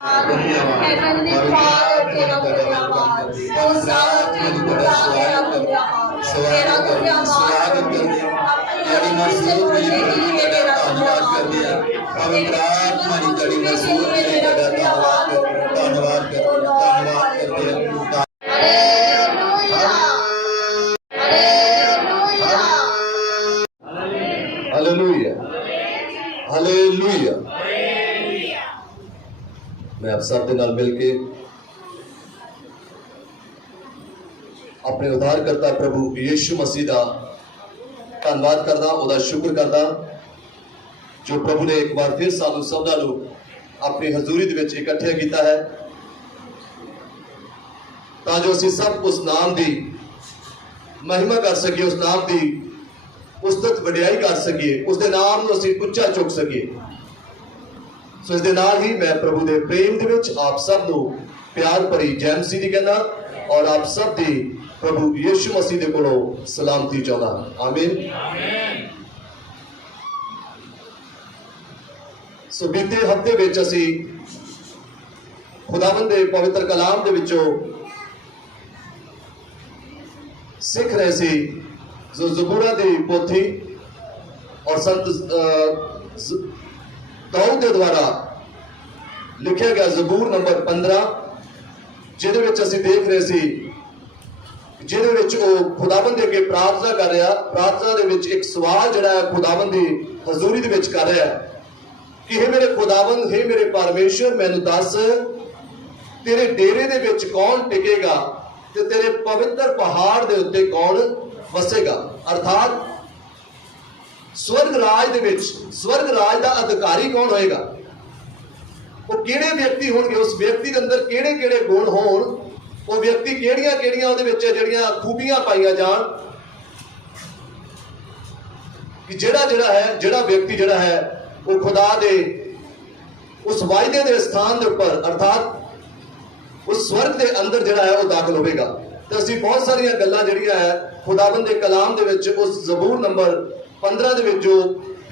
Heavenly Father, तेरा धन्यवाद। होशाना तुझे बड़ा स्वागत तेरा धन्यवाद तेरी मजदूर के लिए तेरा धन्यवाद पवित्र आत्मा की कड़ी मजदूर के लिए तेरा धन्यवाद धन्यवाद धन्यवाद हालेलुया हालेलुया। मैं आप सब के नाल मिल के अपने उद्धारकर्ता प्रभु यीशु मसीह का धन्यवाद करदा, उहदा शुक्र करदा जो प्रभु ने एक बार फिर सानू सबना नू अपनी हजूरी दे विच इकट्ठे किया है तां जो असीं सब उस नाम की महिमा कर सकीए, उस नाम की उस्तत वडियाई कर सकीए, उसके नाम नू असीं उच्चा चुक सकीए। सो इस दे नाल ही मैं प्रभु के प्रेम दे विच आप सब नू प्यार भरी जय मसीह दी कहना और आप सब दी प्रभु यीशु मसीह दे कोलों सलामती चाहता। आमीन। सो बीते हफ्ते विच असीं खुदावंद दे पवित्र कलाम दे विचों सिख रहे सी जो ज़बूरा दी पोथी और संत दाऊद के द्वारा लिखा गया ज़बूर नंबर 15 जिहदे विच असीं देख रहे सी जिहदे विच ओह खुदावंद दे अगे प्रार्थना कर रहा, प्रार्थना दे विच एक सवाल जिहड़ा है खुदावंद दी हजूरी दे विच कर रहा है कि हे मेरे खुदावंद, हे मेरे परमेश्वर, मैनूं दस तेरे डेरे दे विच कौन टिकेगा ते तेरे पवित्र पहाड़ दे उत्ते कौन वसेगा। अर्थात स्वर्ग राज दे विच स्वर्ग राज दा अधिकारी कौन होएगा, वो किहड़े व्यक्ति होणगे, उस व्यक्ति दे अंदर किहड़े किहड़े गुण होण, वो व्यक्ति किहड़ियां किहड़ियां उहदे विच जिहड़ियां खूबियां पाईयां जाण कि जिहड़ा व्यक्ति जिहड़ा है वो खुदा दे उस वायदे दे स्थान दे उपर अर्थात उस स्वर्ग दे अंदर जिहड़ा है वो दाखिल होवेगा। तो असीं बहुत सारियां गल्लां जिहड़ियां है खुदावंद दे कलाम दे विच उस ज़बूर नंबर 15 दे विच जो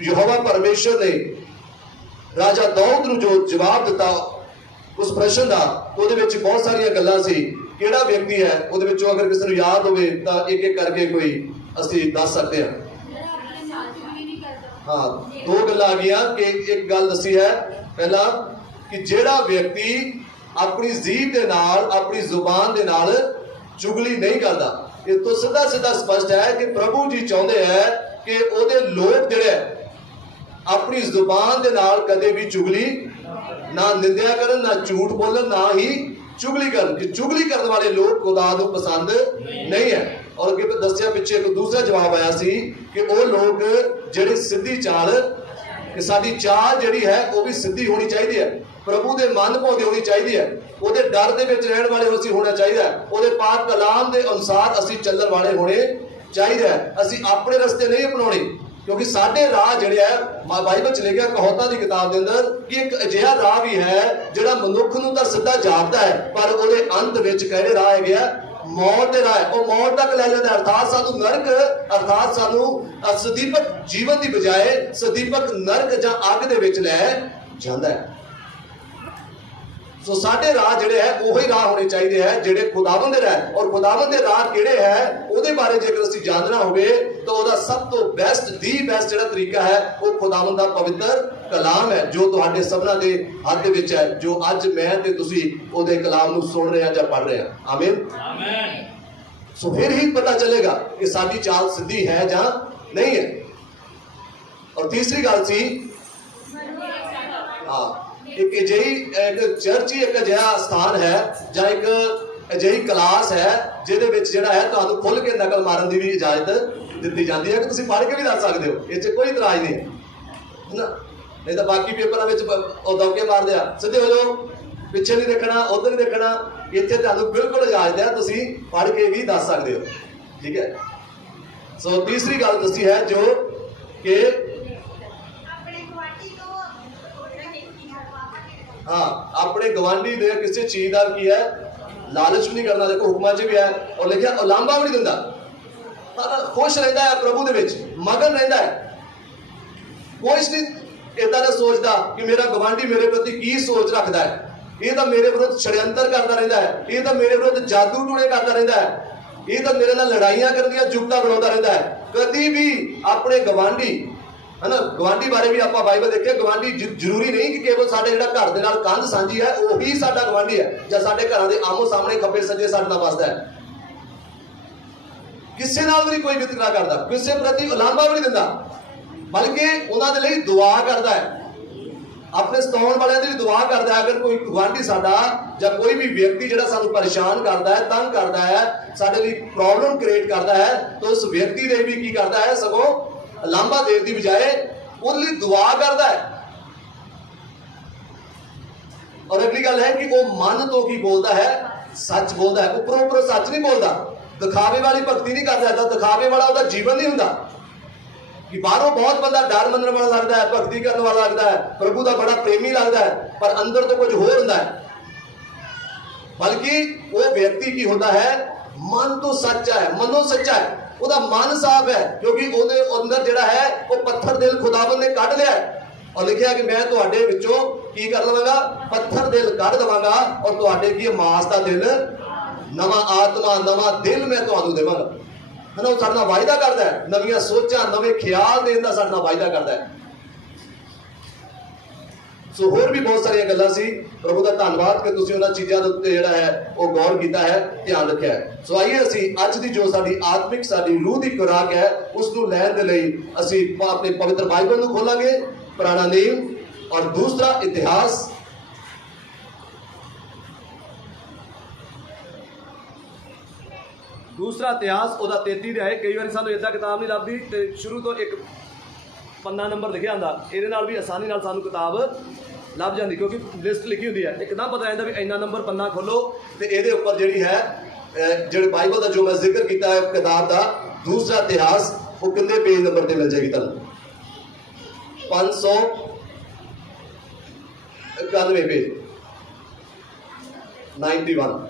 यहोवा परमेश्वर ने राजा दाऊद नूं जो जवाब दिता उस प्रश्न का, ਉਹਦੇ ਵਿੱਚ बहुत सारियां गल्लां सी। ਕਿਹੜਾ व्यक्ति है ਉਹਦੇ ਵਿੱਚੋਂ अगर किसी ਨੂੰ याद होवे ਤਾਂ एक एक करके कोई ਅਸੀਂ ਦੱਸ सकते हैं। हाँ, दो गल्लां आ गईयां कि एक गल दसी है पहला कि ਜਿਹੜਾ व्यक्ति अपनी जीभ दे नाल अपनी जुबान दे नाल चुगली नहीं करता। ये तो सीधा सीधा स्पष्ट है कि प्रभु जी चाहते हैं कि ਉਹਦੇ लोग ਜਿਹੜੇ अपनी जुबान दे नाल कदे भी चुगली ना निंदिया करन, ना झूठ बोलन, ना ही चुगली करन। कि चुगली करने वाले लोग खुदा नूं पसंद नहीं है। और अगे दसिया पिछे एक दूसरा जवाब आया सी कि वो लोग जिहड़े सीधी चाल कि साडी चाल जिहड़ी है वो भी सीधी होनी चाहिए है, प्रभु दे मन भाउंदी होनी चाहिए है, ਉਹਦੇ डर दे विच रहण वाले असीं होना चाहिए है, ਉਹਦੇ पाक कलाम दे अनुसार असीं चलण वाले होने चाहिए है। असीं अपने रस्ते नहीं अपनाउणे क्योंकि साडे राह जिहड़े है बाइबल च लिखिया कहोतां दी किताब दे अंदर कि एक अजिहा राह भी है जिहड़ा मनुख नूं तां सिद्धा जापदा है पर ਉਹਦੇ अंत विच किहड़े राह हैगे आ मौत दे राह, वो मौत तक लै जांदा। अर्थात सानू नरक अर्थात सानू सदीपक जीवन की बजाय सदीपक नरक जां अग दे विच लै जांदा है। सो साडे राह जिहड़े है उही राह होने चाहिए है जिहड़े खुदावंद दे राह, और खुदावंद दे राह किहड़े है ਉਹਦੇ बारे जेकर असीं जानना होवे तो ਉਹਦਾ सब तो बेस्ट दी बेस्ट जिहड़ा तरीका है वो खुदावंद दा पवित्र कलाम है जो तुहाडे सबना दे हੱਥ ਦੇ ਵਿੱਚ है, जो अज मैं ते तुसीं ਉਹਦੇ कलाम ਨੂੰ सुन रहे हैं ਜਾਂ पढ़ रहे हैं। आमीन आमीन। सो फिर ही पता चलेगा कि साडी चाल सिद्धी है ਜਾਂ नहीं है। और तीसरी गल सी हाँ एक अजिही एक चर्च ही एक अजिहा स्थान है ਜਾਂ एक अजिही क्लास है ਜਿਹਦੇ ਵਿੱਚ ਜਿਹੜਾ है ਤੁਹਾਨੂੰ खुल के नकल मारन की भी इजाजत ਦਿੱਤੀ ਜਾਂਦੀ है कि तुसीं पढ़ के भी दस सकते हो, इस कोई इतराज नहीं है ना। नहीं तो बाकी पेपरों में दौके मार दिया सीधे हो जाओ, पिछे नहीं देखना उधर नहीं देखना, इतने तुहानूं बिल्कुल इजाजत है, तुसीं पढ़ के भी दस सकते हो। ठीक है। सो तीसरी गल दसी है जो कि हाँ अपने गवांढी दे किसी चीज का की है लालच भी नहीं करना। देखो हुक्मां च भी है और लिखा उलांभा भी नहीं दिंदा, खुश रहता है प्रभु दे विच मगन रहता है, कोई नहीं इदा नहीं सोचता कि मेरा गवांढी मेरे प्रति की सोच रखता है। ਇਹ ਤਾਂ ਮੇਰੇ ਵਿਰੁੱਧ ਛੜਯੰਤਰ ਕਰਦਾ ਰਹਿੰਦਾ ਹੈ, ਇਹ ਤਾਂ ਮੇਰੇ ਵਿਰੁੱਧ ਜਾਦੂ ਟੂਣੇ ਕਰਦਾ ਰਹਿੰਦਾ ਹੈ, ਇਹ ਤਾਂ ਮੇਰੇ ਨਾਲ ਲੜਾਈਆਂ ਕਰਨ ਦੀਆਂ ਜੁਗਤਾਂ ਬਣਾਉਂਦਾ ਰਹਿੰਦਾ ਹੈ। ਕਦੀ ਵੀ ਆਪਣੇ ਗਵਾਂਢੀ, ਹੈ ਨਾ, ਗਵਾਂਢੀ ਬਾਰੇ ਵੀ ਆਪਾਂ ਬਾਈਬਲ ਦੇਖਿਆ, ਗਵਾਂਢੀ ਜ਼ਰੂਰੀ ਨਹੀਂ ਕਿ ਕੇਵਲ ਸਾਡੇ ਜਿਹੜਾ ਘਰ ਦੇ ਨਾਲ ਕੰਧ ਸਾਂਝੀ ਹੈ ਉਹੀ ਸਾਡਾ ਗਵਾਂਢੀ ਹੈ, ਜਾਂ ਸਾਡੇ ਘਰਾਂ ਦੇ ਆਮੋ ਸਾਹਮਣੇ ਖੱਬੇ ਸੱਜੇ ਸਾਡੇ ਨਾਲ ਵਸਦਾ ਹੈ। ਕਿਸੇ ਨਾਲ ਵੀ ਨਹੀਂ ਕੋਈ ਵਿਤਕਰਾ ਕਰਦਾ, ਕਿਸੇ ਪ੍ਰਤੀ ਉਲਾਂਭਾ ਵੀ ਨਹੀਂ ਦਿੰਦਾ, ਬਲਕਿ ਉਹਨਾਂ ਦੇ ਲਈ ਦੁਆ ਕਰਦਾ ਹੈ, ਆਪਣੇ ਸਤਾਉਣ ਵਾਲਿਆਂ ਦੀ ਵੀ ਦੁਆ ਕਰਦਾ ਹੈ। ਅਗਰ ਕੋਈ ਗੁਆਂਢੀ ਸਾਡਾ ਜਾਂ ਕੋਈ ਵੀ ਵਿਅਕਤੀ ਜਿਹੜਾ ਸਾਨੂੰ ਪਰੇਸ਼ਾਨ ਕਰਦਾ ਹੈ, ਤੰਗ ਕਰਦਾ ਹੈ, ਸਾਡੇ ਲਈ ਪ੍ਰੋਬਲਮ ਕ੍ਰੀਏਟ ਕਰਦਾ ਹੈ, ਤਾਂ ਉਸ ਵਿਅਕਤੀ ਦੇ ਵੀ ਕੀ ਕਰਦਾ ਹੈ, ਸਗੋਂ ਲਾਂਭਾ ਦੇਣ ਦੀ ਬਜਾਏ ਉਹਦੇ ਲਈ ਦੁਆ ਕਰਦਾ ਹੈ। ਔਰ ਅਗਲੀ ਗੱਲ ਹੈ ਕਿ ਉਹ ਮਨ ਤੋਂ ਕੀ ਬੋਲਦਾ ਹੈ, ਸੱਚ ਬੋਲਦਾ ਹੈ, ਉੱਪਰੋਂ ਉੱਪਰੋਂ ਸੱਚ ਨਹੀਂ ਬੋਲਦਾ, ਦਿਖਾਵੇ ਵਾਲੀ ਭਗਤੀ ਨਹੀਂ ਕਰਦਾ। ਤਾਂ ਦਿਖਾਵੇ ਵਾਲਾ ਉਹਦਾ ਜੀਵਨ ਨਹੀਂ ਹੁੰਦਾ ਕਿ ਬਾਹਰੋਂ ਬਹੁਤ ਬੰਦਾ ਡਰ ਮੰਨਣ ਵਾਲਾ ਲੱਗਦਾ ਹੈ, ਭਗਤੀ ਕਰਨ ਵਾਲਾ ਲੱਗਦਾ ਹੈ, ਪ੍ਰਭੂ ਦਾ ਬੜਾ ਪ੍ਰੇਮੀ ਲੱਗਦਾ ਹੈ, ਪਰ ਅੰਦਰ ਤੋਂ ਕੁਝ ਹੋਰ ਹੁੰਦਾ ਹੈ। ਬਲਕਿ ਉਹ ਵਿਅਕਤੀ ਕੀ ਹੁੰਦਾ ਹੈ, ਮਨ ਤੋਂ ਸੱਚਾ ਹੈ, ਮਨੋਂ ਸੱਚਾ ਹੈ, ਉਹਦਾ ਮਨ ਸਾਫ਼ ਹੈ, ਕਿਉਂਕਿ ਉਹਦੇ ਅੰਦਰ ਜਿਹੜਾ ਹੈ ਉਹ ਪੱਥਰ ਦਿਲ ਖੁਦਾਵੰਦ ਨੇ ਕੱਢ ਲਿਆ ਹੈ। ਔਰ ਲਿਖਿਆ ਕਿ ਮੈਂ ਤੁਹਾਡੇ ਵਿੱਚੋਂ ਕੀ ਕਰ ਲਵਾਂਗਾ, ਪੱਥਰ ਦਿਲ ਕੱਢ ਦਵਾਂਗਾ ਔਰ ਤੁਹਾਡੇ ਕੀ ਮਾਸ ਦਾ ਦਿਲ, ਨਵਾਂ ਆਤਮਾ, ਨਵਾਂ ਦਿਲ ਮੈਂ ਤੁਹਾਨੂੰ ਦੇਵਾਂਗਾ। ਹੈ ਨਾ, ਉਹ ਸਾਡੇ ਨਾਲ ਵਾਅਦਾ ਕਰਦਾ ਹੈ, ਨਵੀਆਂ ਸੋਚਾਂ, ਨਵੇਂ ਖਿਆਲ ਦੇਣ ਦਾ ਸਾਡੇ ਨਾਲ ਵਾਅਦਾ ਕਰਦਾ ਹੈ। ਸੋ ਹੋਰ ਵੀ ਬਹੁਤ ਸਾਰੀਆਂ ਗੱਲਾਂ ਸੀ। ਪ੍ਰਭੂ ਦਾ ਧੰਨਵਾਦ ਕਿ ਤੁਸੀਂ ਉਹਨਾਂ ਚੀਜ਼ਾਂ ਦੇ ਉੱਤੇ ਜਿਹੜਾ ਹੈ ਉਹ ਗੌਰ ਕੀਤਾ ਹੈ, ਧਿਆਨ ਰੱਖਿਆ ਹੈ। ਸੋ ਆਈਏ ਅਸੀਂ ਅੱਜ ਦੀ ਜੋ ਸਾਡੀ ਆਤਮਿਕ, ਸਾਡੀ ਰੂਹ ਦੀ ਖੁਰਾਕ ਹੈ, ਉਸ ਨੂੰ ਲੈਣ ਦੇ ਲਈ ਅਸੀਂ ਆਪਣੇ ਪਵਿੱਤਰ ਬਾਈਬਲ ਨੂੰ ਖੋਲਾਂਗੇ, ਪੁਰਾਣਾ ਨਿਯਮ ਔਰ ਦੂਸਰਾ ਇਤਿਹਾਸ। ਦੂਸਰਾ ਇਤਿਹਾਸ ਉਹਦਾ 33 ਅਧਿਆਇ। ਕਈ ਵਾਰੀ ਸਾਨੂੰ ਇਦਾਂ ਕਿਤਾਬ ਨਹੀਂ ਲੱਭਦੀ ਤੇ ਸ਼ੁਰੂ ਤੋਂ ਇੱਕ ਪੰਨਾ ਨੰਬਰ ਲਿਖਿਆ ਹੁੰਦਾ, ਇਹਦੇ ਨਾਲ ਵੀ ਆਸਾਨੀ ਨਾਲ ਸਾਨੂੰ ਕਿਤਾਬ ਲੱਭ ਜਾਂਦੀ, ਕਿਉਂਕਿ ਲਿਸਟ ਲਿਖੀ ਹੁੰਦੀ ਹੈ। ਇੱਕਦਮ ਪਤਾ ਜਾਂਦਾ ਵੀ ਇੰਨਾ ਨੰਬਰ ਪੰਨਾ ਖੋਲੋ ਤੇ ਇਹਦੇ ਉੱਪਰ ਜਿਹੜੀ ਹੈ ਜਿਹੜੇ ਬਾਈਬਲ ਦਾ ਜੋ ਮੈਂ ਜ਼ਿਕਰ ਕੀਤਾ ਹੈ ਕਿਤਾਬ ਦਾ ਦੂਸਰਾ ਇਤਿਹਾਸ, ਉਹ ਕਿੰਨੇ ਪੇਜ ਨੰਬਰ ਤੇ ਮਿਲ ਜਾਏਗੀ ਤੁਹਾਨੂੰ? 591 ਪੇਜ, 91।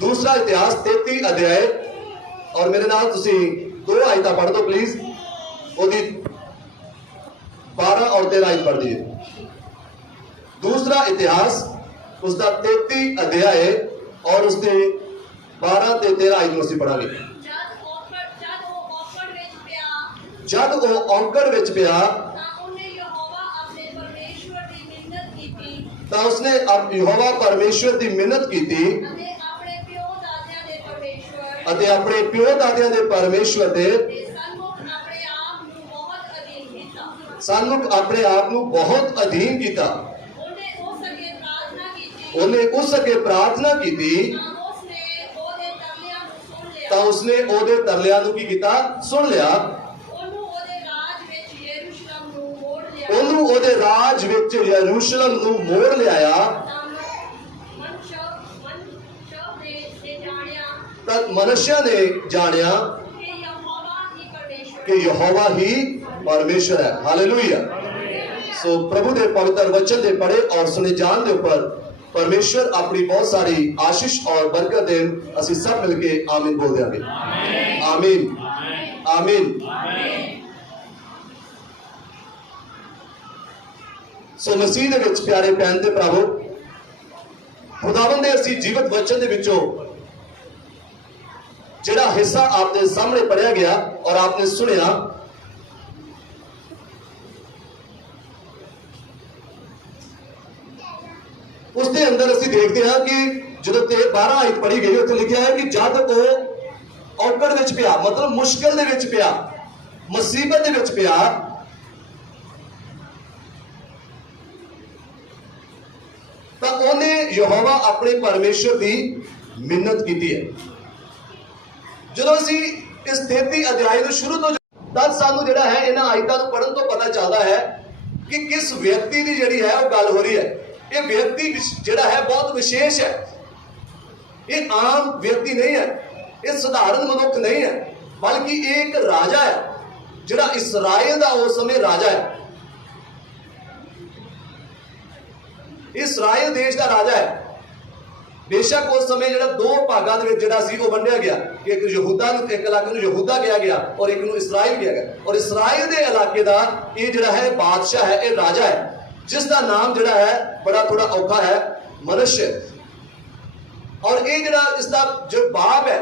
दूसरा इतिहास 33 अध्याय, और मेरे नाल तुसी 2 आयतां पढ़ दो प्लीज। ओदी 12 और 13 आयत पढ़ दीजिए। दूसरा इतिहास उसका 33 अध्याय और उसके 12 ते 13 आयत में ਅਸੀਂ ਪੜਾਂਗੇ। जद वो औंकड़ विच पिया ਤਾਂ ਉਸਨੇ ਯਹੋਵਾ ਪਰਮੇਸ਼ਵਰ ਦੀ ਮਿਹਨਤ ਕੀਤੀ ਅਤੇ ਆਪਣੇ ਪਿਓ ਦਾਦਿਆਂ ਦੇ ਪਰਮੇਸ਼ਵਰ ਦੇ ਸਾਨੂੰ ਆਪਣੇ ਆਪ ਨੂੰ ਬਹੁਤ ਅਧੀਨ ਕੀਤਾ। ਉਹਨੇ ਉਸ ਅੱਗੇ ਪ੍ਰਾਰਥਨਾ ਕੀਤੀ ਤਾਂ ਉਸਨੇ ਉਹਦੇ ਤਰਲਿਆਂ ਨੂੰ ਕੀ ਕੀਤਾ, ਸੁਣ ਲਿਆ। ਉਹਨੂੰ ਉਹਦੇ ਰਾਜ ਵਿੱਚ ਯਰੂਸ਼ਲਮ ਨੂੰ ਮੋੜ ਲਿਆਇਆ। तब मनुष्य ने जानिया कि यहोवा ही परमेश्वर है। हालेलुया। सो प्रभु के पवित्र वचन दे पढ़े और सुने जान दे ऊपर परमेश्वर अपनी बहुत सारी आशीष और बरकत दे। असी सब मिलके आमीन बोल देंगे। आमीन आमीन। सो मसीह दे विच प्यारे भैन ते भरावो, खुदावंद दे असी जीवित वचन दे विचों जिहड़ा हिस्सा आपके सामने पढ़िया गया और आपने सुनिया, उसके अंदर असी देखते हैं कि जो 12 आयत पढ़ी गई उत्थे लिखा है कि जद वो औकड़ विच पिया, मतलब मुश्किल दे विच पिया, मुसीबत दे विच पिया, तो उन्हें यहोवा अपने परमेश्वर की मिन्नत की है। ਜਦੋਂ ਅਸੀਂ ਇਸ 33 ਅਧਿਆਇ ਨੂੰ ਸ਼ੁਰੂ ਤੋਂ ਤਦ ਸਾਨੂੰ ਜਿਹੜਾ ਹੈ ਇਹਨਾਂ ਆਇਤਾਂ ਨੂੰ ਪੜ੍ਹਨ ਤੋਂ ਪਤਾ ਚੱਲਦਾ ਹੈ ਕਿ ਕਿਸ ਵਿਅਕਤੀ ਦੀ ਜਿਹੜੀ ਹੈ ਉਹ ਗੱਲ ਹੋ ਰਹੀ ਹੈ। ਇਹ ਵਿਅਕਤੀ ਜਿਹੜਾ ਹੈ ਬਹੁਤ ਵਿਸ਼ੇਸ਼ ਹੈ। ਇਹ ਆਮ ਵਿਅਕਤੀ ਨਹੀਂ ਹੈ, ਇਹ ਸਧਾਰਨ ਮਨੁੱਖ ਨਹੀਂ ਹੈ, ਬਲਕਿ ਇਹ ਇੱਕ ਰਾਜਾ ਹੈ ਜਿਹੜਾ ਇਸਰਾਇਲ ਦਾ ਉਸ ਸਮੇਂ ਰਾਜਾ ਹੈ। ਇਸਰਾਇਲ ਦੇਸ਼ ਦਾ ਰਾਜਾ ਹੈ। बेशक उस समय जो 2 भागों में वंडिया गया कि एक यहूदा एक इलाके में यहूदा कहा गया और एक इसराइल कहा गया। और इसराइल के इलाके का ये जोड़ा है बादशाह है, ये राजा है। जिस का नाम जिहड़ा है बड़ा थोड़ा औखा है, मनुष्य। और ये जिहड़ा इसका जो बाप है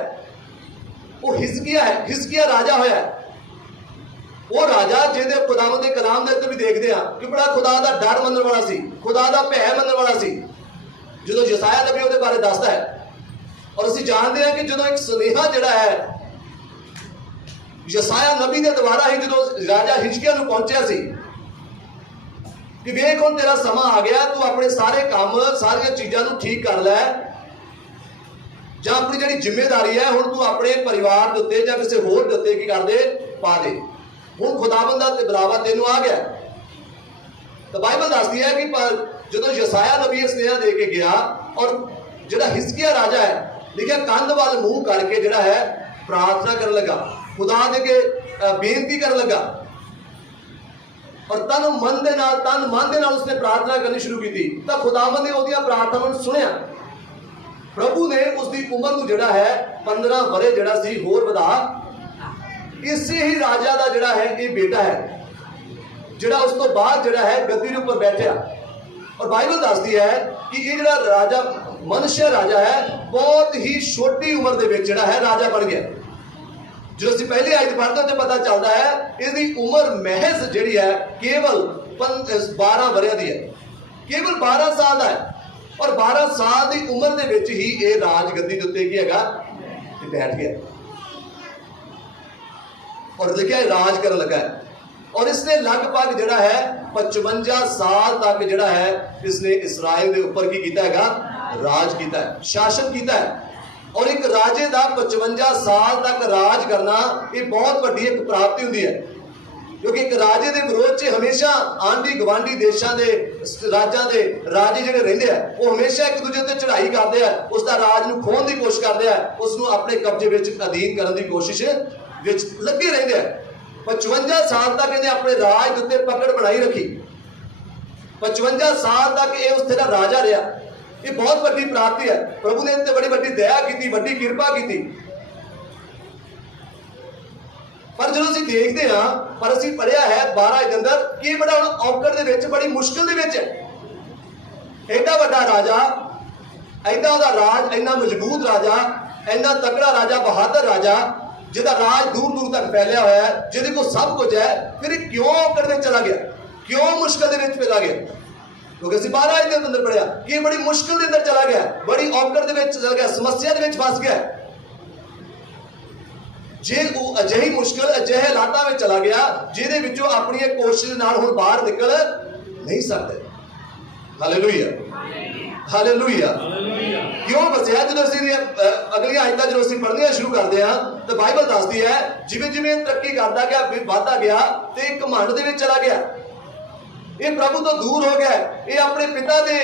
वो हिजकिया है। हिजकिया राजा होया है, वो राजा जिहदे खुदावंद दे कलाम दे उत्ते भी देखते हैं कि बड़ा खुदा दा डर मनण वाला सी, खुदा दा भै मनण वाला सी। जो यसाया नबी उसके बारे दसदा है, और असीं जानते हैं कि जो एक सुनेहा जिहड़ा है यसाया नबी के द्वारा ही जो राजा हिजकिया नूं पहुंचिया सी कि वेख हुण तेरा समा आ गया, तू अपने सारे काम सारियां चीज़ां नूं ठीक कर लै, जां अपनी जिहड़ी जिम्मेदारी है हुण तू अपने परिवार दे उत्ते जां किसी होर दे उत्ते की कर दे, पा दे। हुण खुदावंद दा बुलावा तैनूं आ गया। तो बाइबल दसदी है कि जो यसाया नबी स्नेहा दे के गया और जिहड़ा हिजकिया राजा है लिखिया कंध वाल मूँह करके जिहड़ा है प्रार्थना करन लगा, खुदा दे के बेनती करन लगा, और तन मन दे नाल उसने प्रार्थना करनी शुरू की। तो खुदावंद ने उहदियां प्रार्थनावां नूं सुनिया। प्रभु ने उसकी उम्र नूं जिहड़ा है 15 वरे जिहड़ा सी होर वधा, इसे ही राजा का जिहड़ा है ये बेटा है जिहड़ा उस तो बाद जिहड़ा है गद्दी के ऊपर बैठा। और बाइबल दसदी है कि ये जिहड़ा राजा मनुष्य राजा है बहुत ही छोटी उम्र दे विच जिहड़ा है राजा बन गया। जो असीं पहली आयत पढ़ते तो पता चलता है इसकी उम्र महज जिहड़ी है केवल 12 वरियां दी है, केवल 12 साल का है। और 12 साल की उम्र दे विच ही ये राज गद्दी के उत्ते की हैगा बैठ गया और लिखिया राज करन लगा है। और इसने लगभग जिहड़ा है 55 साल तक जिहड़ा है इसने इसराइल के ऊपर की कीता हैगा, राज कीता है, शासन कीता है। और एक राजे का 55 साल तक राज करना ये बहुत बड़ी एक प्राप्ति होंदी है, क्योंकि एक राजे के विरोध च हमेशा आंधी गवांढी देशों के राज्यों के राजे जिहड़े रहिंदे हैं वो हमेशा एक दूजे ते चढ़ाई करते हैं, उसका राज नूं खोहण की कोशिश करते हैं, उसनूं अपने कब्जे विच अधीन करने की कोशिश विच लगे रहिंदे हैं। 55 साल तक इन्हें अपने राज के उत्ते पकड़ बनाई रखी, 55 साल तक ये उस तरह राजा रहा। ये बहुत बड़ी प्राप्ति है, प्रभु ने इत्ते बड़ी बड़ी दया की, बड़ी कृपा की। पर जो असीं देखते हैं, पर असीं पढ़िया है 12 के अंदर कि बड़ा औकड़ दे विच बड़ी मुश्किल दे विच है। एडा वड्डा राजा, एडा उहदा राज, इन्ना मजबूत राजा, इन्ना तगड़ा राजा, बहादुर राजा जिहदा राज दूर दूर तक फैलिया हुआ है, जिहदे को सब कुछ है, फिर क्यों औकड़ में चला गया, क्यों मुश्किल दे विच चला गया? क्योंकि असीं 12 के अंदर पढ़िया कि ये बड़ी मुश्किल के अंदर चला गया, बड़ी औकड़ दे विच चला गया, समस्या दे विच फस गया। जे वो अजिही मुश्किल अजिहे हालातां में चला गया जिहदे विचों अपनी कोशिश नाल हुण बाहर निकल नहीं सकते। Hallelujah, hallelujah. क्यों बसिया? जो असीं अगली आयतां जो असीं पढ़नियां शुरू करते हैं तो बाइबल दसदी है जिवें जिवें तरक्की करता गया, वाधता गया तो एक घमंड दे विच चला गया, ये प्रभु तो दूर हो गया, ये अपने पिता के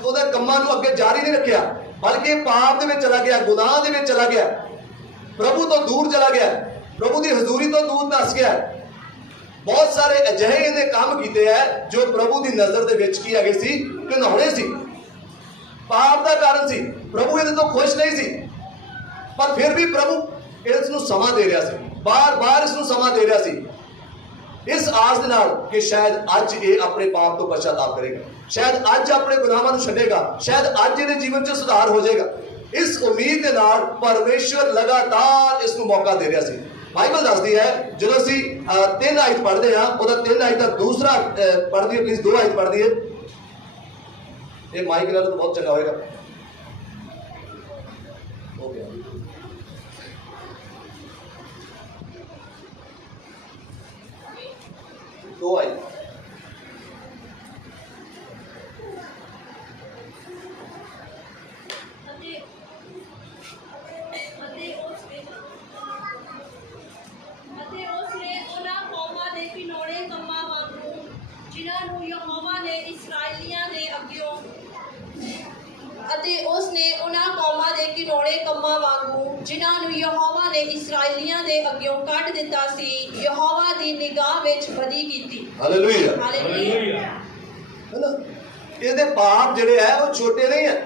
उहदे कम्मां नूं अगे जारी नहीं रखिया, बल्कि पाप दे विच चला गया, गुनाह दे विच चला गया, प्रभु तो दूर चला गया, प्रभु की हजूरी तो दूर नस गया। बहुत सारे अजिहे इहने काम कीते हैं जो प्रभु की नज़र दे विच की हैगे सी, घिनौने सी, पाप का कारण सी, प्रभु इहदे तो खुश नहीं सी, पर फिर भी प्रभु इसनूं समा दे रहा सी, बार बार इसनूं समा दे रहा सी, इस आस दे नाल कि शायद अज ये अपने पाप तो पश्चाताप करेगा, शायद अज अपने गुनाहां नूं छड्डेगा, शायद अज इहदे जीवन च सुधार हो जाएगा। इस उम्मीद के नाल परमेश्वर लगातार इसनूं मौका दे रहा सी। बाइबल दसदी है जो असीं 3 आयत पढ़ते हैं, उहदा 3 आयत का दूसरा पढ़ दिए, प्लीज 2 आयत पढ़ दिए, ये माइक नाल तो बहुत चंगा होएगा। ओके, दो आयत जिन्हां नूं यहोवा ने इस्राएलियां दे अग्गों कढ दिता सी, यहोवा दी निगाह विच बदी कीती। Hallelujah, hallelujah. है ना? इहदे पाप जिहड़े है वो छोटे नहीं है,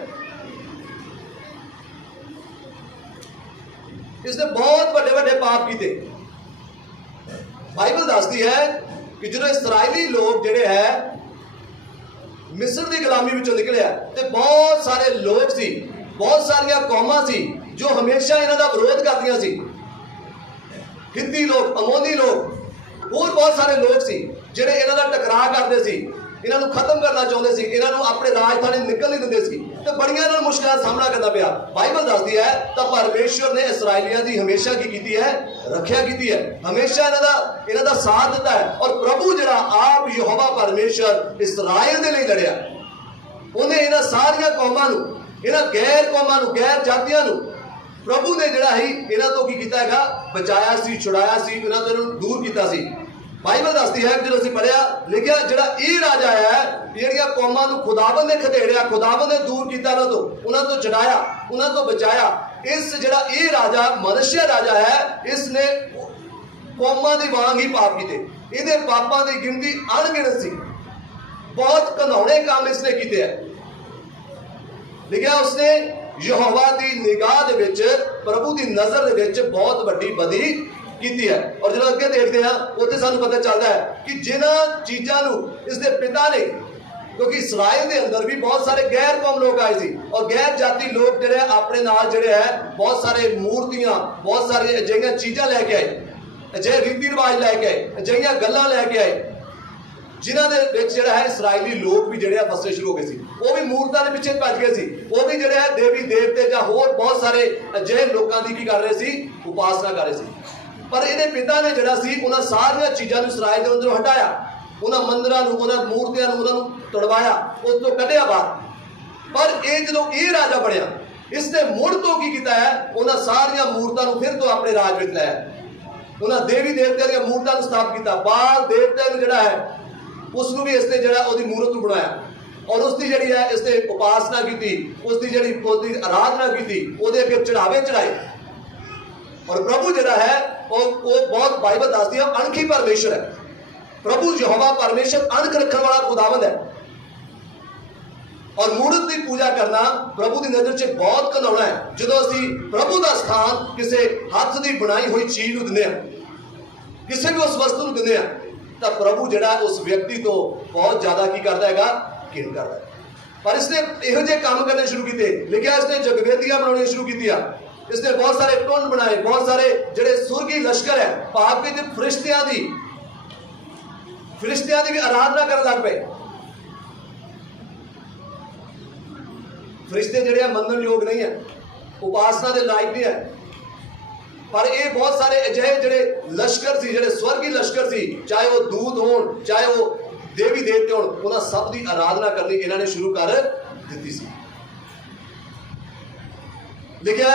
इसने बहुत बड़े बड़े पाप कीते। बाइबल दसदी है कि जो इस्राएली लोग जिहड़े है ਮਿਸਰ ਦੀ ਗੁਲਾਮੀ ਵਿੱਚੋਂ ਨਿਕਲਿਆ ਤੇ ਬਹੁਤ ਸਾਰੇ ਲੋਕ ਸੀ, ਬਹੁਤ ਸਾਰੀਆਂ ਕੌਮਾਂ ਸੀ ਜੋ ਹਮੇਸ਼ਾ ਇਹਨਾਂ ਦਾ ਵਿਰੋਧ ਕਰਦੀਆਂ ਸੀ। ਹਿੱਤੀ ਲੋਕ, ਅਮੋਨੀ ਲੋਕ, ਹੋਰ ਬਹੁਤ ਸਾਰੇ ਲੋਕ ਸੀ ਜਿਹੜੇ ਇਹਨਾਂ ਦਾ ਟਕਰਾਅ ਕਰਦੇ ਸੀ, ਇਹਨਾਂ ਨੂੰ ਖਤਮ ਕਰਨਾ ਚਾਹੁੰਦੇ ਸੀ, ਇਹਨਾਂ ਨੂੰ ਆਪਣੇ ਰਾਜਧਾਨੀ ਨਿਕਲ ਨਹੀਂ ਦਿੰਦੇ ਸੀ ਤੇ ਬੜੀਆਂ ਇਹਨਾਂ ਨੂੰ ਮੁਸ਼ਕਲਾਂ ਦਾ ਸਾਹਮਣਾ ਕਰਨਾ ਪਿਆ। ਬਾਈਬਲ ਦੱਸਦੀ ਹੈ ਤਾਂ ਪਰਮੇਸ਼ਵਰ ਨੇ ਇਸਰਾਈਲੀਆਂ ਦੀ ਹਮੇਸ਼ਾ ਕੀ ਕੀਤੀ ਹੈ? ਰੱਖਿਆ ਕੀਤੀ ਹੈ, ਹਮੇਸ਼ਾ ਇਹਨਾਂ ਦਾ ਸਾਥ ਦਿੱਤਾ ਹੈ। ਔਰ ਪ੍ਰਭੂ ਜਿਹੜਾ ਆਪ ਯਹੋਵਾ ਪਰਮੇਸ਼ਵਰ ਇਸਰਾਈਲ ਦੇ ਲਈ ਲੜਿਆ। ਉਹਨੇ ਇਹਨਾਂ ਸਾਰੀਆਂ ਕੌਮਾਂ ਨੂੰ, ਇਹਨਾਂ ਗੈਰ ਕੌਮਾਂ ਨੂੰ, ਗੈਰ ਜਾਤੀਆਂ ਨੂੰ ਪ੍ਰਭੂ ਨੇ ਜਿਹੜਾ ਹੀ ਇਹਨਾਂ ਤੋਂ ਕੀ ਕੀਤਾ ਹੈਗਾ? ਬਚਾਇਆ ਸੀ, ਛੁਡਾਇਆ ਸੀ, ਇਹਨਾਂ ਤੋਂ ਇਹਨਾਂ ਨੂੰ ਦੂਰ ਕੀਤਾ ਸੀ। ਬਾਈਬਲ ਦੱਸਦੀ ਹੈ ਜਦੋਂ ਅਸੀਂ ਪੜ੍ਹਿਆ ਲਿਖਿਆ ਜਿਹੜਾ ਇਹ ਰਾਜਾ ਹੈ, ਜਿਹੜੀਆਂ ਕੌਮਾਂ ਨੂੰ ਖੁਦਾਵੰਦ ਨੇ ਖਦੇੜਿਆ, ਖੁਦਾਵੰਦ ਨੇ ਦੂਰ ਕੀਤਾ ਉਹਨਾਂ ਤੋਂ ਛੁਡਾਇਆ, ਉਹਨਾਂ ਤੋਂ ਬਚਾਇਆ। ਇਸ ਜਿਹੜਾ ਇਹ ਰਾਜਾ ਮਨੁੱਖਿਆ ਰਾਜਾ ਹੈ, ਇਸ ਨੇ ਕੌਮਾਂ ਦੀ ਵਾਂਗ ਹੀ ਪਾਪ ਕੀਤੇ। ਇਹਦੇ ਪਾਪਾਂ ਦੀ ਗਿਣਤੀ ਅਣਗਿਣਤ ਸੀ। ਬਹੁਤ ਘਿਨਾਉਣੇ ਕੰਮ ਇਸਨੇ ਕੀਤੇ ਹੈ। ਲਿਖਿਆ ਉਸਨੇ ਯਹੋਵਾ ਦੀ ਨਿਗਾਹ ਦੇ ਵਿੱਚ, ਪ੍ਰਭੂ ਦੀ ਨਜ਼ਰ ਦੇ ਵਿੱਚ ਬਹੁਤ ਵੱਡੀ ਬਦੀ ਕੀਤੀ ਹੈ। ਔਰ ਜਦੋਂ ਅੱਗੇ ਦੇਖਦੇ ਹਾਂ ਉੱਥੇ ਸਾਨੂੰ ਪਤਾ ਚੱਲਦਾ ਹੈ ਕਿ ਜਿਨ੍ਹਾਂ ਚੀਜ਼ਾਂ ਨੂੰ ਇਸਦੇ ਪਿਤਾ ਨੇ, ਕਿਉਂਕਿ ਇਸਰਾਇਲ ਦੇ ਅੰਦਰ ਵੀ ਬਹੁਤ ਸਾਰੇ ਗੈਰ ਕੌਮ ਲੋਕ ਆਏ ਸੀ ਔਰ ਗੈਰ ਜਾਤੀ ਲੋਕ ਜਿਹੜੇ ਆਪਣੇ ਨਾਲ ਜਿਹੜੇ ਹੈ ਬਹੁਤ ਸਾਰੇ ਮੂਰਤੀਆਂ, ਬਹੁਤ ਸਾਰੀਆਂ ਅਜਿਹੀਆਂ ਚੀਜ਼ਾਂ ਲੈ ਕੇ ਆਏ, ਅਜਿਹੇ ਰੀਤੀ ਰਿਵਾਜ ਲੈ ਕੇ ਆਏ, ਅਜਿਹੀਆਂ ਗੱਲਾਂ ਲੈ ਕੇ ਆਏ ਜਿਨ੍ਹਾਂ ਦੇ ਵਿੱਚ ਜਿਹੜਾ ਹੈ ਇਸਰਾਇਲੀ ਲੋਕ ਵੀ ਜਿਹੜੇ ਆ ਫਸਣੇ ਸ਼ੁਰੂ ਹੋ ਗਏ ਸੀ। ਉਹ ਵੀ ਮੂਰਤਾਂ ਦੇ ਪਿੱਛੇ ਭੱਜ ਗਏ ਸੀ। ਉਹ ਵੀ ਜਿਹੜੇ ਹੈ ਦੇਵੀ ਦੇਵਤੇ ਜਾਂ ਹੋਰ ਬਹੁਤ ਸਾਰੇ ਅਜਿਹੇ ਲੋਕਾਂ ਦੀ ਕੀ ਕਰ ਰਹੇ ਸੀ? ਉਪਾਸਨਾ ਕਰ ਰਹੇ ਸੀ। ਪਰ ਇਹਦੇ ਪਿਤਾ ਨੇ ਜਿਹੜਾ ਸੀ ਉਹਨਾਂ ਸਾਰੀਆਂ ਚੀਜ਼ਾਂ ਨੂੰ ਇਸਰਾਇਲ ਦੇ ਅੰਦਰੋਂ ਹਟਾਇਆ, ਉਹਨਾਂ ਮੰਦਰਾਂ ਨੂੰ, ਉਹਨਾਂ ਮੂਰਤੀਆਂ ਨੂੰ, ਉਹਨਾਂ ਨੂੰ ਤੜਵਾਇਆ, ਉਸ ਤੋਂ ਕੱਢਿਆ ਬਾਹਰ। ਪਰ ਇਹ ਜਦੋਂ ਇਹ ਰਾਜਾ ਬਣਿਆ, ਇਸਨੇ ਮੁੜ ਤੋਂ ਕੀ ਕੀਤਾ ਹੈ? ਉਹਨਾਂ ਸਾਰੀਆਂ ਮੂਰਤਾਂ ਨੂੰ ਫਿਰ ਤੋਂ ਆਪਣੇ ਰਾਜ ਵਿੱਚ ਲਾਇਆ। ਉਹਨਾਂ ਦੇਵੀ ਦੇਵਤਿਆਂ ਦੀਆਂ ਮੂਰਤਾਂ ਨੂੰ ਸਥਾਪਿਤ ਕੀਤਾ। ਬਾਲ ਦੇਵਤਿਆਂ ਨੂੰ ਜਿਹੜਾ ਹੈ ਉਸ ਨੂੰ ਵੀ ਇਸਨੇ ਜਿਹੜਾ ਉਹਦੀ ਮੂਰਤ ਨੂੰ ਬਣਾਇਆ ਔਰ ਉਸ ਦੀ ਜਿਹੜੀ ਹੈ ਇਸਨੇ ਉਪਾਸਨਾ ਕੀਤੀ, ਉਸ ਦੀ ਜਿਹੜੀ ਉਹਦੀ ਆਰਾਧਨਾ ਕੀਤੀ, ਉਹਦੇ ਅੱਗੇ ਚੜਾਵੇ ਚੜਾਏ। ਔਰ ਪ੍ਰਭੂ ਜਿਹੜਾ ਹੈ ਉਹ ਬਹੁਤ ਬਾਈਬਲ ਦੱਸਦੀ ਹੈ ਅਣਖੀ ਪਰਮੇਸ਼ਰ ਹੈ। ਪ੍ਰਭੂ ਯਹੋਵਾ ਪਰਮੇਸ਼ਰ ਅਣਖ ਰੱਖਣ ਵਾਲਾ ਖੁਦਾਵੰਦ ਹੈ। ਔਰ ਮੂਰਤ ਦੀ ਪੂਜਾ ਕਰਨਾ ਪ੍ਰਭੂ ਦੀ ਨਜ਼ਰ 'ਚ ਬਹੁਤ ਘਿਨਾਉਣਾ ਹੈ। ਜਦੋਂ ਅਸੀਂ ਪ੍ਰਭੂ ਦਾ ਸਥਾਨ ਕਿਸੇ ਹੱਥ ਦੀ ਬਣਾਈ ਹੋਈ ਚੀਜ਼ ਨੂੰ ਦਿੰਦੇ ਹਾਂ, ਕਿਸੇ ਵੀ ਉਸ ਵਸਤੂ ਨੂੰ ਦਿੰਦੇ ਹਾਂ, ਤਾਂ ਪ੍ਰਭੂ ਜਿਹੜਾ ਉਸ ਵਿਅਕਤੀ ਤੋਂ ਬਹੁਤ ਜ਼ਿਆਦਾ ਕੀ ਕਰਦਾ ਹੈਗਾ? ਘਿਣ ਕਰਦਾ ਹੈ। ਪਰ ਇਸਨੇ ਇਹੋ ਜਿਹੇ ਕੰਮ ਕਰਨੇ ਸ਼ੁਰੂ ਕੀਤੇ। ਲਿਖਿਆ ਇਸਨੇ ਜਗਵੇਦੀਆਂ ਬਣਾਉਣੀਆਂ ਸ਼ੁਰੂ ਕੀਤੀਆਂ। ਇਸਨੇ ਬਹੁਤ ਸਾਰੇ ਟੁੰਡ ਬਣਾਏ, ਬਹੁਤ ਸਾਰੇ ਜਿਹੜੇ ਸੁਰਗੀ ਲਸ਼ਕਰ ਹੈ, ਭਾਵ ਕਿ ਤੇ ਫਰਿਸ਼ਤਿਆਂ ਦੀ ਵੀ ਆਰਾਧਨਾ ਕਰਨ ਲੱਗ ਪਏ। ਫਰਿਸ਼ਤੇ ਜਿਹੜੇ ਆ ਮੰਨਣ ਯੋਗ ਨਹੀਂ ਹੈ, ਉਪਾਸਨਾ ਦੇ ਲਾਇਕ ਨਹੀਂ ਹੈ। ਪਰ ਇਹ ਬਹੁਤ ਸਾਰੇ ਅਜਿਹੇ ਜਿਹੜੇ ਲਸ਼ਕਰ ਸੀ, ਜਿਹੜੇ ਸਵਰਗੀ ਲਸ਼ਕਰ ਸੀ, ਚਾਹੇ ਉਹ ਦੂਤ ਹੋਣ, ਚਾਹੇ ਉਹ ਦੇਵੀ ਦੇਵਤੇ ਹੋਣ, ਉਹਨਾਂ ਸਭ ਦੀ ਆਰਾਧਨਾ ਕਰਨੀ ਇਹਨਾਂ ਨੇ ਸ਼ੁਰੂ ਕਰ ਦਿੱਤੀ ਸੀ। ਲਿਖਿਆ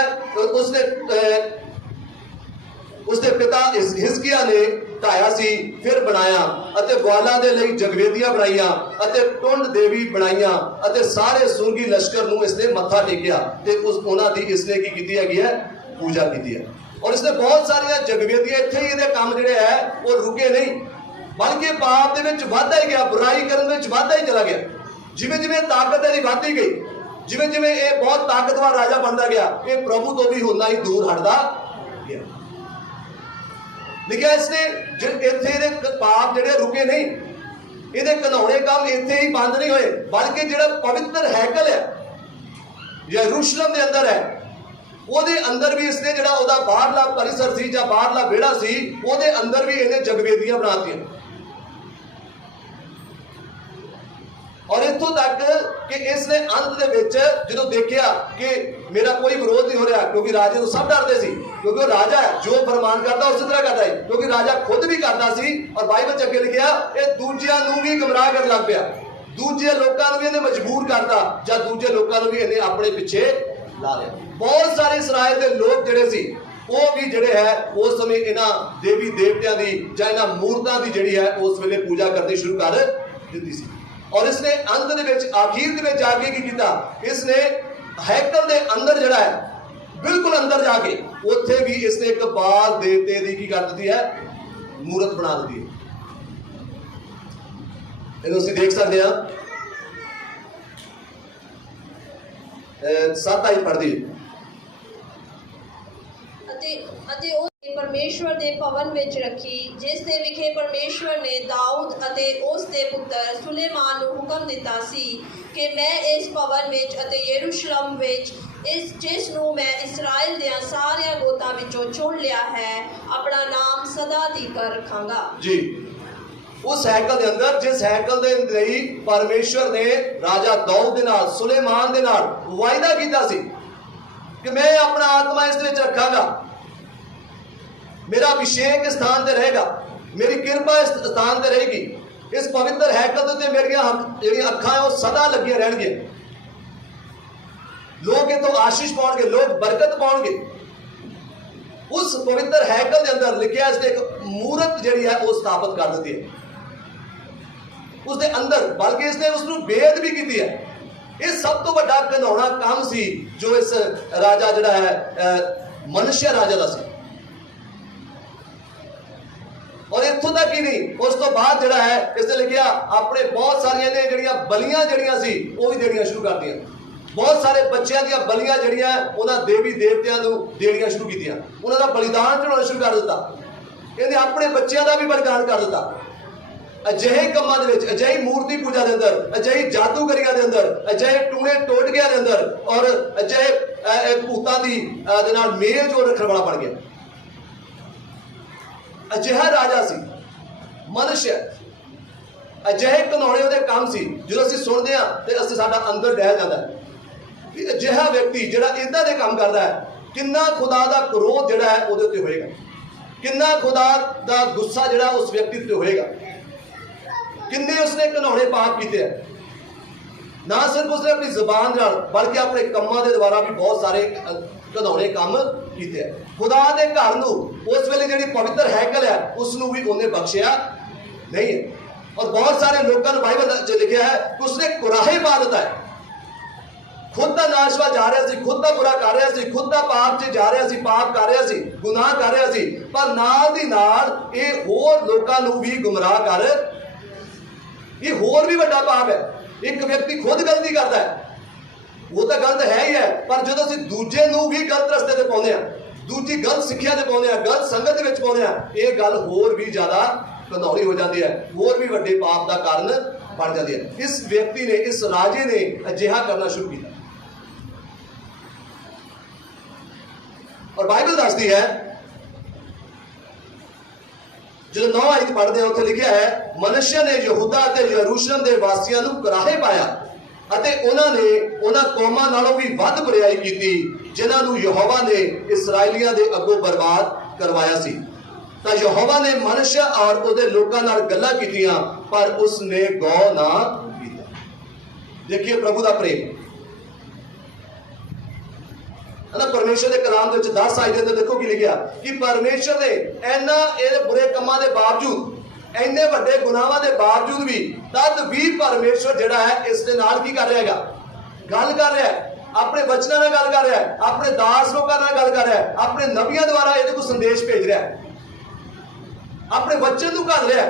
ਉਸਦੇ ਪਿਤਾ ਹਿਜ਼ਕੀਆ ਨੇ ਢਾਇਆ ਸੀ, ਫਿਰ ਬਣਾਇਆ ਅਤੇ ਗਵਾਲਾਂ ਦੇ ਲਈ ਜਗਵੇਦੀਆਂ ਬਣਾਈਆਂ ਅਤੇ ਟੁੰਡ ਦੇਵੀ ਬਣਾਈਆਂ ਅਤੇ ਸਾਰੇ ਸੁਰਗੀ ਲਸ਼ਕਰ ਨੂੰ ਇਸਨੇ ਮੱਥਾ ਟੇਕਿਆ ਤੇ ਉਹਨਾਂ ਦੀ ਇਸਨੇ ਕੀ ਕੀਤੀ ਹੈਗੀ ਹੈ? ਪੂਜਾ ਕੀਤੀ ਹੈ। ਔਰ ਇਸਨੇ ਬਹੁਤ ਸਾਰੀਆਂ ਜਗਵੇਦੀਆਂ, ਇੱਥੇ ਹੀ ਇਹਦੇ ਕੰਮ ਜਿਹੜੇ ਹੈ ਉਹ ਰੁਕੇ ਨਹੀਂ, ਬਲਕਿ ਪਾਪ ਦੇ ਵਿੱਚ ਵਾਧਾ ਹੀ ਗਿਆ, ਬੁਰਾਈ ਕਰਨ ਵਿੱਚ ਵਾਧਾ ਹੀ ਚਲਾ ਗਿਆ। ਜਿਵੇਂ ਜਿਵੇਂ ਤਾਕਤ ਇਹਦੀ ਵੱਧਦੀ ਗਈ, ਜਿਵੇਂ ਜਿਵੇਂ ਇਹ ਬਹੁਤ ਤਾਕਤਵਰ ਰਾਜਾ ਬਣਦਾ ਗਿਆ, ਇਹ ਪ੍ਰਭੂ ਤੋਂ ਵੀ ਹੁੰਦਾ ਹੀ ਦੂਰ ਹਟਦਾ ਗਿਆ। ਲਿਖਿਆ ਇਸਨੇ ਇੱਥੇ ਇਹਦੇ ਪਾਪ ਜਿਹੜੇ ਰੁਕੇ ਨਹੀਂ, ਇਹਦੇ ਘਿਨਾਉਣੇ ਕੰਮ ਇੱਥੇ ਹੀ ਬੰਦ ਨਹੀਂ ਹੋਏ, ਬਲਕਿ ਜਿਹੜਾ ਪਵਿੱਤਰ ਹੈਕਲ ਹੈ ਯਰੂਸ਼ਲਮ ਦੇ ਅੰਦਰ ਹੈ, ਉਹਦੇ ਅੰਦਰ ਵੀ ਇਸਨੇ ਜਿਹੜਾ ਉਹਦਾ ਬਾਹਰਲਾ ਪਰਿਸਰ ਸੀ ਜਾਂ ਬਾਹਰਲਾ ਵਿਹੜਾ ਸੀ, ਉਹਦੇ ਅੰਦਰ ਵੀ ਇਹਨੇ ਜਗਵੇਦੀਆਂ ਬਣਾਤੀਆਂ। ਔਰ ਇੱਥੋਂ ਤੱਕ ਕਿ ਇਸਨੇ ਅੰਤ ਦੇ ਵਿੱਚ ਜਦੋਂ ਦੇਖਿਆ ਕਿ ਮੇਰਾ ਕੋਈ ਵਿਰੋਧ ਨਹੀਂ ਹੋ ਰਿਹਾ, ਕਿਉਂਕਿ ਰਾਜੇ ਨੂੰ ਸਭ ਡਰਦੇ ਸੀ, ਕਿਉਂਕਿ ਉਹ ਰਾਜਾ ਹੈ, ਜੋ ਫਰਮਾਨ ਕਰਦਾ ਉਸੇ ਤਰ੍ਹਾਂ ਕਰਦਾ ਹੈ, ਕਿਉਂਕਿ ਰਾਜਾ ਖੁਦ ਵੀ ਕਰਦਾ ਸੀ। ਔਰ ਬਾਈਬਲ 'ਚ ਅੱਗੇ ਲਿਖਿਆ ਇਹ ਦੂਜਿਆਂ ਨੂੰ ਵੀ ਗੁੰਮਰਾਹ ਕਰਨ ਲੱਗ ਪਿਆ, ਦੂਜੇ ਲੋਕਾਂ ਨੂੰ ਵੀ ਇਹਨੇ ਮਜਬੂਰ ਕਰਤਾ ਜਾਂ ਦੂਜੇ ਲੋਕਾਂ ਨੂੰ ਵੀ ਇਹਨੇ ਆਪਣੇ ਪਿੱਛੇ ਲਾ ਲਿਆ। ਬਹੁਤ ਸਾਰੇ ਇਸਰਾਇਲ ਦੇ ਲੋਕ ਜਿਹੜੇ ਸੀ ਉਹ ਵੀ ਜਿਹੜੇ ਹੈ ਉਸ ਸਮੇਂ ਇਹਨਾਂ ਦੇਵੀ ਦੇਵਤਿਆਂ ਦੀ ਜਾਂ ਇਹਨਾਂ ਮੂਰਤਾਂ ਦੀ ਜਿਹੜੀ ਹੈ ਉਸ ਵੇਲੇ ਪੂਜਾ ਕਰਨੀ ਸ਼ੁਰੂ ਕਰ ਦਿੱਤੀ ਸੀ। ਔਰ ਇਸਨੇ ਅੰਤ ਦੇ ਵਿੱਚ ਆਖੀਰ ਦੇ ਵਿੱਚ ਜਾ ਕੇ ਕੀ ਕੀਤਾ? ਇਸਨੇ ਹੈਕਲ ਦੇ ਅੰਦਰ ਜਿਹੜਾ ਹੈ ਬਿਲਕੁਲ ਅੰਦਰ ਜਾ ਕੇ ਉੱਥੇ ਵੀ ਇਸਨੇ ਇੱਕ ਬਾਲ ਦੇਵਤੇ ਦੀ ਕੀ ਕਰ ਦਿੱਤੀ ਹੈ? ਮੂਰਤ ਬਣਾ ਦਿੱਤੀ ਹੈ। ਇਹਨੂੰ ਅਸੀਂ ਦੇਖ ਸਕਦੇ ਹਾਂ 7 ਆਇਤ ਪੜ੍ਹਦੀ ਅਤੇ ਉਹ ਪਰਮੇਸ਼ਵਰ ਦੇ ਭਵਨ ਵਿੱਚ ਰੱਖੀ, ਜਿਸ ਦੇ ਵਿਖੇ ਪਰਮੇਸ਼ਵਰ ਨੇ ਦਾਊਦ ਅਤੇ ਉਸ ਦੇ ਪੁੱਤਰ ਸੁਲੇਮਾਨ ਨੂੰ ਹੁਕਮ ਦਿੱਤਾ ਸੀ ਕਿ ਮੈਂ ਇਸ ਭਵਨ ਵਿੱਚ ਅਤੇ ਯਰੂਸ਼ਲਮ ਵਿੱਚ ਜਿਸ ਨੂੰ ਮੈਂ ਇਸਰਾਇਲ ਦੇ ਸਾਰਿਆਂ ਗੋਤਾਂ ਵਿੱਚੋਂ ਚੁਣ ਲਿਆ ਹੈ, ਆਪਣਾ ਨਾਮ ਸਦਾ ਤੀਕਰ ਰੱਖਾਂਗਾ। ਜੀ, उस हैकल के अंदर, जिस हैकल के लिए परमेश्वर ने राजा दाऊद दे नाल, सुलेमान दे नाल वायदा कीता सी कि मैं अपना आत्मा इस विच रखांगा, मेरा अभिषेक इस स्थान ते रहेगा, मेरी कृपा इस स्थान ते रहेगी, इस पवित्र हैकल ते मेरियां जेहड़ियां अखां है वो सदा लगियां रहणगियां, लोग इतों आशीष पाउणगे, लोग बरकत पाउणगे। उस पवित्र हैकल के अंदर लिखिया इसने एक मूर्त जिहड़ी है वो स्थापित कर दी है उसके अंदर, बल्कि इसने उसनू बेद भी की है। ये सब तो बड़ा घिनौना काम सी जो इस राजा जिहड़ा है मनुष्य राजा दा सी। और इत्थों तक ही नहीं, उस तो बाद जिहड़ा है इसने लिखिया अपने बहुत सारियां ने जिहड़ियां बलियां जिहड़ियां सी वो भी देनियां शुरू कर दियां, बहुत सारे बच्चों दी बलियां जिहड़ियां उन्हां देवी देवतियां नूं देणियां शुरू कीतियां, उन्हां दा बलिदान चढ़ाउणा शुरू कर दिता, इहने अपने बच्चों का भी बलिदान कर दिता। अजिहे कामां दे विच, अजिही मूर्ति पूजा के अंदर, अजिही जादूगरियां के अंदर, अजिहे टूणे टोटकियां के अंदर और अजिहे भूतां दी दे नाल मेल जोड़ रखण वाला बन गया। अजिहा राजा सी मनुष्य, अजिहे घिनौणे उहदे काम सी जो असीं सुणदे हां ते असीं साडा अंदर डह जांदा है कि अजिहा व्यक्ति जिहड़ा इदां दे काम करदा है, किन्ना खुदा दा क्रोध जिहड़ा है उहदे उत्ते होएगा, किन्ना खुदा दा गुस्सा जिहड़ा उस व्यक्ति उत्ते होएगा, किन्ने उसने घिनौणे पाप कीते हैं। ना सिर्फ उसने अपनी जुबान नाल बल्कि अपने कामां दे द्वारा भी बहुत सारे घिनौणे काम कीते हैं। खुदा दे घर नूं उस वेले जिहड़ी पवित्र हैकल है उसनूं भी उन्हें बख्शिया नहीं है। और बहुत सारे लोगों ने बाइबल च लिखा है कि उसने कुराहे पा दिता है, खुद का नाशवा जा रहा सी, खुद का बुरा कर रहा सी, खुद का पाप च जा रहा सी, पाप कर रहा सी, गुनाह कर रहा सी, पर नाल दी नाल ये होर लोकां नूं भी गुमराह कर, ये होर भी बड़ा पाप है। एक व्यक्ति खुद गलती करता है, वो तो गलत है ही है, पर जो असीं दूजे नूं भी गलत रस्ते ते पाउंदे आ, दूजी गलत सिक्ख्या ते पाउंदे आ, गलत संगत दे विच पाउंदे आ, ये गल होर भी ज्यादा घिनौनी हो जाती है, होर भी वड्डे पाप का कारण बन जाती है। इस व्यक्ति ने, इस राजे ने अजिहा करना शुरू किया। और बाइबल दसदी है जो 9 आयत पढ़ते हैं उत्थे लिखा है, मनुष्य ने यहूदा ते यरूशलेम के वासियों को कराहे पाया अते उन्होंने उन्हां कौमां नालों भी वध बुराई की जिन्हां नूं यहोवा ने इसराइलियां दे अगों बर्बाद करवाया सी। तां यहोवा ने मनुष्य और उहदे लोकां नाल गल्लां कीतियां पर उसने गौ ना कीता। देखिए प्रभु दा प्रेम परमेश्वर के कलाम के 10 आयत के अंदर देखो की लिखा कि परमेश्वर ने इन्ना बुरे कामां के बावजूद, इन्ने वड्डे गुनाहां के बावजूद भी, तद भी परमेश्वर जिहड़ा है इस दे नाल की कर रहा है, गल कर रहा है, अपने वचनां नाल गल कर रहा है, अपने दास लोकां नाल गल कर रहा है, अपने नबियां द्वारा इहदे को संदेश भेज रहा है, अपने वचन नूं कर रहा है।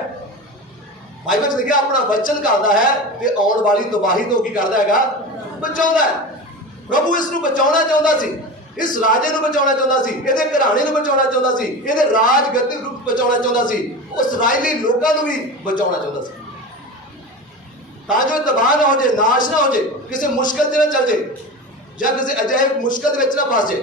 बाइबल च लिखा अपना वचन करदा है ते आउण वाली तबाही तो की करदा हैगा, बचाउंदा है। प्रभु इसनूं बचाउणा चाहुंदा सी, इस राजे नूं बचाउणा चाहुंदा सी, इहदे घराणे नूं बचाउणा चाहुंदा सी, इहदे राज गद्दी नूं बचाउणा चाहुंदा सी, उस इस्राएली लोकां नूं भी बचाउणा चाहुंदा सी तां जो तबाह ना हो जाए, नाश ना हो जाए, किसी मुश्किल च ना चल जाए या किसी अजिहे मुश्किल विच ना फस जाए।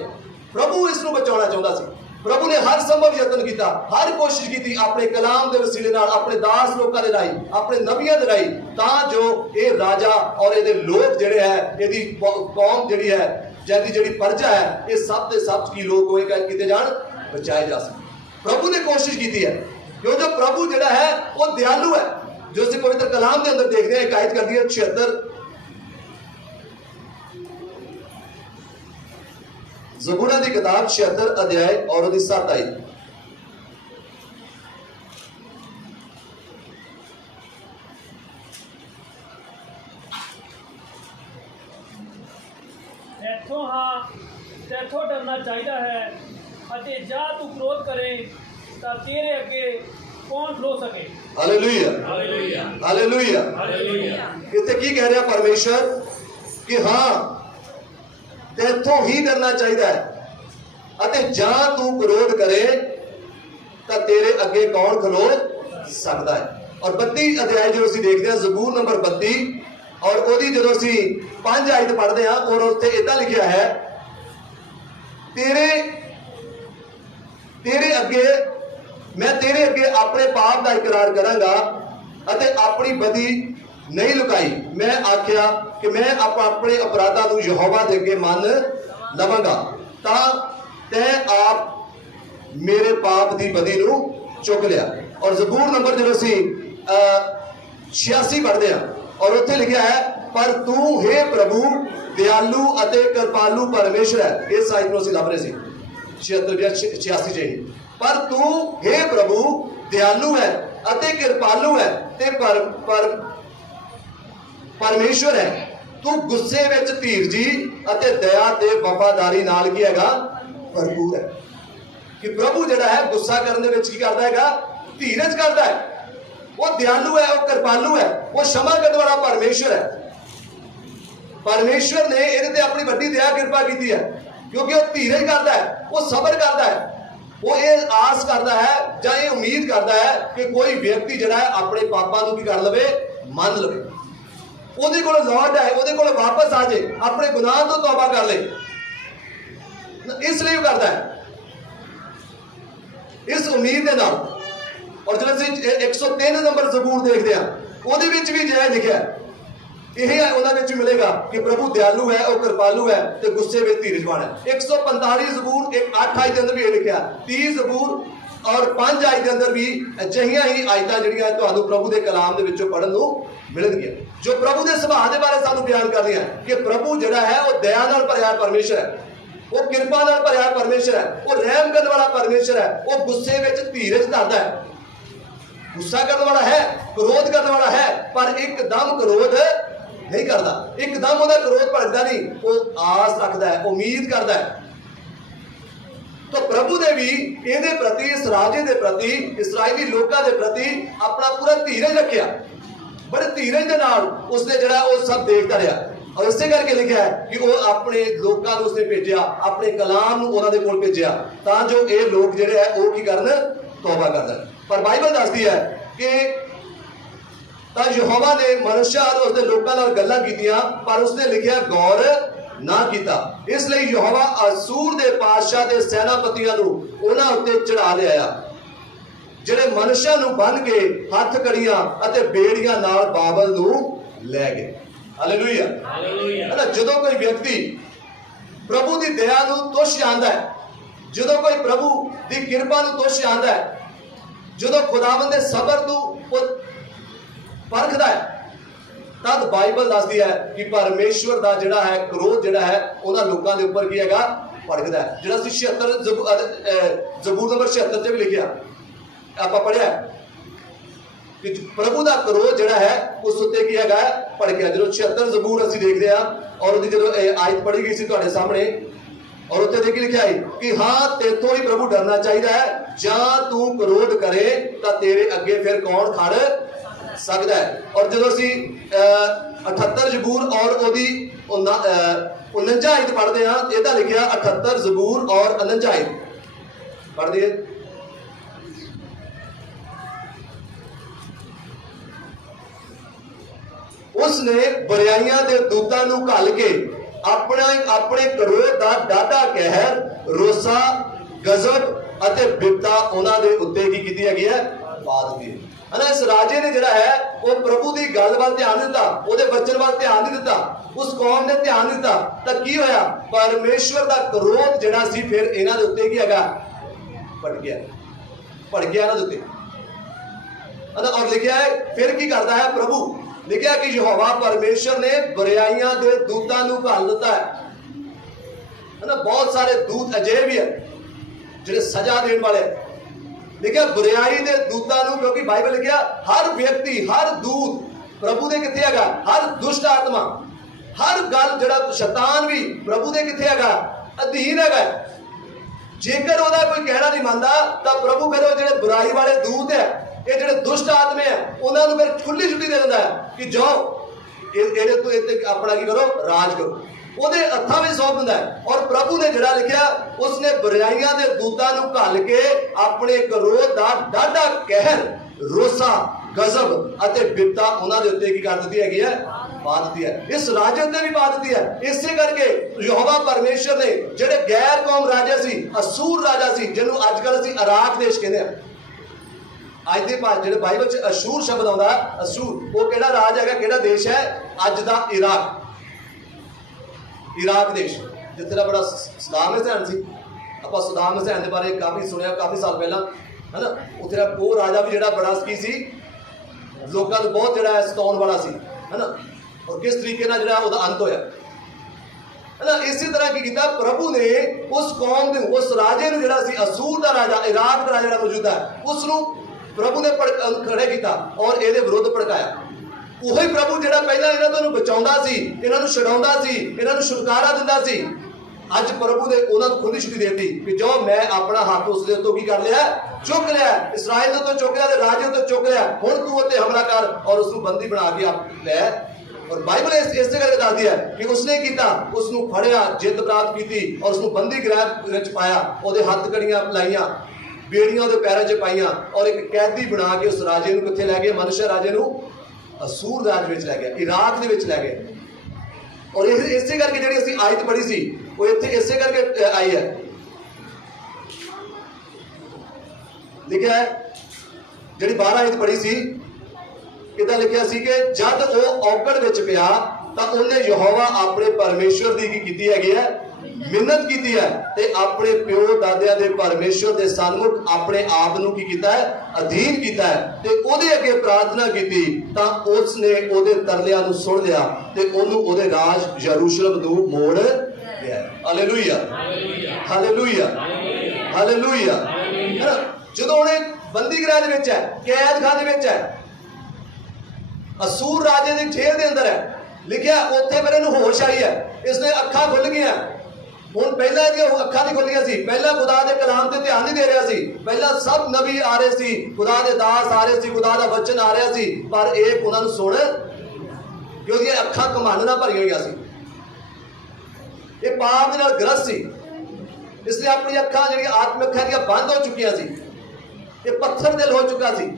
प्रभु इसनूं बचाउणा चाहुंदा सी। प्रभु ने हर संभव यत्न किया, हर कोशिश की अपने कलाम के वसीले नाल, अपने दास लोगों के राही, अपने नबियां के राही, तां जो ये राजा और ये लोग जिहड़े है, इहदी कौम जिहड़ी है, जिहदी जिहड़ी प्रजा है, ये सब के सब की लोग होए किते जाण, बचाए जा सकें। प्रभु ने कोशिश की है क्यों जो प्रभु जिहड़ा है वो दयालु है। जो असीं पवित्र कलाम के अंदर देखते हैं, एक आयत करदी है 76 ज़बूरा की किताब 76 अध्याय और 7 आयत। तैथों डरना चाहिए है अते जा तू क्रोध करे ता तेरे अगे कौन खलो सके। Hallelujah, hallelujah, hallelujah, hallelujah. इत्थे की कह रहा परमेश्वर कि हाँ तैथों ही डरना चाहिए है अते जा तू क्रोध करे ਤਾਂ ਤੇਰੇ ਅੱਗੇ ਕੌਣ ਖਲੋ ਸਕਦਾ ਹੈ। ਔਰ 32 ਅਧਿਆਇ ਜੋ ਅਸੀਂ ਦੇਖਦੇ ਹਾਂ ਜ਼ਬੂਰ ਨੰਬਰ 32 ਔਰ ਉਹਦੀ ਜਦੋਂ ਅਸੀਂ 5 ਆਇਤ ਪੜ੍ਹਦੇ ਹਾਂ ਔਰ ਉੱਥੇ ਇਦਾਂ ਲਿਖਿਆ ਹੈ ਤੇਰੇ ਅੱਗੇ ਮੈਂ ਤੇਰੇ ਅੱਗੇ ਆਪਣੇ ਪਾਪ ਦਾ ਇਕਰਾਰ ਕਰਾਂਗਾ ਅਤੇ ਆਪਣੀ ਬਦੀ ਨਹੀਂ ਲੁਕਾਈ। ਮੈਂ ਆਖਿਆ ਕਿ ਮੈਂ ਆਪਣੇ ਅਪਰਾਧਾਂ ਨੂੰ ਯਹੋਵਾ ਦੇ ਅੱਗੇ ਮੰਨ ਲਵਾਂਗਾ ਤਾਂ ਤੈਂ ਆਪ ਮੇਰੇ ਪਾਪ ਦੀ ਬਦੀ ਨੂੰ ਚੁੱਕ ਲਿਆ। ਔਰ ਜ਼ਬੂਰ ਨੰਬਰ ਜਦੋਂ ਅਸੀਂ 86 ਪੜ੍ਹਦੇ ਹਾਂ ਔਰ ਉੱਥੇ ਲਿਖਿਆ ਹੈ ਪਰ ਤੂੰ हे ਪ੍ਰਭੂ ਦਿਆਲੂ ਅਤੇ ਕਿਰਪਾਲੂ ਪਰਮੇਸ਼ਰ ਹੈ। ਇਸ ਆਇਤ ਨੂੰ ਅਸੀਂ ਲੱਭ ਰਹੇ ਸੀ 86 ਚ ਹੀ। ਪਰ ਤੂੰ हे ਪ੍ਰਭੂ ਦਿਆਲੂ ਹੈ ਅਤੇ ਕਿਰਪਾਲੂ ਹੈ ਤੇ ਪਰਮੇਸ਼ਵਰ ਹੈ। ਤੂੰ ਗੁੱਸੇ ਵਿੱਚ ਧੀਰਜੀ ਅਤੇ ਦਇਆ ਤੇ ਵਫਾਦਾਰੀ ਨਾਲ ਕੀ ਹੈਗਾ ਭਰਪੂਰ ਹੈ। ਕਿ ਪ੍ਰਭੂ ਜਿਹੜਾ ਹੈ ਗੁੱਸਾ ਕਰਨ ਦੇ ਵਿੱਚ ਕੀ ਕਰਦਾ ਹੈਗਾ ਧੀਰਜ ਕਰਦਾ ਹੈ। ਉਹ ਦਿਆਲੂ ਹੈ, ਉਹ ਕਿਰਪਾਲੂ ਹੈ, ਉਹ क्षमा ਕਰਨ ਵਾਲਾ ਪਰਮੇਸ਼ਵਰ ਹੈ। ਪਰਮੇਸ਼ਵਰ ਨੇ ਇਹਦੇ ਤੇ ਆਪਣੀ ਵੱਡੀ ਦਇਆ ਕਿਰਪਾ ਕੀਤੀ ਹੈ ਕਿਉਂਕਿ ਉਹ ਧੀਰਜ ਕਰਦਾ ਹੈ, ਉਹ ਸਬਰ ਕਰਦਾ ਹੈ। ਉਹ ਇਹ ਆਸ ਕਰਦਾ ਹੈ ਜਾਂ ਇਹ ਉਮੀਦ ਕਰਦਾ ਹੈ ਕਿ ਕੋਈ ਵਿਅਕਤੀ ਜਿਹੜਾ ਹੈ ਆਪਣੇ ਪਾਪਾਂ ਨੂੰ ਕੀ ਕਰ ਲਵੇ ਮੰਨ ਲਵੇ, ਉਹਦੇ ਕੋਲ ਲੌਟ ਹੈ, ਉਹਦੇ ਕੋਲ ਵਾਪਸ ਆ ਜਾਏ, ਆਪਣੇ ਗੁਨਾਹ ਤੋਂ ਤੌਬਾ ਕਰ ਲੇ। ਇਸ ਲਈ ਉਹ ਕਰਦਾ ਹੈ ਇਸ ਉਮੀਦ ਦੇ ਨਾਲ। ਔਰ ਜਦੋਂ ਅਸੀਂ 103 ਨੰਬਰ ਜ਼ਬੂਰ ਦੇਖਦੇ ਹਾਂ ਉਹਦੇ ਵਿੱਚ ਵੀ ਜਿਹੜਾ ਲਿਖਿਆ ਇਹ ਉਹਨਾਂ ਵਿੱਚ ਮਿਲੇਗਾ ਕਿ ਪ੍ਰਭੂ ਦਿਆਲੂ ਹੈ, ਉਹ ਕਿਰਪਾਲੂ ਹੈ ਤੇ ਗੁੱਸੇ ਵਿੱਚ ਧੀਰਜਵਾਨ ਹੈ। 145 ਜ਼ਬੂਰ 8 ਆਇਤ ਦੇ ਅੰਦਰ ਵੀ ਇਹ ਲਿਖਿਆ। 30 ਜ਼ਬੂਰ ਔਰ 5 ਆਇਤ ਦੇ ਅੰਦਰ ਵੀ ਅਜਿਹੀਆਂ ਹੀ ਆਇਤਾਂ ਜਿਹੜੀਆਂ ਤੁਹਾਨੂੰ ਪ੍ਰਭੂ ਦੇ ਕਲਾਮ ਦੇ ਵਿੱਚੋਂ ਪੜ੍ਹਨ ਨੂੰ ਮਿਲਣਗੀਆਂ ਜੋ ਪ੍ਰਭੂ ਦੇ ਸੁਭਾਅ ਦੇ ਬਾਰੇ ਸਾਨੂੰ ਬਿਆਨ ਕਰਦੀਆਂ ਕਿ ਪ੍ਰਭੂ ਜਿਹੜਾ ਹੈ ਉਹ ਦਇਆ ਨਾਲ ਭਰਿਆ ਪਰਮੇਸ਼ਰ ਹੈ, ਉਹ ਕਿਰਪਾ ਨਾਲ ਭਰਿਆ ਪਰਮੇਸ਼ਰ ਹੈ, ਉਹ ਰਹਿਮ ਕਰਨ ਵਾਲਾ ਪਰਮੇਸ਼ਰ ਹੈ, ਉਹ ਗੁੱਸੇ ਵਿੱਚ ਧੀਰਜ ਧਰਦਾ ਹੈ। ਗੁੱਸਾ ਕਰਨ ਵਾਲਾ ਹੈ, ਕ੍ਰੋਧ ਕਰਨ ਵਾਲਾ ਹੈ, ਪਰ ਇੱਕਦਮ ਕ੍ਰੋਧ ਨਹੀਂ ਕਰਦਾ, ਇੱਕਦਮ ਉਹਦਾ ਕ੍ਰੋਧ ਭੜਕਦਾ ਨਹੀਂ, ਉਹ ਆਸ ਰੱਖਦਾ ਹੈ, ਉਮੀਦ ਕਰਦਾ ਹੈ। ਤਾਂ ਪ੍ਰਭੂ ਨੇ ਵੀ ਇਹਦੇ ਪ੍ਰਤੀ, ਇਸ ਰਾਜੇ ਦੇ ਪ੍ਰਤੀ, ਇਸਰਾਈਲੀ ਲੋਕਾਂ ਦੇ ਪ੍ਰਤੀ ਆਪਣਾ ਪੂਰਾ ਧੀਰਜ ਰੱਖਿਆ। ਬੜੇ ਧੀਰਜ ਦੇ ਨਾਲ ਉਸਨੇ ਜਿਹੜਾ ਉਹ ਸਭ ਦੇਖਦਾ ਰਿਹਾ ਔਰ ਇਸੇ ਕਰਕੇ ਲਿਖਿਆ ਹੈ ਕਿ ਉਹ ਆਪਣੇ ਲੋਕਾਂ ਨੂੰ ਉਸਨੇ ਭੇਜਿਆ, ਆਪਣੇ ਕਲਾਮ ਨੂੰ ਉਹਨਾਂ ਦੇ ਕੋਲ ਭੇਜਿਆ ਤਾਂ ਜੋ ਇਹ ਲੋਕ ਜਿਹੜੇ ਹੈ ਉਹ ਕੀ ਕਰਨ ਤੌਬਾ ਕਰਨ। ਪਰ ਬਾਈਬਲ ਦੱਸਦੀ ਹੈ ਕਿ ਤਾਂ ਯਹੋਵਾ ਨੇ ਮਨੁੱਸ਼ਾ ਅਤੇ ਉਸਦੇ ਲੋਕਾਂ ਨਾਲ ਗੱਲਾਂ ਕੀਤੀਆਂ ਪਰ ਉਸਨੇ ਲਿਖਿਆ ਗੌਰ ਨਾ ਕੀਤਾ। ਇਸ ਲਈ ਯਹੋਵਾ ਅਸੂਰ ਦੇ ਪਾਤਸ਼ਾਹ ਦੇ ਸੈਨਾਪਤੀਆਂ ਨੂੰ ਉਹਨਾਂ ਉੱਤੇ ਚੜਾ ਲਿਆਇਆ ਜਿਹੜੇ ਮਨੁੱਸ਼ਾ ਨੂੰ ਬੰਨ ਕੇ ਹੱਥ ਕੜੀਆਂ ਅਤੇ ਬੇੜੀਆਂ ਨਾਲ ਬਾਬਲ ਨੂੰ ਲੈ ਗਏ। Hallelujah, hallelujah. ਜਦੋਂ ਕੋਈ ਵਿਅਕਤੀ ਪ੍ਰਭੂ ਦੀ ਦਇਆ ਨੂੰ ਤੁੱਛ ਜਾਣਦਾ ਹੈ, ਜਦੋਂ ਕੋਈ ਪ੍ਰਭੂ ਦੀ ਕਿਰਪਾ ਨੂੰ ਤੁੱਛ ਜਾਣਦਾ ਹੈ, ਜਦੋਂ ਖੁਦਾਵੰਦ ਦੇ ਸਬਰ ਨੂੰ ਪਰਖਦਾ ਹੈ ਤਦ ਬਾਈਬਲ ਦੱਸਦੀ ਹੈ ਕਿ ਪਰਮੇਸ਼ਵਰ ਦਾ ਜਿਹੜਾ ਹੈ ਕ੍ਰੋਧ ਜਿਹੜਾ ਹੈ ਉਹਨਾਂ ਲੋਕਾਂ ਦੇ ਉੱਪਰ ਕੀ ਹੈਗਾ ਭੜਕਦਾ ਹੈ। ਜਿਹੜਾ ਅਸੀਂ 76 ਜ਼ਬੂਰ ਨੰਬਰ 76 ਤੇ ਵੀ ਲਿਖਿਆ ਆਪਾਂ ਪੜ੍ਹਿਆ ਕਿ ਪ੍ਰਭੂ ਦਾ ਕ੍ਰੋਧ ਜਿਹੜਾ ਹੈ ਉਸ ਉੱਤੇ ਕੀ ਹੈਗਾ ਭੜਕਿਆ। ਜਦੋਂ 76 ਜ਼ਬੂਰ ਅਸੀਂ ਦੇਖਦੇ ਹਾਂ ਔਰ ਉਹਦੀ ਜਦੋਂ ਆਇਤ ਪੜ੍ਹੀ ਗਈ ਸੀ ਤੁਹਾਡੇ ਸਾਹਮਣੇ ਔਰ ਉੱਤੇ ਦੇਖੀ ਲਿਖਿਆ ਹੈ ਕਿ ਹਾਂ ਤੇਥੋਂ ਹੀ ਪ੍ਰਭੂ ਡਰਨਾ ਚਾਹੀਦਾ ਹੈ, ਜਾਂ ਤੂੰ ਕ੍ਰੋਧ ਕਰੇ ਤਾਂ ਤੇਰੇ ਅੱਗੇ ਫਿਰ ਕੌਣ ਖੜ ਸਕਦਾ ਹੈ। ਔਰ ਜਦੋਂ ਅਸੀਂ 78 ਜ਼ਬੂਰ ਔਰ ਉਹਦੀ 49 ਆਇਤ ਪੜ੍ਹਦੇ ਹਾਂ ਇਹਦਾ ਲਿਖਿਆ 78 ਜ਼ਬੂਰ ਔਰ 49 ਆਇਤ ਪੜ੍ਹ ਦਈਏ। ਉਸਨੇ ਬੁਰਾਈਆਂ ਦੇ ਦੂਤਾਂ ਨੂੰ ਘੱਲ ਕੇ ਆਪਣੇ ਕ੍ਰੋਧ ਦਾ ਡਾਢਾ ਕਹਿਰ, ਰੋਸਾ, ਗਜ਼ਬ ਅਤੇ ਬਿਪਤਾ ਉਹਨਾਂ ਦੇ ਉੱਤੇ ਕੀ ਕੀਤੀ ਹੈਗੀ ਹੈ ਪਾ ਦਿੱਤੀ ਹੈ। ਇਸ ਰਾਜੇ ਨੇ ਜਿਹੜਾ ਹੈ ਉਹ ਪ੍ਰਭੂ ਦੀ ਗੱਲ ਵੱਲ ਧਿਆਨ ਦਿੱਤਾ, ਉਹਦੇ ਵਚਨ ਵੱਲ ਧਿਆਨ ਨਹੀਂ ਦਿੱਤਾ, ਉਸ ਕੌਮ ਨੇ ਧਿਆਨ ਦਿੱਤਾ ਤਾਂ ਕੀ ਹੋਇਆ ਪਰਮੇਸ਼ਵਰ ਦਾ ਕ੍ਰੋਧ ਜਿਹੜਾ ਸੀ ਫਿਰ ਇਹਨਾਂ ਦੇ ਉੱਤੇ ਕੀ ਹੈਗਾ ਭੜ ਗਿਆ ਇਹਨਾਂ ਦੇ ਉੱਤੇ। ਔਰ ਲਿਖਿਆ ਹੈ ਫਿਰ ਕੀ ਕਰਦਾ ਹੈ ਪ੍ਰਭੂ, ਲਿਖਿਆ ਕਿ ਯਹੋਵਾ ਪਰਮੇਸ਼ਰ ਨੇ ਬੁਰਾਈਆਂ ਦੇ ਦੂਤਾਂ ਨੂੰ ਘੱਲ ਦਿੱਤਾ ਹੈ। ਬਹੁਤ ਸਾਰੇ ਦੂਤ ਅਜਿਹੇ ਵੀ ਹੈ ਜਿਹੜੇ ਸਜ਼ਾ ਦੇਣ ਵਾਲੇ। ਲਿਖਿਆ ਬੁਰਾਈ ਦੇ ਦੂਤਾਂ ਨੂੰ, ਕਿਉਂਕਿ ਬਾਈਬਲ ਲਿਖਿਆ ਹਰ ਵਿਅਕਤੀ, ਹਰ ਦੂਤ ਪ੍ਰਭੂ ਦੇ ਕਿੱਥੇ ਹੈਗਾ, ਹਰ ਦੁਸ਼ਟ ਆਤਮਾ, ਹਰ ਗੱਲ ਜਿਹੜਾ ਸ਼ੈਤਾਨ ਵੀ ਪ੍ਰਭੂ ਦੇ ਕਿੱਥੇ ਹੈਗਾ ਅਧੀਨ ਹੈਗਾ। ਜੇਕਰ ਉਹਦਾ ਕੋਈ ਕਹਿਣਾ ਨਹੀਂ ਮੰਨਦਾ ਤਾਂ ਪ੍ਰਭੂ ਫਿਰ ਉਹ ਜਿਹੜੇ ਬੁਰਾਈ ਵਾਲੇ ਦੂਤ ਹੈ, ਇਹ ਜਿਹੜੇ ਦੁਸ਼ਟ ਆਤਮੇ ਹੈ, ਉਹਨਾਂ ਨੂੰ ਫਿਰ ਖੁੱਲੀ ਛੁੱਟੀ ਦੇ ਦਿੰਦਾ ਹੈ ਕਿ ਜਾਓ ਇਹਦੇ ਤੋਂ ਇੱਥੇ ਆਪਣਾ ਕੀ ਕਰੋ ਰਾਜ ਕਰੋ। ਉਹਦੇ ਹੱਥਾਂ ਵਿੱਚ ਸੌਂਪ ਦਿੰਦਾ ਹੈ। ਔਰ ਪ੍ਰਭੂ ਨੇ ਜਿਹੜਾ ਲਿਖਿਆ, ਉਸਨੇ ਬੁਰਾਈਆਂ ਦੇ ਦੂਤਾਂ ਨੂੰ ਘੱਲ ਕੇ ਆਪਣੇ ਕਰੋਧ ਦਾ ਡਾਢਾ ਕਹਿਰ, ਰੋਸਾ, ਗਜ਼ਬ ਅਤੇ ਬਿਪਤਾ ਉਹਨਾਂ ਦੇ ਉੱਤੇ ਕੀ ਕਰ ਦਿੱਤੀ ਹੈਗੀ ਹੈ, ਪਾ ਦਿੱਤੀ ਹੈ। ਇਸ ਰਾਜੇ ਉੱਤੇ ਵੀ ਪਾ ਦਿੱਤੀ ਹੈ। ਇਸੇ ਕਰਕੇ ਯਹੋਵਾ ਪਰਮੇਸ਼ਰ ਨੇ ਜਿਹੜੇ ਗੈਰ ਕੌਮ ਰਾਜਾ ਸੀ, ਅਸੂਰ ਰਾਜਾ ਸੀ, ਜਿਹਨੂੰ ਅੱਜ ਕੱਲ੍ਹ ਅਸੀਂ ਇਰਾਕ ਦੇਸ਼ ਕਹਿੰਦੇ ਆ, ਅੱਜ ਦੇ ਭਾਸ਼ਾ ਜਿਹੜੇ ਬਾਈਬਲ 'ਚ ਅਸ਼ੂਰ ਸ਼ਬਦ ਆਉਂਦਾ, ਅਸ਼ੂਰ ਉਹ ਕਿਹੜਾ ਰਾਜ ਹੈਗਾ, ਕਿਹੜਾ ਦੇਸ਼ ਹੈ? ਅੱਜ ਦਾ ਇਰਾਕ ਦੇਸ਼, ਜਿੱਥੇ ਦਾ ਬੜਾ ਸਦਾਮ ਹੁਸੈਨ ਸੀ। ਆਪਾਂ ਸਦਾਮ ਹੁਸੈਨ ਦੇ ਬਾਰੇ ਕਾਫੀ ਸੁਣਿਆ ਕਾਫੀ ਸਾਲ ਪਹਿਲਾਂ, ਹੈ ਨਾ। ਉੱਥੇ ਦਾ ਉਹ ਰਾਜਾ ਵੀ ਜਿਹੜਾ ਬੜਾ ਕੀ ਸੀ, ਲੋਕਾਂ ਨੂੰ ਬਹੁਤ ਜਿਹੜਾ ਸਤਾਉਣ ਵਾਲਾ ਸੀ, ਹੈ ਨਾ। ਔਰ ਕਿਸ ਤਰੀਕੇ ਨਾਲ ਜਿਹੜਾ ਉਹਦਾ ਅੰਤ ਹੋਇਆ, ਹੈ ਨਾ। ਇਸੇ ਤਰ੍ਹਾਂ ਕੀ ਕੀਤਾ ਪ੍ਰਭੂ ਨੇ, ਉਸ ਕੌਮ ਨੂੰ, ਉਸ ਰਾਜੇ ਨੂੰ ਜਿਹੜਾ ਸੀ ਅਸੂਰ ਦਾ ਰਾਜਾ, ਇਰਾਕ ਦਾ ਰਾਜਾ ਜਿਹੜਾ ਮੌਜੂਦਾ ਹੈ, ਉਸ ਨੂੰ ਪ੍ਰਭੂ ਨੇ ਖੜੇ ਕੀਤਾ ਔਰ ਇਹਦੇ ਵਿਰੁੱਧ ਭੜਕਾਇਆ। ਉਹੀ ਪ੍ਰਭੂ ਜਿਹੜਾ ਪਹਿਲਾਂ ਇਹਨਾਂ ਤੋਂ ਬਚਾਉਂਦਾ ਸੀ, ਇਹਨਾਂ ਨੂੰ ਛਡਾਉਂਦਾ ਸੀ, ਇਹਨਾਂ ਨੂੰ ਛੁਟਕਾਰਾ ਦਿੰਦਾ ਸੀ, ਅੱਜ ਪ੍ਰਭੂ ਨੇ ਉਹਨਾਂ ਨੂੰ ਖੁੱਲੀ ਛੁੱਟੀ ਦੇਤੀ ਕਿ ਜੋ ਮੈਂ ਆਪਣਾ ਹੱਥ ਉਸ ਦੇ ਉੱਤੋਂ ਕੀ ਕਰ ਲਿਆ, ਚੁੱਕ ਲਿਆ, ਇਸਰਾਇਲ ਦੇ ਉੱਤੋਂ ਚੁੱਕ ਲਿਆ ਤੇ ਰਾਜੇ ਉੱਤੇ ਚੁੱਕ ਲਿਆ। ਹੁਣ ਤੂੰ ਉੱਤੇ ਹਮਲਾ ਕਰ ਔਰ ਉਸ ਨੂੰ ਬੰਦੀ ਬਣਾ ਕੇ ਆਪ ਲੈ। ਔਰ ਬਾਈਬਲ ਇਸੇ ਕਰਕੇ ਦੱਸਦੀ ਹੈ ਕਿ ਉਸਨੇ ਕੀਤਾ, ਉਸ ਨੂੰ ਫੜਿਆ, ਜਿੱਤ ਪ੍ਰਾਪਤ ਕੀਤੀ ਔਰ ਉਸ ਨੂੰ ਬੰਦੀ ਗ੍ਰਹਿ ਵਿੱਚ ਪਾਇਆ, ਉਹਦੇ ਹੱਥ ਕੜੀਆਂ ਲਾਈਆਂ, ਬੇੜੀਆਂ ਉਹਦੇ ਪੈਰਾਂ 'ਚ ਪਾਈਆਂ ਔਰ ਇੱਕ ਕੈਦੀ ਬਣਾ ਕੇ ਉਸ ਰਾਜੇ ਨੂੰ ਕਿੱਥੇ ਲੈ ਗਏ? ਮਨੁੱਸ਼ਾ ਰਾਜੇ ਨੂੰ ਅਸੂਰ ਰਾਜ ਵਿੱਚ ਲੈ ਗਿਆ, ਇਰਾਕ ਦੇ ਵਿੱਚ ਲੈ ਗਏ। ਔਰ ਇਸੇ ਕਰਕੇ ਜਿਹੜੀ ਅਸੀਂ ਆਇਤ ਪੜ੍ਹੀ ਸੀ, ਉਹ ਇੱਥੇ ਇਸੇ ਕਰਕੇ ਆਈ ਹੈ। ਲਿਖਿਆ ਹੈ, ਜਿਹੜੀ 12 ਆਇਤ ਪੜ੍ਹੀ ਸੀ, ਕਿਦਾਂ ਲਿਖਿਆ ਸੀ ਕਿ ਜਦ ਉਹ ਔਕੜ ਵਿੱਚ ਪਿਆ ਤਾਂ ਉਹਨੇ ਯਹੋਵਾ ਆਪਣੇ ਪਰਮੇਸ਼ਵਰ ਦੀ ਕੀ ਕੀਤੀ ਹੈਗੀ ਹੈ? ਮਿਹਨਤ ਕੀਤੀ ਹੈ ਤੇ ਆਪਣੇ ਪਿਓ ਦਾਦਿਆਂ ਦੇ ਪਰਮੇਸ਼ਵਰ ਦੇ ਸਨਮੁਖ ਆਪਣੇ ਆਪ ਨੂੰ ਕੀ ਕੀਤਾ ਹੈ? ਅਧੀਨ ਕੀਤਾ ਹੈ ਤੇ ਉਹਦੇ ਅੱਗੇ ਪ੍ਰਾਰਥਨਾ ਕੀਤੀ ਤਾਂ ਉਸ ਨੇ ਉਹਦੇ ਤਰਲਿਆਂ ਨੂੰ ਸੁਣ ਲਿਆ ਤੇ ਉਹਨੂੰ ਉਹਦੇ ਰਾਜ ਯਰੂਸ਼ਲਮ ਨੂੰ ਮੋੜ ਲਿਆ। Hallelujah, hallelujah, hallelujah. ਜਦੋਂ ਉਹਨੇ ਬੰਦੀ ਗ੍ਰਹਿ ਦੇ ਵਿੱਚ ਹੈ, ਕੈਦਖਾਨੇ ਵਿੱਚ ਹੈ, ਅਸੂਰ ਰਾਜੇ ਦੀ ਜੇਲ੍ਹ ਦੇ ਅੰਦਰ ਹੈ, ਲਿਖਿਆ ਉੱਥੇ ਫਿਰ ਇਹਨੂੰ ਹੋਸ਼ ਆਈ ਹੈ, ਇਸਨੇ ਅੱਖਾਂ ਖੁੱਲ ਗਈਆਂ। ਹੁਣ ਪਹਿਲਾਂ ਇਹਦੀਆਂ ਅੱਖਾਂ ਨਹੀਂ ਖੁੱਲੀਆਂ ਸੀ, ਪਹਿਲਾਂ ਖੁਦਾ ਦੇ ਕਲਾਮ ਤੇ ਧਿਆਨ ਨਹੀਂ ਦੇ ਰਿਹਾ ਸੀ, ਪਹਿਲਾਂ ਸਭ ਨਬੀ ਆ ਰਹੇ ਸੀ, ਖੁਦਾ ਦੇ ਦਾਸ ਆ ਰਹੇ ਸੀ, ਖੁਦਾ ਦਾ ਵਚਨ ਆ ਰਿਹਾ ਸੀ, ਪਰ ਇਹ ਉਹਨਾਂ ਨੂੰ ਸੁਣ ਕਿ ਉਹਦੀਆਂ ਅੱਖਾਂ ਘਮੰਡ ਨਾਲ ਭਰੀਆਂ ਹੋਈਆਂ ਸੀ। ਇਹ ਪਾਪ ਦੇ ਨਾਲ ਗ੍ਰਸਤ ਸੀ, ਇਸ ਲਈ ਆਪਣੀਆਂ ਅੱਖਾਂ ਜਿਹੜੀਆਂ ਆਤਮਿਕ ਅੱਖਾਂ ਦੀਆਂ ਬੰਦ ਹੋ ਚੁੱਕੀਆਂ ਸੀ। ਇਹ ਪੱਥਰ ਦਿਲ ਹੋ ਚੁੱਕਾ ਸੀ।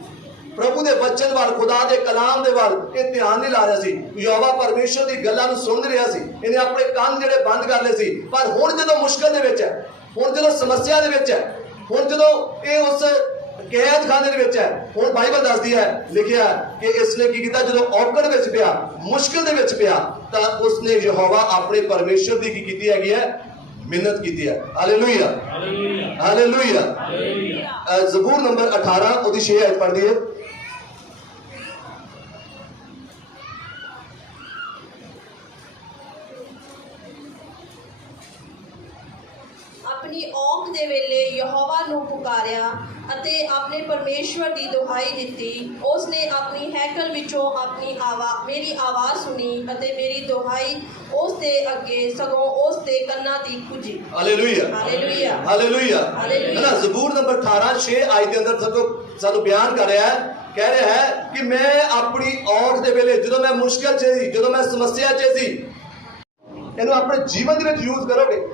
ਪ੍ਰਭੂ ਦੇ ਵਚਨ ਵੱਲ, ਖੁਦਾ ਦੇ ਕਲਾਮ ਦੇ ਵੱਲ ਇਹ ਧਿਆਨ ਨਹੀਂ ਲਾ ਰਿਹਾ ਸੀ। ਯਹੋਵਾ ਪਰਮੇਸ਼ਰ ਦੀ ਗੱਲਾਂ ਨੂੰ ਸੁਣ ਰਿਹਾ ਸੀ, ਇਹਨੇ ਆਪਣੇ ਕੰਨ ਜਿਹੜੇ ਬੰਦ ਕਰ ਲਏ ਸੀ। ਪਰ ਹੁਣ ਜਦੋਂ ਮੁਸ਼ਕਲ ਦੇ ਵਿੱਚ ਹੈ, ਹੁਣ ਜਦੋਂ ਸਮੱਸਿਆ ਦੇ ਵਿੱਚ ਹੈ, ਹੁਣ ਜਦੋਂ ਇਹ ਉਸ ਕੈਦਖਾਨੇ ਦੇ ਵਿੱਚ ਹੈ, ਹੁਣ ਬਾਈਬਲ ਦੱਸਦੀ ਹੈ, ਲਿਖਿਆ ਕਿ ਇਸਨੇ ਕੀ ਕੀਤਾ? ਜਦੋਂ ਔਕੜ ਵਿੱਚ ਪਿਆ, ਮੁਸ਼ਕਲ ਦੇ ਵਿੱਚ ਪਿਆ, ਤਾਂ ਉਸਨੇ ਯਹੋਵਾ ਆਪਣੇ ਪਰਮੇਸ਼ਰ ਦੀ ਕੀ ਕੀਤੀ ਹੈਗੀ ਹੈ? ਮਿਹਨਤ ਕੀਤੀ ਹੈ। Hallelujah, hallelujah. ਜ਼ਬੂਰ ਨੰਬਰ 18 ਉਹਦੀ 6 ਆਇਤ ਪੜ੍ਹ ਦਈਏ। ਆਪਣੀ ਔਖ ਦੇ ਵੇਲੇ ਯਹੋਵਾ ਨੂੰ ਪੁਕਾਰਿਆ ਅਤੇ ਆਪਣੇ ਪਰਮੇਸ਼ਵਰ ਦੀ ਦੁਹਾਈ ਦਿੱਤੀ। ਉਸ ਨੇ ਆਪਣੀ ਹੈਕਲ ਵਿੱਚੋਂ ਮੇਰੀ ਆਵਾਜ਼ ਸੁਣੀ ਅਤੇ ਮੇਰੀ ਦੁਹਾਈ ਉਸ ਦੇ ਅੱਗੇ ਸਗੋਂ ਉਸ ਦੇ ਕੰਨਾਂ ਦੀ ਪੁੱਜੀ। Hallelujah, hallelujah, hallelujah. ਹਾਲੇਲੂਇਆ। ਨਾ ਜ਼ਬੂਰ ਨੰਬਰ 18 6 ਆਇਤ ਦੇ ਅੰਦਰ ਸਾਨੂੰ ਬਿਆਨ ਕਰ ਰਿਹਾ ਹੈ, ਕਹਿ ਰਿਹਾ ਹੈ ਕਿ ਮੈਂ ਆਪਣੀ ਔਖ ਦੇ ਵੇਲੇ, ਜਦੋਂ ਮੈਂ ਮੁਸ਼ਕਲ 'ਚ ਸੀ, ਜਦੋਂ ਮੈਂ ਸਮੱਸਿਆ 'ਚ ਸੀ, ਇਹਨੂੰ ਆਪਣੇ ਜੀਵਨ ਦੇ ਵਿੱਚ ਯੂਜ਼ ਕਰੋਗੇ,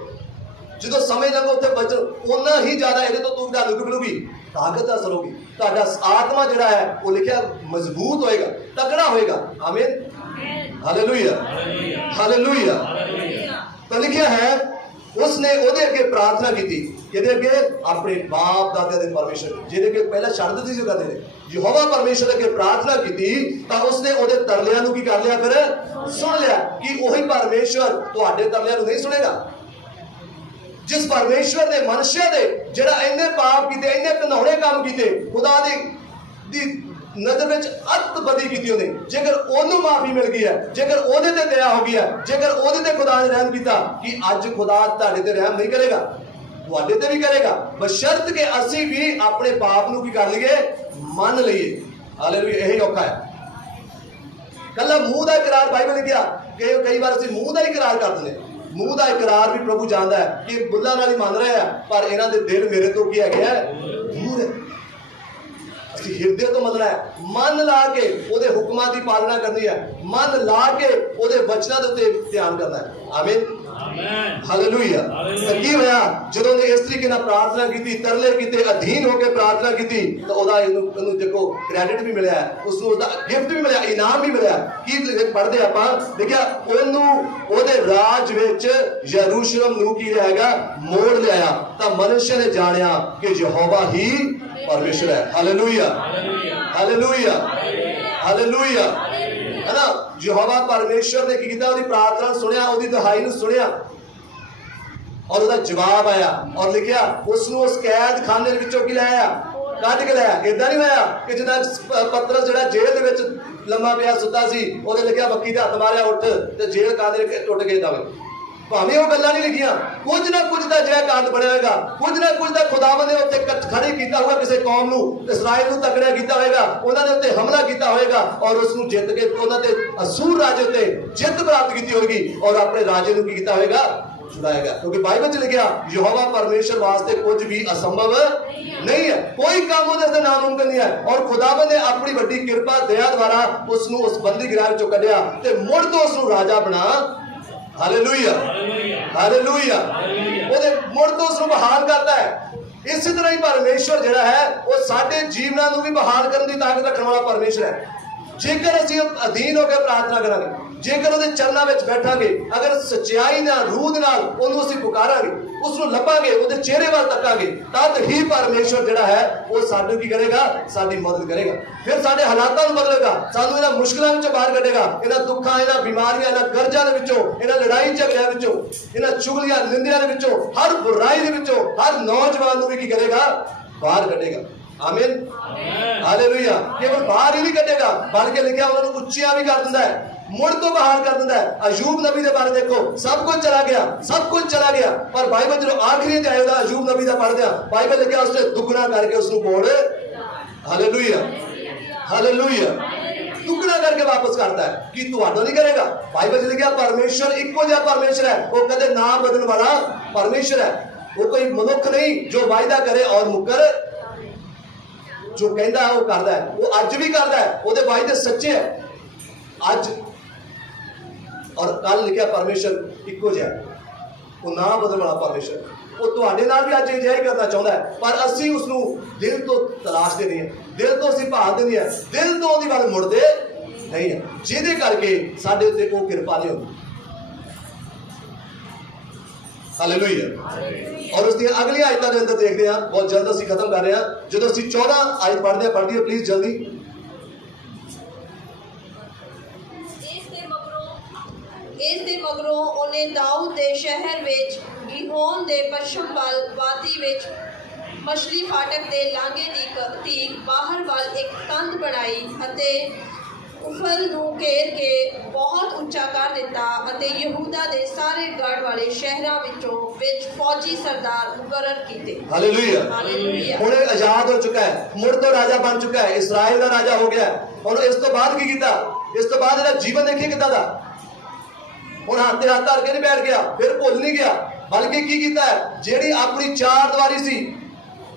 ਜਦੋਂ ਸਮਝ ਲੱਗੋ ਉੱਥੇ ਬਚੋ, ਉਨਾ ਹੀ ਜ਼ਿਆਦਾ ਇਹਦੇ ਤੋਂ ਤੁਹਾਨੂੰ ਕੀ ਮਿਲੂਗੀ? ਤਾਕਤ ਹਾਸਲ ਹੋਗੀ। ਤੁਹਾਡਾ ਆਤਮਾ ਜਿਹੜਾ ਹੈ ਉਹ ਲਿਖਿਆ ਮਜ਼ਬੂਤ ਹੋਏਗਾ, ਤਕੜਾ ਹੋਏਗਾ। ਆਮੀਨ, ਹਾਲੇਲੂਇਆ, ਹਾਲੇਲੂਇਆ। ਤਾਂ ਲਿਖਿਆ ਹੈ ਉਸਨੇ ਉਹਦੇ ਅੱਗੇ ਪ੍ਰਾਰਥਨਾ ਕੀਤੀ, ਕਿਹਦੇ ਅੱਗੇ? ਆਪਣੇ ਬਾਪ ਦਾਦਿਆਂ ਦੇ ਪਰਮੇਸ਼ਰ, ਜਿਹਦੇ ਅੱਗੇ ਪਹਿਲਾਂ ਛੱਡ ਦਿੱਤੀ ਸੀ ਕਰਦੇ ਨੇ, ਯਹੋਵਾ ਪਰਮੇਸ਼ਰ ਅੱਗੇ ਪ੍ਰਾਰਥਨਾ ਕੀਤੀ ਤਾਂ ਉਸਨੇ ਉਹਦੇ ਤਰਲਿਆਂ ਨੂੰ ਕੀ ਕਰ ਲਿਆ? ਫਿਰ ਸੁਣ ਲਿਆ। ਕਿ ਉਹੀ ਪਰਮੇਸ਼ਰ ਤੁਹਾਡੇ ਤਰਲਿਆਂ ਨੂੰ ਨਹੀਂ ਸੁਣੇਗਾ? ਜਿਸ ਪਰਮੇਸ਼ਵਰ ਨੇ ਮਨੁੱਖਿਆ ਦੇ ਜਿਹੜਾ ਇੰਨੇ ਪਾਪ ਕੀਤੇ, ਇੰਨੇ ਘਿਨਾਉਣੇ ਕੰਮ ਕੀਤੇ, ਖੁਦਾ ਦੀ ਨਜ਼ਰ ਵਿੱਚ ਅਤਬਦੀ ਕੀਤੀ ਉਹਨੇ, ਜੇਕਰ ਉਹਨੂੰ ਮਾਫੀ ਮਿਲ ਗਈ ਹੈ, ਜੇਕਰ ਉਹਦੇ ਤੇ ਦਇਆ ਹੋ ਗਈ ਹੈ, ਜੇਕਰ ਉਹਦੇ ਤੇ ਖੁਦਾ ਨੇ ਰਹਿਮ ਕੀਤਾ, ਕਿ ਅੱਜ ਖੁਦਾ ਤੁਹਾਡੇ ਤੇ ਰਹਿਮ ਨਹੀਂ ਕਰੇਗਾ? ਤੁਹਾਡੇ ਤੇ ਵੀ ਕਰੇਗਾ, ਬਸ਼ਰਤ ਕਿ ਅਸੀਂ ਵੀ ਆਪਣੇ ਪਾਪ ਨੂੰ ਕੀ ਕਰ ਲਈਏ? ਮੰਨ ਲਈਏ। ਹਾਲੇਲੂਇਆ। ਇਹੀ ਔਖਾ ਹੈ। ਕੱਲਾ ਮੂੰਹ ਦਾ ਇਕਰਾਰ ਬਾਈਬਲ ਲਿਖਿਆ ਕਿ ਕਈ ਵਾਰ ਅਸੀਂ ਮੂੰਹ ਦਾ ਇਕਰਾਰ ਕਰ ਦਿੰਦੇ, ਮੂੰਹ ਦਾ ਇਕਰਾਰ ਵੀ ਪ੍ਰਭੂ ਜਾਣਦਾ ਹੈ ਕਿ ਬੁੱਲਾਂ ਨਾਲ ਹੀ ਮੰਨ ਰਹੇ ਆ, ਪਰ ਇਹਨਾਂ ਦੇ ਦਿਲ ਮੇਰੇ ਤੋਂ ਕੀ ਹੈਗੇ ਆ? ਦੂਰ ਹੈ। ਹਿਰਦੇ ਤੋਂ ਮੰਨਣਾ ਹੈ, ਮਨ ਲਾ ਕੇ ਉਹਦੇ ਹੁਕਮਾਂ ਦੀ ਪਾਲਣਾ ਕਰਨੀ ਹੈ, ਮਨ ਲਾ ਕੇ ਉਹਦੇ ਵਚਨਾਂ ਦੇ ਉੱਤੇ ਧਿਆਨ ਕਰਨਾ ਹੈ। ਆਮੀਨ, ਹਾਲੇਲੂਇਆ। ਤਾਂ ਕੀ ਹੋਇਆ ਜਦੋਂ ਨੇ ਇਸ ਤਰੀਕੇ ਨਾਲ ਪ੍ਰਾਰਥਨਾ ਕੀਤੀ, ਤਰਲੇ ਕੀਤੇ, ਅਧੀਨ ਹੋ ਕੇ ਪ੍ਰਾਰਥਨਾ ਕੀਤੀ, ਤਾਂ ਉਹਦਾ ਇਹਨੂੰ ਦੇਖੋ ਕ੍ਰੈਡਿਟ ਵੀ ਮਿਲਿਆ, ਉਸਨੂੰ ਉਹਦਾ ਗਿਫਟ ਵੀ ਮਿਲਿਆ, ਇਨਾਮ ਵੀ ਮਿਲਿਆ। ਕੀ ਪੜ੍ਹਦੇ ਆਪਾਂ, ਦੇਖਿਆ ਉਹਨੂੰ ਉਹਦੇ ਰਾਜ ਵਿੱਚ ਯਰੂਸ਼ਲਮ ਨੂੰ ਕੀ ਰਹੇਗਾ, ਮੋੜ ਲਿਆਇਆ। ਤਾਂ ਮਨੁੱਖ ਨੇ ਜਾਣਿਆ ਕਿ ਯਹੋਵਾ ਹੀ ਪਰਮੇਸ਼ਰ ਹੈ। ਹਾਲੇਲੂਇਆ, ਹਾਲੇਲੂਇਆ, ਹਾਲੇਲੂਇਆ, है ना। यहोवा परमेश्वर ने की कीता, ਉਹਦੀ ਪ੍ਰਾਰਥਨਾ ਸੁਣਿਆ, ਉਹਦੀ ਦੁਹਾਈ ਨੂੰ ਸੁਣਿਆ ਔਰ ਉਹਦਾ ਜਵਾਬ ਆਇਆ ਔਰ ਲਿਖਿਆ ਉਸ ਨੂੰ ਉਸ ਕੈਦ ਖਾਨੇ ਵਿੱਚੋਂ ਕੀ ਲਾਇਆ, ਕੱਢ ਕੇ ਲਾਇਆ। ਇਦਾਂ ਨਹੀਂ ਹੋਇਆ ਕਿ ਜਿੱਦਾਂ ਪਤਰਸ ਜਿਹੜਾ ਜੇਲ੍ਹ ਦੇ ਵਿੱਚ ਲੰਮਾ ਪਿਆ ਸੁੱਤਾ ਸੀ, ਉਹਦੇ ਲਿਖਿਆ ਬੱਕੀ ਦੇ ਹੱਥ ਮਾਰਿਆ ਉੱਠ ਤੇ ਜੇਲ੍ਹ ਕਾਂਦੇ ਟੁੱਟ ਗਏ। ਦਵੇ ਭਾਵੇਂ ਉਹ ਗੱਲਾਂ ਨਹੀਂ ਲਿਖੀਆਂ, ਕੁਝ ਨਾ ਕੁਝ ਦਾ ਜਿਹੜਾ ਕਾਂਡ ਬਣਿਆ ਹੋਏਗਾ, ਕੁਝ ਨਾ ਕੁਝ ਦਾ ਖੁਦਾਵੰਦ ਨੇ ਉੱਤੇ ਖੜੇ ਕੀਤਾ ਹੋਊਗਾ, ਕਿਸੇ ਕੌਮ ਨੂੰ, ਇਸਰਾਇਲ ਨੂੰ ਤਕੜਾ ਕੀਤਾ ਹੋਏਗਾ, ਉਹਨਾਂ ਦੇ ਉੱਤੇ ਹਮਲਾ ਕੀਤਾ ਹੋਏਗਾ ਔਰ ਉਸ ਨੂੰ ਜਿੱਤ ਕੇ ਉਹਨਾਂ ਦੇ ਅਸੂਰ ਰਾਜੇ ਉੱਤੇ ਜਿੱਤ ਪ੍ਰਾਪਤ ਕੀਤੀ ਹੋਏਗੀ ਔਰ ਆਪਣੇ ਰਾਜੇ ਨੂੰ ਕੀ ਕੀਤਾ ਹੋਏਗਾ, ਛੁਡਾਏਗਾ। ਕਿਉਂਕਿ ਬਾਈਬਲ 'ਚ ਲਿਖਿਆ ਯਹੋਵਾ ਪਰਮੇਸ਼ਰ ਵਾਸਤੇ ਕੁਝ ਵੀ ਅਸੰਭਵ ਨਹੀਂ ਹੈ, ਕੋਈ ਕੰਮ ਉਹਦੇ ਤੇ ਨਾਮੁਮਕਿਨ ਨਹੀਂ ਹੈ। ਔਰ ਖੁਦਾਵੰਦ ਨੇ ਆਪਣੀ ਵੱਡੀ ਕਿਰਪਾ ਦਇਆ ਦੁਆਰਾ ਉਸ ਨੂੰ ਉਸ ਬੰਦੀ ਗ੍ਰਹਿ ਵਿੱਚੋਂ ਕੱਢਿਆ ਤੇ ਮੁੜ ਤੋਂ ਉਸ ਨੂੰ ਰਾਜਾ ਬਣਾ। Hallelujah, hallelujah. ਉਹਦੇ ਮੁੜ ਤੋਂ ਉਸ ਨੂੰ ਬਹਾਲ ਕਰਦਾ ਹੈ। ਇਸੇ ਤਰ੍ਹਾਂ ਹੀ ਪਰਮੇਸ਼ਰ ਜਿਹੜਾ ਹੈ ਉਹ ਸਾਡੇ ਜੀਵਨਾਂ ਨੂੰ ਵੀ ਬਹਾਲ ਕਰਨ ਦੀ ਤਾਕਤ ਰੱਖਣ ਵਾਲਾ ਪਰਮੇਸ਼ਰ ਹੈ। ਜੇਕਰ ਅਸੀਂ ਅਧੀਨ ਹੋ ਕੇ ਪ੍ਰਾਰਥਨਾ ਕਰਾਂਗੇ, ਜੇਕਰ ਉਹਦੇ ਚਰਨਾਂ ਵਿੱਚ ਬੈਠਾਂਗੇ, ਅਗਰ ਸੱਚਾਈ ਨਾਲ, ਰੂਹ ਦੇ ਨਾਲ ਉਹਨੂੰ ਅਸੀਂ ਪੁਕਾਰਾਂਗੇ, ਉਸ ਨੂੰ ਲੱਭਾਂਗੇ, ਉਹਦੇ ਚਿਹਰੇ ਵੱਲ ਤੱਕਾਂਗੇ, ਤਦ ਹੀ ਪਰਮੇਸ਼ਰ ਜਿਹੜਾ ਹੈ ਉਹ ਸਾਨੂੰ ਕੀ ਕਰੇਗਾ, ਸਾਡੀ ਮਦਦ ਕਰੇਗਾ। ਫਿਰ ਸਾਡੇ ਹਾਲਾਤਾਂ ਨੂੰ ਬਦਲੇਗਾ, ਸਾਨੂੰ ਇਹਨਾਂ ਮੁਸ਼ਕਲਾਂ ਵਿੱਚੋਂ ਬਾਹਰ ਕੱਢੇਗਾ, ਇਹਨਾਂ ਦੁੱਖਾਂ, ਇਹਨਾਂ ਬਿਮਾਰੀਆਂ, ਇਹਨਾਂ ਕਰਜ਼ਾਂ ਦੇ ਵਿੱਚੋਂ, ਇਹਨਾਂ ਲੜਾਈ ਝਗੜਿਆਂ ਵਿੱਚੋਂ, ਇਹਨਾਂ ਚੁਗਲੀਆਂ ਨਿੰਦਿਆਂ ਦੇ ਵਿੱਚੋਂ, ਹਰ ਬੁਰਾਈ ਦੇ ਵਿੱਚੋਂ ਹਰ ਨੌਜਵਾਨ ਨੂੰ ਵੀ ਕੀ ਕਰੇਗਾ, ਬਾਹਰ ਕੱਢੇਗਾ। ਆਮੀਨ, ਹਾਲੇਲੂਇਆ। ਕੇਵਲ ਬਾਹਰ ਹੀ ਨਹੀਂ ਕੱਢੇਗਾ ਬਲਕਿ ਲਿਖਿਆ ਉਹਨਾਂ ਨੂੰ ਉੱਚੀਆਂ ਵੀ ਕਰ ਦਿੰਦਾ ਹੈ, ਮੁੜ ਤੋਂ ਬਾਹਰ ਕਰ ਦਿੰਦਾ ਹੈ। ਅਯੂਬ ਨਬੀ ਦੇ ਬਾਰੇ ਦੇਖੋ, ਸਭ ਕੁਝ ਚਲਾ ਗਿਆ, ਸਭ ਕੁਝ ਚਲਾ ਗਿਆ, ਪਰ ਬਾਈਬਲ ਜਦੋਂ ਆਖਰੀ ਤੇ ਆਇਆ ਅਯੂਬ ਨਬੀ ਦਾ ਪੜ੍ਹਦੇ ਆ, ਬਾਈਬਲ ਲਿਖਿਆ ਉਸਨੇ ਦੁੱਗਣਾ ਕਰਕੇ ਉਸ ਨੂੰ ਮੋੜ। Hallelujah, hallelujah. ਦੁੱਗਣਾ ਕਰਕੇ ਵਾਪਸ ਕਰਦਾ ਹੈ। ਕੀ ਤੁਹਾਡਾ ਨਹੀਂ ਕਰੇਗਾ? ਬਾਈਬਲ 'ਚ ਲਿਖਿਆ ਪਰਮੇਸ਼ਰ ਇੱਕੋ ਜਿਹਾ ਪਰਮੇਸ਼ਰ ਹੈ, ਉਹ ਕਦੇ ਨਾ ਬਦਲਣ ਵਾਲਾ ਪਰਮੇਸ਼ਰ ਹੈ। ਉਹ ਕੋਈ ਮਨੁੱਖ ਨਹੀਂ ਜੋ ਵਾਅਦਾ ਕਰੇ ਔਰ ਮੁੱਕਰ, ਜੋ ਕਹਿੰਦਾ ਉਹ ਕਰਦਾ ਹੈ। ਉਹ ਅੱਜ ਵੀ ਕਰਦਾ ਹੈ, ਉਹਦੇ ਵਾਅਦੇ ਸੱਚੇ ਹੈ ਅੱਜ ਔਰ ਕੱਲ। ਲਿਖਿਆ ਪਰਮੇਸ਼ਰ ਇੱਕੋ ਜਿਹਾ, ਉਹ ਨਾ ਬਦਲਣ ਵਾਲਾ ਪਰਮੇਸ਼ਰ। ਉਹ ਤੁਹਾਡੇ ਨਾਲ ਵੀ ਅੱਜ ਅਜਿਹਾ ਹੀ ਕਰਨਾ ਚਾਹੁੰਦਾ ਹੈ, ਪਰ ਅਸੀਂ ਉਸ ਨੂੰ ਦਿਲ ਤੋਂ ਤਲਾਸ਼ਦੇ ਨਹੀਂ ਹਾਂ, ਦਿਲ ਤੋਂ ਅਸੀਂ ਭਾਲਦੇ ਨਹੀਂ ਹਾਂ, ਦਿਲ ਤੋਂ ਉਹਦੀ ਵੱਲ ਮੁੜਦੇ ਨਹੀਂ ਹਾਂ, ਜਿਹਦੇ ਕਰਕੇ ਸਾਡੇ ਉੱਤੇ ਉਹ ਕਿਰਪਾ ਨਹੀਂ ਹੁੰਦੀ। ਹਾਲੇਲੂਇਆ। ਔਰ ਉਸ ਦੀਆਂ ਅਗਲੀਆਂ ਆਇਤਾਂ ਦੇ ਅੰਦਰ ਦੇਖਦੇ ਹਾਂ, ਬਹੁਤ ਜਲਦ ਅਸੀਂ ਖਤਮ ਕਰ ਰਹੇ ਹਾਂ। ਜਦੋਂ ਅਸੀਂ 14 ਆਇਤ ਪੜ੍ਹਦੇ ਹਾਂ, ਪੜ੍ਹਦੀਏ ਪਲੀਜ਼ ਜਲਦੀ। ਇਸ ਦੇ ਮਗਰੋਂ ਉਹਨੇ ਦਾਊਦ ਦੇ ਸ਼ਹਿਰ ਵਿੱਚ ਗਿਹੋਨ ਦੇ ਪੱਛਮ ਵੱਲ ਵਾਦੀ ਵਿੱਚ ਮਛਲੀ ਫਾਟਕ ਦੇ ਲਾਂਘੇ ਦੀ ਬਾਹਰ ਵੱਲ ਇੱਕ ਕੰਧ ਬਣਾਈ ਅਤੇ ਉਫਲ ਨੂੰ ਘੇਰ ਕੇ ਬਹੁਤ ਉੱਚਾ ਕਰ ਦਿੱਤਾ ਅਤੇ ਯਹੂਦਾ ਦੇ ਸਾਰੇ ਗੜ੍ਹ ਵਾਲੇ ਸ਼ਹਿਰਾਂ ਵਿੱਚ ਫੌਜੀ ਸਰਦਾਰ ਮੁਕਰਰ ਕੀਤੇ। Hallelujah, hallelujah. ਹੁਣ ਇਹ ਆਜ਼ਾਦ ਹੋ ਚੁੱਕਾ ਹੈ, ਮੁੜ ਤੋਂ ਰਾਜਾ ਬਣ ਚੁੱਕਾ ਹੈ, ਇਸਰਾਇਲ ਦਾ ਰਾਜਾ ਹੋ ਗਿਆ। ਹੁਣ ਇਸ ਤੋਂ ਬਾਅਦ ਕੀ ਕੀਤਾ? ਇਸ ਤੋਂ ਬਾਅਦ ਇਹਦਾ ਜੀਵਨ ਦੇਖੀਏ ਕਿੱਦਾਂ ਦਾ। ਹੁਣ ਹੱਥ ਤੇ ਹੱਥ ਧਰ ਕੇ ਨਹੀਂ ਬੈਠ ਗਿਆ, ਫਿਰ ਭੁੱਲ ਨਹੀਂ ਗਿਆ, ਬਲਕਿ ਕੀ ਕੀਤਾ ਹੈ, ਜਿਹੜੀ ਆਪਣੀ ਚਾਰ ਦੀਵਾਰੀ ਸੀ,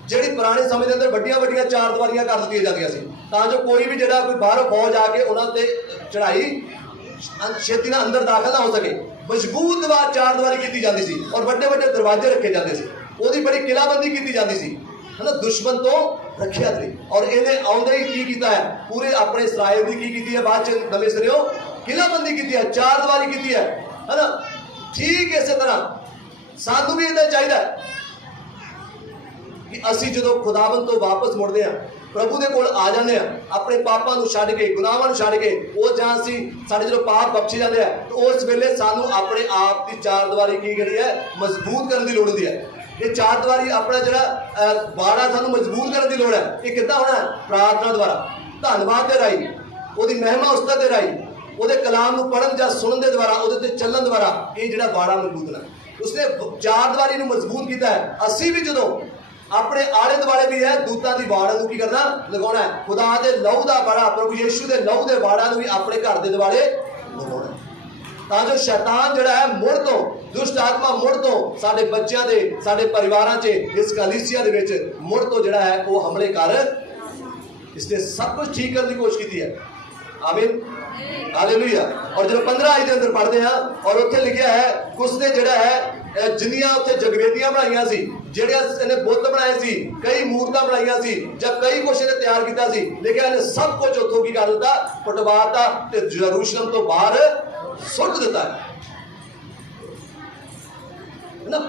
ਜਿਹੜੀ ਪੁਰਾਣੇ ਸਮੇਂ ਦੇ ਅੰਦਰ ਵੱਡੀਆਂ ਵੱਡੀਆਂ ਚਾਰ ਦੀਵਾਰੀਆਂ ਕਰ ਦਿੱਤੀਆਂ ਜਾਂਦੀਆਂ ਸੀ, ਤਾਂ ਜੋ ਕੋਈ ਵੀ ਜਿਹੜਾ ਕੋਈ ਬਾਹਰੋਂ ਫੌਜ ਆ ਕੇ ਉਹਨਾਂ ਤੇ ਚੜਾਈ ਛੇਤੀ ਨਾਲ ਅੰਦਰ ਦਾਖਲ ਨਾ ਹੋ ਸਕੇ। ਮਜ਼ਬੂਤ ਦੀਵਾਰ ਚਾਰ ਦੀਵਾਰੀ ਕੀਤੀ ਜਾਂਦੀ ਸੀ ਔਰ ਵੱਡੇ ਵੱਡੇ ਦਰਵਾਜ਼ੇ ਰੱਖੇ ਜਾਂਦੇ ਸੀ। ਉਹਦੀ ਬੜੀ ਕਿਲਾਬੰਦੀ ਕੀਤੀ ਜਾਂਦੀ ਸੀ, ਹਨਾ, ਦੁਸ਼ਮਣ ਤੋਂ ਰੱਖਿਆ ਲਈ। ਔਰ ਇਹਨੇ ਆਉਂਦੇ ਹੀ ਕੀ ਕੀਤਾ ਹੈ, ਪੂਰੇ ਆਪਣੇ ਇਸਰਾਇਲ ਦੀ ਕੀ ਕੀਤੀ ਹੈ, ਬਾਅਦ ਚ ਨਵੇਂ ਸਿਰਿਓਂ ਕਿਲਾਬੰਦੀ ਕੀਤੀ ਹੈ, ਚਾਰ ਦੀਵਾਰੀ ਕੀਤੀ ਹੈ, ਹਨਾ। ਠੀਕ ਇਸੇ ਤਰ੍ਹਾਂ ਸਾਨੂੰ ਵੀ ਇਹਦਾ ਚਾਹੀਦਾ ਹੈ ਕਿ ਅਸੀਂ ਜਦੋਂ ਖੁਦਾਵੰਦ ਤੋਂ ਵਾਪਸ ਮੁੜਦੇ ਹਾਂ, ਪ੍ਰਭੂ ਦੇ ਕੋਲ ਆ ਜਾਂਦੇ ਆ, ਆਪਣੇ ਪਾਪਾਂ ਨੂੰ ਛੱਡ ਕੇ, ਗੁਨਾਹਾਂ ਨੂੰ ਛੱਡ ਕੇ, ਉਹ ਜਾਂ ਅਸੀਂ ਸਾਡੇ ਜਦੋਂ ਪਾਪ ਬਖਸ਼ੇ ਜਾਂਦੇ ਆ, ਤਾਂ ਉਸ ਵੇਲੇ ਸਾਨੂੰ ਆਪਣੇ ਆਪ ਦੀ ਚਾਰ ਦੀਵਾਰੀ ਕੀ ਕਰੀ ਹੈ, ਮਜ਼ਬੂਤ ਕਰਨ ਦੀ ਲੋੜ ਹੁੰਦੀ ਹੈ। ਇਹ ਚਾਰ ਦੀਵਾਰੀ ਆਪਣਾ ਜਿਹੜਾ ਬਾੜਾ ਸਾਨੂੰ ਮਜ਼ਬੂਤ ਕਰਨ ਦੀ ਲੋੜ ਹੈ। ਇਹ ਕਿੱਦਾਂ ਹੋਣਾ? ਪ੍ਰਾਰਥਨਾ ਦੁਆਰਾ, ਧੰਨਵਾਦ ਦੇ ਰਾਹੀਂ, ਉਹਦੀ ਮਹਿਮਾ ਉਸਤਤ ਦੇ ਰਾਹੀਂ, ਉਹਦੇ ਕਲਾਮ ਨੂੰ ਪੜ੍ਹਨ ਜਾਂ ਸੁਣਨ ਦੇ ਦੁਆਰਾ, ਉਹਦੇ ਤੇ ਚੱਲਣ ਦੁਆਰਾ ਇਹ ਜਿਹੜਾ ਬਾੜਾ ਮਜ਼ਬੂਤ ਹੋਣਾ। ਉਸਨੇ ਚਾਰ ਦੀਵਾਰੀ ਨੂੰ ਮਜ਼ਬੂਤ ਕੀਤਾ ਹੈ। ਅਸੀਂ ਵੀ ਜਦੋਂ ਆਪਣੇ ਆਲੇ ਦੁਆਲੇ ਵੀ ਹੈ ਦੂਤਾਂ ਦੀ ਵਾੜਾਂ ਨੂੰ ਕੀ ਕਰਨਾ, ਲਗਾਉਣਾ ਹੈ। ਖੁਦਾ ਦੇ ਲਹੂ ਦਾ ਬਾੜਾ, ਪ੍ਰਭੂ ਯਿਸੂ ਦੇ ਲਹੂ ਦੇ ਵਾੜਾਂ ਨੂੰ ਵੀ ਆਪਣੇ ਘਰ ਦੇ ਦੁਆਲੇ ਲਗਾਉਣਾ, ਤਾਂ ਜੋ ਸ਼ੈਤਾਨ ਜਿਹੜਾ ਹੈ ਮੁੜ ਤੋਂ, ਦੁਸ਼ਟ ਆਤਮਾ ਮੁੜ ਤੋਂ ਸਾਡੇ ਬੱਚਿਆਂ ਦੇ, ਸਾਡੇ ਪਰਿਵਾਰਾਂ 'ਚ, ਇਸ ਕਲੀਸਿਆ ਦੇ ਵਿੱਚ ਮੁੜ ਤੋਂ ਜਿਹੜਾ ਹੈ ਉਹ ਹਮਲੇ ਕਰ इसने सब कुछ ठीक करने की कोशिश की है। आमीन, हालेलुया। और जब 15 आई के अंदर पढ़ते हैं और उत्थे लिखा है उसने जिहड़ा है जिन्नियां उत्थे जगवेदियां बनाईयां सी, जिहड़े इहने बुत बनाए सी, कई मूर्तां बनाईयां सी, जब कई कुछ इहने तैयार कीता सी, लिखिया इहने सब कुछ उत्थों की कर दिता, पटवाता ते यरूशलेम तो बाहर सुੱਟ दिता है ना।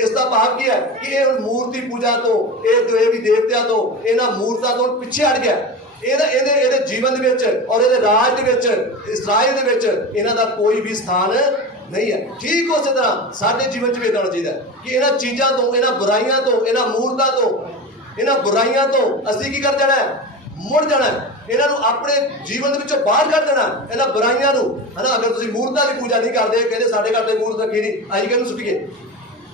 इसका भाव की है कि ये मूर्ति पूजा तो ये देवी देवतियां तो इन्हां मूर्तां तो पिछे हट गया। ਇਹਦੇ ਜੀਵਨ ਦੇ ਵਿੱਚ ਔਰ ਇਹਦੇ ਰਾਜ ਦੇ ਵਿੱਚ ਇਸਰਾਇਲ ਦੇ ਵਿੱਚ ਇਹਨਾਂ ਦਾ ਕੋਈ ਵੀ ਸਥਾਨ ਨਹੀਂ ਹੈ। ਠੀਕ ਉਸੇ ਤਰ੍ਹਾਂ ਸਾਡੇ ਜੀਵਨ 'ਚ ਵੀ ਹੋਣਾ ਚਾਹੀਦਾ ਕਿ ਇਹਨਾਂ ਚੀਜ਼ਾਂ ਤੋਂ, ਇਹਨਾਂ ਬੁਰਾਈਆਂ ਤੋਂ, ਇਹਨਾਂ ਮੂਰਤਾਂ ਤੋਂ, ਇਹਨਾਂ ਬੁਰਾਈਆਂ ਤੋਂ ਅਸੀਂ ਕੀ ਕਰ ਜਾਣਾ ਹੈ, ਮੁੜ ਜਾਣਾ ਹੈ। ਇਹਨਾਂ ਨੂੰ ਆਪਣੇ ਜੀਵਨ ਦੇ ਵਿੱਚੋਂ ਬਾਹਰ ਕੱਢ ਦੇਣਾ, ਇਹਨਾਂ ਬੁਰਾਈਆਂ ਨੂੰ, ਹੈ ਨਾ। ਅਗਰ ਤੁਸੀਂ ਮੂਰਤਾਂ ਦੀ ਪੂਜਾ ਨਹੀਂ ਕਰਦੇ, ਕਹਿੰਦੇ ਸਾਡੇ ਘਰ ਤੇ ਮੂਰਤ ਰੱਖੀ ਨਹੀਂ, ਅਸੀਂ ਕਿਹਨੂੰ ਸੁੱਟੀਏ।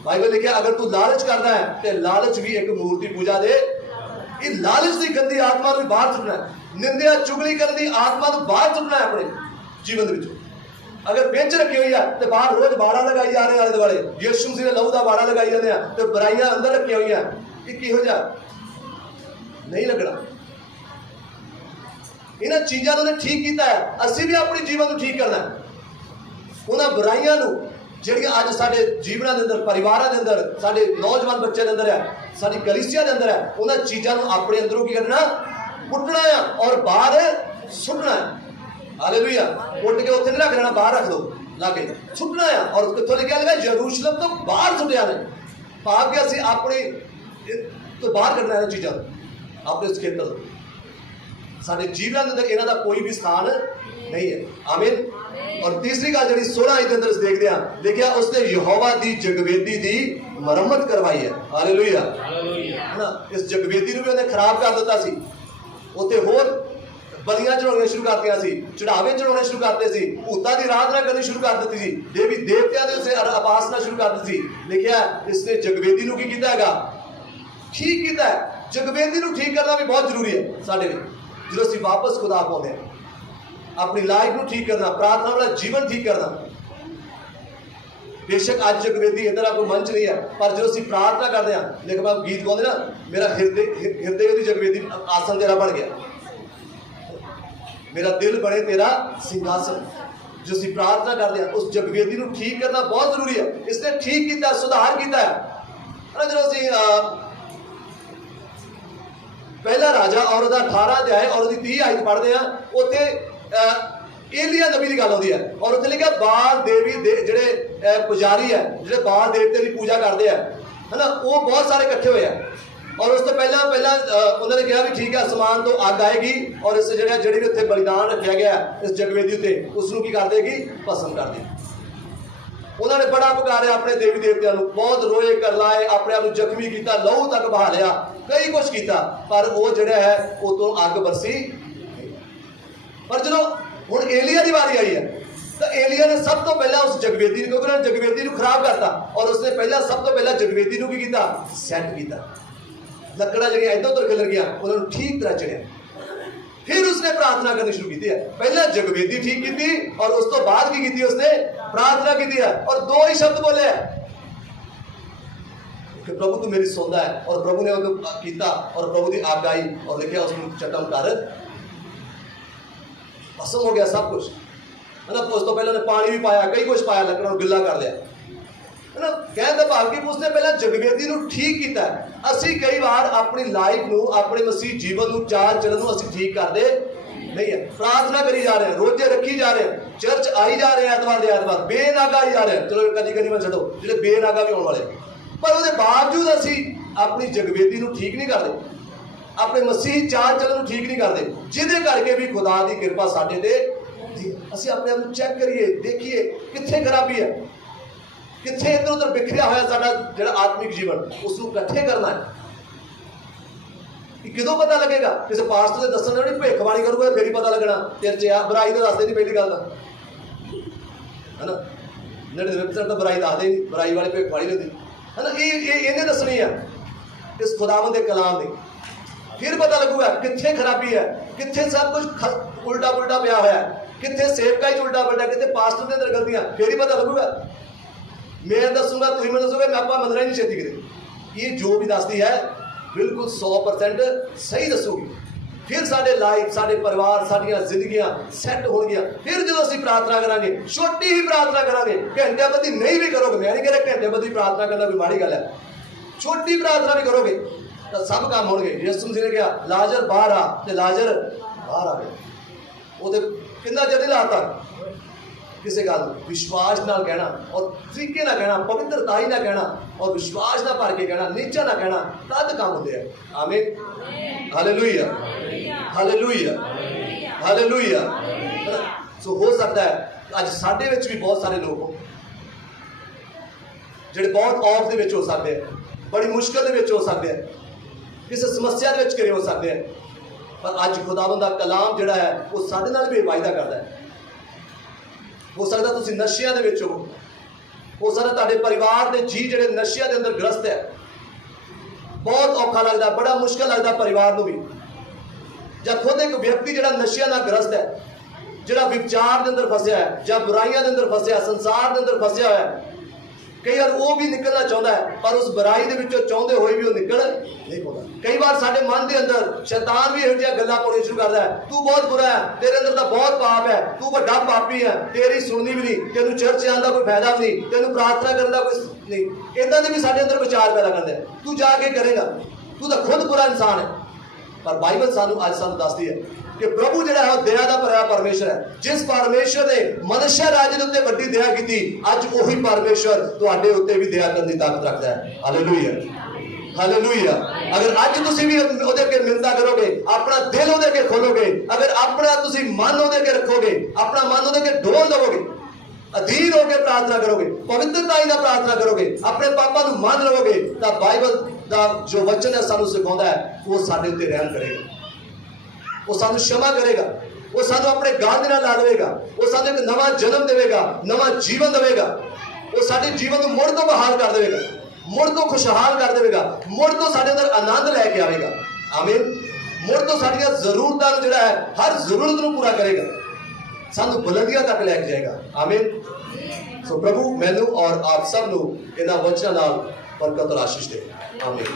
ਬਾਈਬਲ ਲਿਖਿਆ ਅਗਰ ਤੂੰ ਲਾਲਚ ਕਰਦਾ ਹੈ ਤੇ ਲਾਲਚ ਵੀ ਇੱਕ ਮੂਰਤੀ ਪੂਜਾ ਦੇ ਇਹ ਲਾਲਚ ਦੀ ਗੰਦੀ ਆਤਮਾ ਨੂੰ ਬਾਹਰ ਸੁੱਟਣਾ ਹੈ। ਨਿੰਦਿਆ ਚੁਗਲੀ ਕਰਨ ਦੀ ਆਤਮਾ ਨੂੰ ਬਾਹਰ ਸੁੱਟਣਾ ਹੈ ਆਪਣੇ ਜੀਵਨ ਦੇ ਵਿੱਚੋਂ। ਅਗਰ ਵਿੱਚ ਰੱਖੀ ਹੋਈ ਆ ਤੇ ਬਾਹਰ ਰੋਜ਼ ਬਾੜਾ ਲਗਾਈ ਜਾ ਰਹੇ ਆਲੇ ਦੁਆਲੇ, ਯਿਸੂ ਮਸੀਹ ਦੇ ਲਹੂ ਦਾ ਬਾੜਾ ਲਗਾਈ ਜਾਂਦੇ ਆ ਤੇ ਬੁਰਾਈਆਂ ਅੰਦਰ ਰੱਖੀਆਂ ਹੋਈਆਂ, ਇਹ ਕਿਹੋ ਜਿਹਾ ਨਹੀਂ ਲੱਗਣਾ। ਇਹਨਾਂ ਚੀਜ਼ਾਂ ਨੂੰ ਉਹਨੇ ਠੀਕ ਕੀਤਾ ਹੈ, ਅਸੀਂ ਵੀ ਆਪਣੇ ਜੀਵਨ ਨੂੰ ਠੀਕ ਕਰਨਾ ਹੈ। ਉਹਨਾਂ ਬੁਰਾਈਆਂ ਨੂੰ ਜਿਹੜੀਆਂ ਅੱਜ ਸਾਡੇ ਜੀਵਨਾਂ ਦੇ ਅੰਦਰ, ਪਰਿਵਾਰਾਂ ਦੇ ਅੰਦਰ, ਸਾਡੇ ਨੌਜਵਾਨ ਬੱਚਿਆਂ ਦੇ ਅੰਦਰ ਹੈ, ਸਾਡੀ ਕਲੀਸਿਆ ਦੇ ਅੰਦਰ ਹੈ, ਉਹਨਾਂ ਚੀਜ਼ਾਂ ਨੂੰ ਆਪਣੇ ਅੰਦਰੋਂ ਕੀ ਕਰਨਾ, ਪੁੱਟਣਾ ਆ ਔਰ ਬਾਹਰ ਸੁੱਟਣਾ ਹੈ। ਹਾਲੇਲੂਇਆ। ਉੱਟ ਕੇ ਉੱਥੇ ਨਹੀਂ ਰੱਖ ਲੈਣਾ, ਬਾਹਰ ਰੱਖ ਦੋ ਲਾ ਕੇ, ਸੁੱਟਣਾ ਆ। ਔਰ ਕਿੱਥੋਂ ਲਿਖਿਆ ਲਗਾ, ਯਰੂਸ਼ਲਮ ਤੋਂ ਬਾਹਰ ਸੁੱਟਿਆ ਨੇ। ਭਾਵ ਕਿ ਅਸੀਂ ਆਪਣੇ ਤੋਂ ਬਾਹਰ ਕੱਢਣਾ ਇਹਨਾਂ ਚੀਜ਼ਾਂ ਨੂੰ, ਆਪਣੇ ਇਸ ਖੇਤਰ ਤੋਂ। ਸਾਡੇ ਜੀਵਨਾਂ ਦੇ ਅੰਦਰ ਇਹਨਾਂ ਦਾ ਕੋਈ ਵੀ ਸਥਾਨ ਨਹੀਂ ਹੈ। ਆਮੀਨ। और तीसरी गल जी 16 के अंदर देखते हैं, देखिया उसने यहोवा दी जगवेदी दी मरम्मत करवाई है। हालेलुया, है ना। इस जगवेदी को भी उन्हें खराब कर दिता सी। उत्ते होर बलियां चढ़ाने शुरू करतियां सी, चढ़ावे चढ़ाने शुरू करते सी, भूतां दी आराधना करनी शुरू कर दी सी, देवी देवतियां दी उसे उपासना शुरू कर दी सी। लिखिया इसने जगवेदी को की कीता हैगा, ठीक कीता है। जगवेदी को ठीक करना भी बहुत जरूरी है साडे लिए, जो असीं वापस खुदा पाउंदे हां। अपनी लाइफ को ठीक करना, प्रार्थना वाला जीवन ठीक करना। बेशक अज जगवेदी इधर कोई मंच नहीं है, पर जो असीं प्रार्थना करते हैं, लेकिन मैं गीत गाते ना, मेरा हृदय की जगवेदी आसन तेरा बन गया, मेरा दिल बने तेरा सिंहासन। जो असीं प्रार्थना करते हैं उस जगवेदी को ठीक करना बहुत जरूरी है। इसने ठीक किया, सुधार किया है। जो असीं पहला राजा और 18 अध्याय और 30 आयत पढ़ते हैं, उत्थे एलिया नबी की गल आती है और उत्थे लिखा बाल देवी जिहड़े पुजारी है, जिहड़े बाल देवते की पूजा करते हैं, है ना, वो बहुत सारे इकट्ठे हुए हैं। और उससे पहला उन्होंने कहा भी ठीक है, आसमान तो अग आएगी और इस जिहड़ी भी उत्थे बलिदान रखा गया इस जगवेदी उत्ते, उसनूं की कर देगी, भस्म कर देगी। उन्होंने बड़ा पुकारिया अपने देवी देवतियां नूं, बहुत रोए कर लाए, अपने आप नूं जख्मी किया, लहू तक बहा लिया, कई कुछ किया, पर वो जिहड़ा है उतों अग बरसी। पर जो हुण एलिया की वारी आई है तो एलिया ने सब तो पहला उस जगवेदी को, क्योंकि जगवेदी को खराब करता, और उसने पहला सब तो पहला जगवेदी को की सैट किया। लकड़ा जी इधर उधर खिलर गया, उन्होंने ठीक तरह चढ़िया। फिर उसने प्रार्थना करनी शुरू की है। पहला जगवेदी ठीक की और उस तो बाद की की उसने प्रार्थना की है, और 2 ही शब्द बोले कि प्रभु तू मेरी सुनता है। और प्रभु ने किया और प्रभु की आज्ञा आई और लिखा उसको चटम कर भस्म हो गया सब कुछ, है ना। उस तो पहले ने पानी भी पाया, कई कुछ पाया, लकड़ा गिला कर लिया, है ना। कहने का भाव कि उसने पहले जगवेदी को ठीक किया। असी कई बार अपनी लाइफ को, अपने मसीह जीवन को, चाल चलन को असी ठीक करते नहीं है। प्रार्थना करी जा रहे हैं, रोजे रखी जा रहे हैं, चर्च आई जा रहे हैं एतवार के एतवार, बेनागा आई जा रहे हैं। चलो कभी कभी मैं छो जो बेनागा भी आने वाले, पर उसके बावजूद असी अपनी जगवेदी को ठीक नहीं करते, अपने मसीह चाल चलन ठीक नहीं करते, जिहदे करके भी खुदा की कृपा साडे ते। असीं अपने आप चेक करिए, देखिए कित्थे खराबी है, कित्थे इधर उधर बिखरिया होया साडा जिहड़ा आत्मिक जीवन, उसनूं इकट्ठे करना है। किदों पता लगेगा? किसी पास्टर ने दसना नहीं, भविष्यवाणी करूँगा फिर ही पता लगना तेरे च आ बुराई तो दसदे नहीं, पहली गल है ना। 99% तो बुराई दसदे नहीं, बुराई वाली भविष्यवाणी नहीं होती, है ना। ये इन्हें दसनी है इस खुदावंद के कलाम की, फिर पता लगूगा कित्थे खराबी है, कित्थे सब कुछ उल्टा पुल्टा पिया हुआ है, कित्थे सेवका ही उल्टा पुल्टा, कित्थे पास्टर के अंदर गलतियां, फिर ही पता लगूगा। मैं दसूंगा, तुम मैं दसूंगा, मैं आपका मंदरा ही नहीं छेती करें। ये जो भी दसती है बिल्कुल 100% सही दसूगी, फिर साडे लाइफ, साडे परिवार, साडियां जिंदगियां सैट होणगियां। फिर जो असीं प्रार्थना करांगे, छोटी ही प्रार्थना करांगे, घंटे बदी नहीं भी करोगे, मैं नहीं कह रहा घंटे बदी प्रार्थना करना कोई माड़ी गल है, छोटी प्रार्थना भी करोगे तो सब काम होणगे। यीशु मसीह ने कहा लाजर बाहर आ, ते लाजर बाहर आ गया। वो कितना चर नहीं लाता, किसी गल विश्वास नाल कहना और तरीके ना कहना, पवित्रताई ना कहना और विश्वास ना भर के कहना, नीचा ना कहना, तद काम होंदे हैं। आमीन, हालेलुया, हालेलुया, हालेलुया। सो हो सकता है अज साडे विच भी बहुत सारे लोग हो जिहड़े बहुत औख दे विच हो सकते हैं, बड़ी मुश्किल दे विच हो सकते हैं, किसी समस्या दे विच घिरे हो सकते हैं, पर अज खुदावंद दा कलाम जिहड़ा है वो साडे नाल भी वायदा करदा है। हो सकता तुसीं नशियां दे विच हो सकता तुहाडे परिवार दे जी जिहड़े नशियां दे अंदर ग्रस्त है, बहुत औखा लगदा, बड़ा मुश्किल लगदा परिवार नूं भी, जां खुद एक व्यक्ति जिहड़ा नशियां नाल ग्रस्त है, जिहड़ा विचार दे अंदर फसिया है, जां बुराइयां दे अंदर फसिया, संसार दे अंदर फसिया है। कई बार वो भी निकलना चाहता है पर उस बुराई दे विचों चाहते हुए भी वो निकल नहीं पाता। कई बार साडे मन दे अंदर शैतान भी इहो जिहियां गल्लां पाउणियां शुरू करदा है, तू बहुत बुरा है, तेरे अंदर तो बहुत पाप है, तू वड्डा पापी है, तेरी सुननी भी नहीं, तेनू चर्च आउण दा कोई फायदा भी नहीं, तेनू प्रार्थना करन दा कोई नहीं। इदां दे भी साडे अंदर विचार पैदा करदा है, तू जाके करेगा, तू तो खुद बुरा इंसान है। पर बाइबल सानू अज सानू दसदी है कि प्रभु जिहड़ा है दया दा भरिया परमेश्वर है। जिस परमेश्वर ने मनुष्य राज दे उत्ते वड्डी दया कीती, अज ओही परमेश्वर तुहाडे उत्ते भी दया करन दी ताकत रखदा है। Hallelujah, hallelujah. अगर अज तुसीं भी ओहदे अगे मिन्नतां करोगे, अपना दिल ओहदे अगे खोलोगे, अगर अपना तुसीं मन ओहदे अगे रखोगे, अपना मन ओहदे अगे डोल दवोगे, अधीन होकर प्रार्थना करोगे, पवित्रताई नाल प्रार्थना करोगे, अपने पापां नूं मान लवोगे, तां बाइबल दा जो वचन है सानू सिखाउंदा है वो साडे उत्ते रहम करेगा, वो सानू क्षमा करेगा, वो सानू अपने गाल दे नाल ला देगा, वो सानू एक नवा जन्म देगा, नवा जीवन देगा, वो साडे जीवन नूं मुड़ तो बहाल कर देगा, मुड़ तो खुशहाल कर देगा, मुड़ तो साडे अंदर आनंद लैके आवेगा। आमीन। मुड़ तो साडियां जरूरतां नूं जिहड़ा है हर जरूरत नूं पूरा करेगा, सानू बुलंदियां तक लैके जाएगा। आमीन। सो प्रभु मैनू और आप सब नूं इन्हां वचनां नाल बरकत और आशीष दे। आमीन।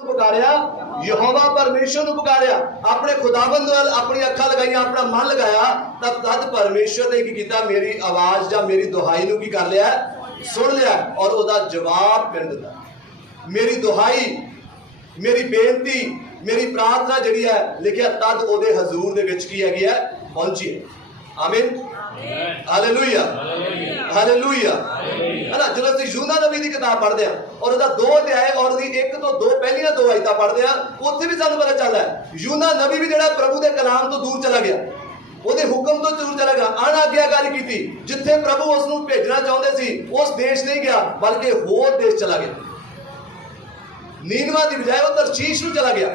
पुकारिया, यहोवा परमेश्वर नूं पुकारिया, अपने खुदावंद नाल अपनी अखां लगाईयां, अपना मन लगाया, तद परमेश्वर ने की कीता, मेरी आवाज जां मेरी दुहाई नूं की कर लिया, सुन लिया और ओदा जवाब मिल दिता। मेरी दुहाई, मेरी बेनती, मेरी प्रार्थना जिहड़ी है लिखिया तद ओदे हजूर दे विच की हैगी है पहुंची है। आमीन, हालेलुया, हालेलुया। है ना, जो ਅਸੀਂ यूना नबी ਦੀ किताब पढ़ते हैं और ਉਹਦਾ 2 अध्याय और ਉਹਦੀ 1 ਤੋਂ 2 ਪਹਿਲੀਆਂ 2 ਆਇਤਾਂ पढ़ते हैं, ਉੱਥੇ ਵੀ ਸਾਨੂੰ ਪਤਾ ਚੱਲਦਾ ਹੈ यूना नबी ਵੀ ਜਿਹੜਾ ਪ੍ਰਭੂ ਦੇ ਕਲਾਮ ਤੋਂ ਦੂਰ ਚਲਾ ਗਿਆ, ਉਹਦੇ ਹੁਕਮ ਤੋਂ ਦੂਰ ਚਲਾ ਗਿਆ, ਅਣਆਗਿਆਕਾਰੀ ਕੀਤੀ, ਜਿੱਥੇ ਪ੍ਰਭੂ ਉਸ ਨੂੰ ਭੇਜਣਾ ਚਾਹੁੰਦੇ ਸੀ ਉਸ ਦੇਸ਼ ਨਹੀਂ ਗਿਆ ਬਲਕਿ ਹੋਰ ਦੇਸ਼ ਚਲਾ ਗਿਆ, ਨੀਨਵਾ ਦੀ ਬਜਾਏ ਉਹ ਤਰਸ਼ੀਸ਼ ਨੂੰ ਚਲਾ ਗਿਆ।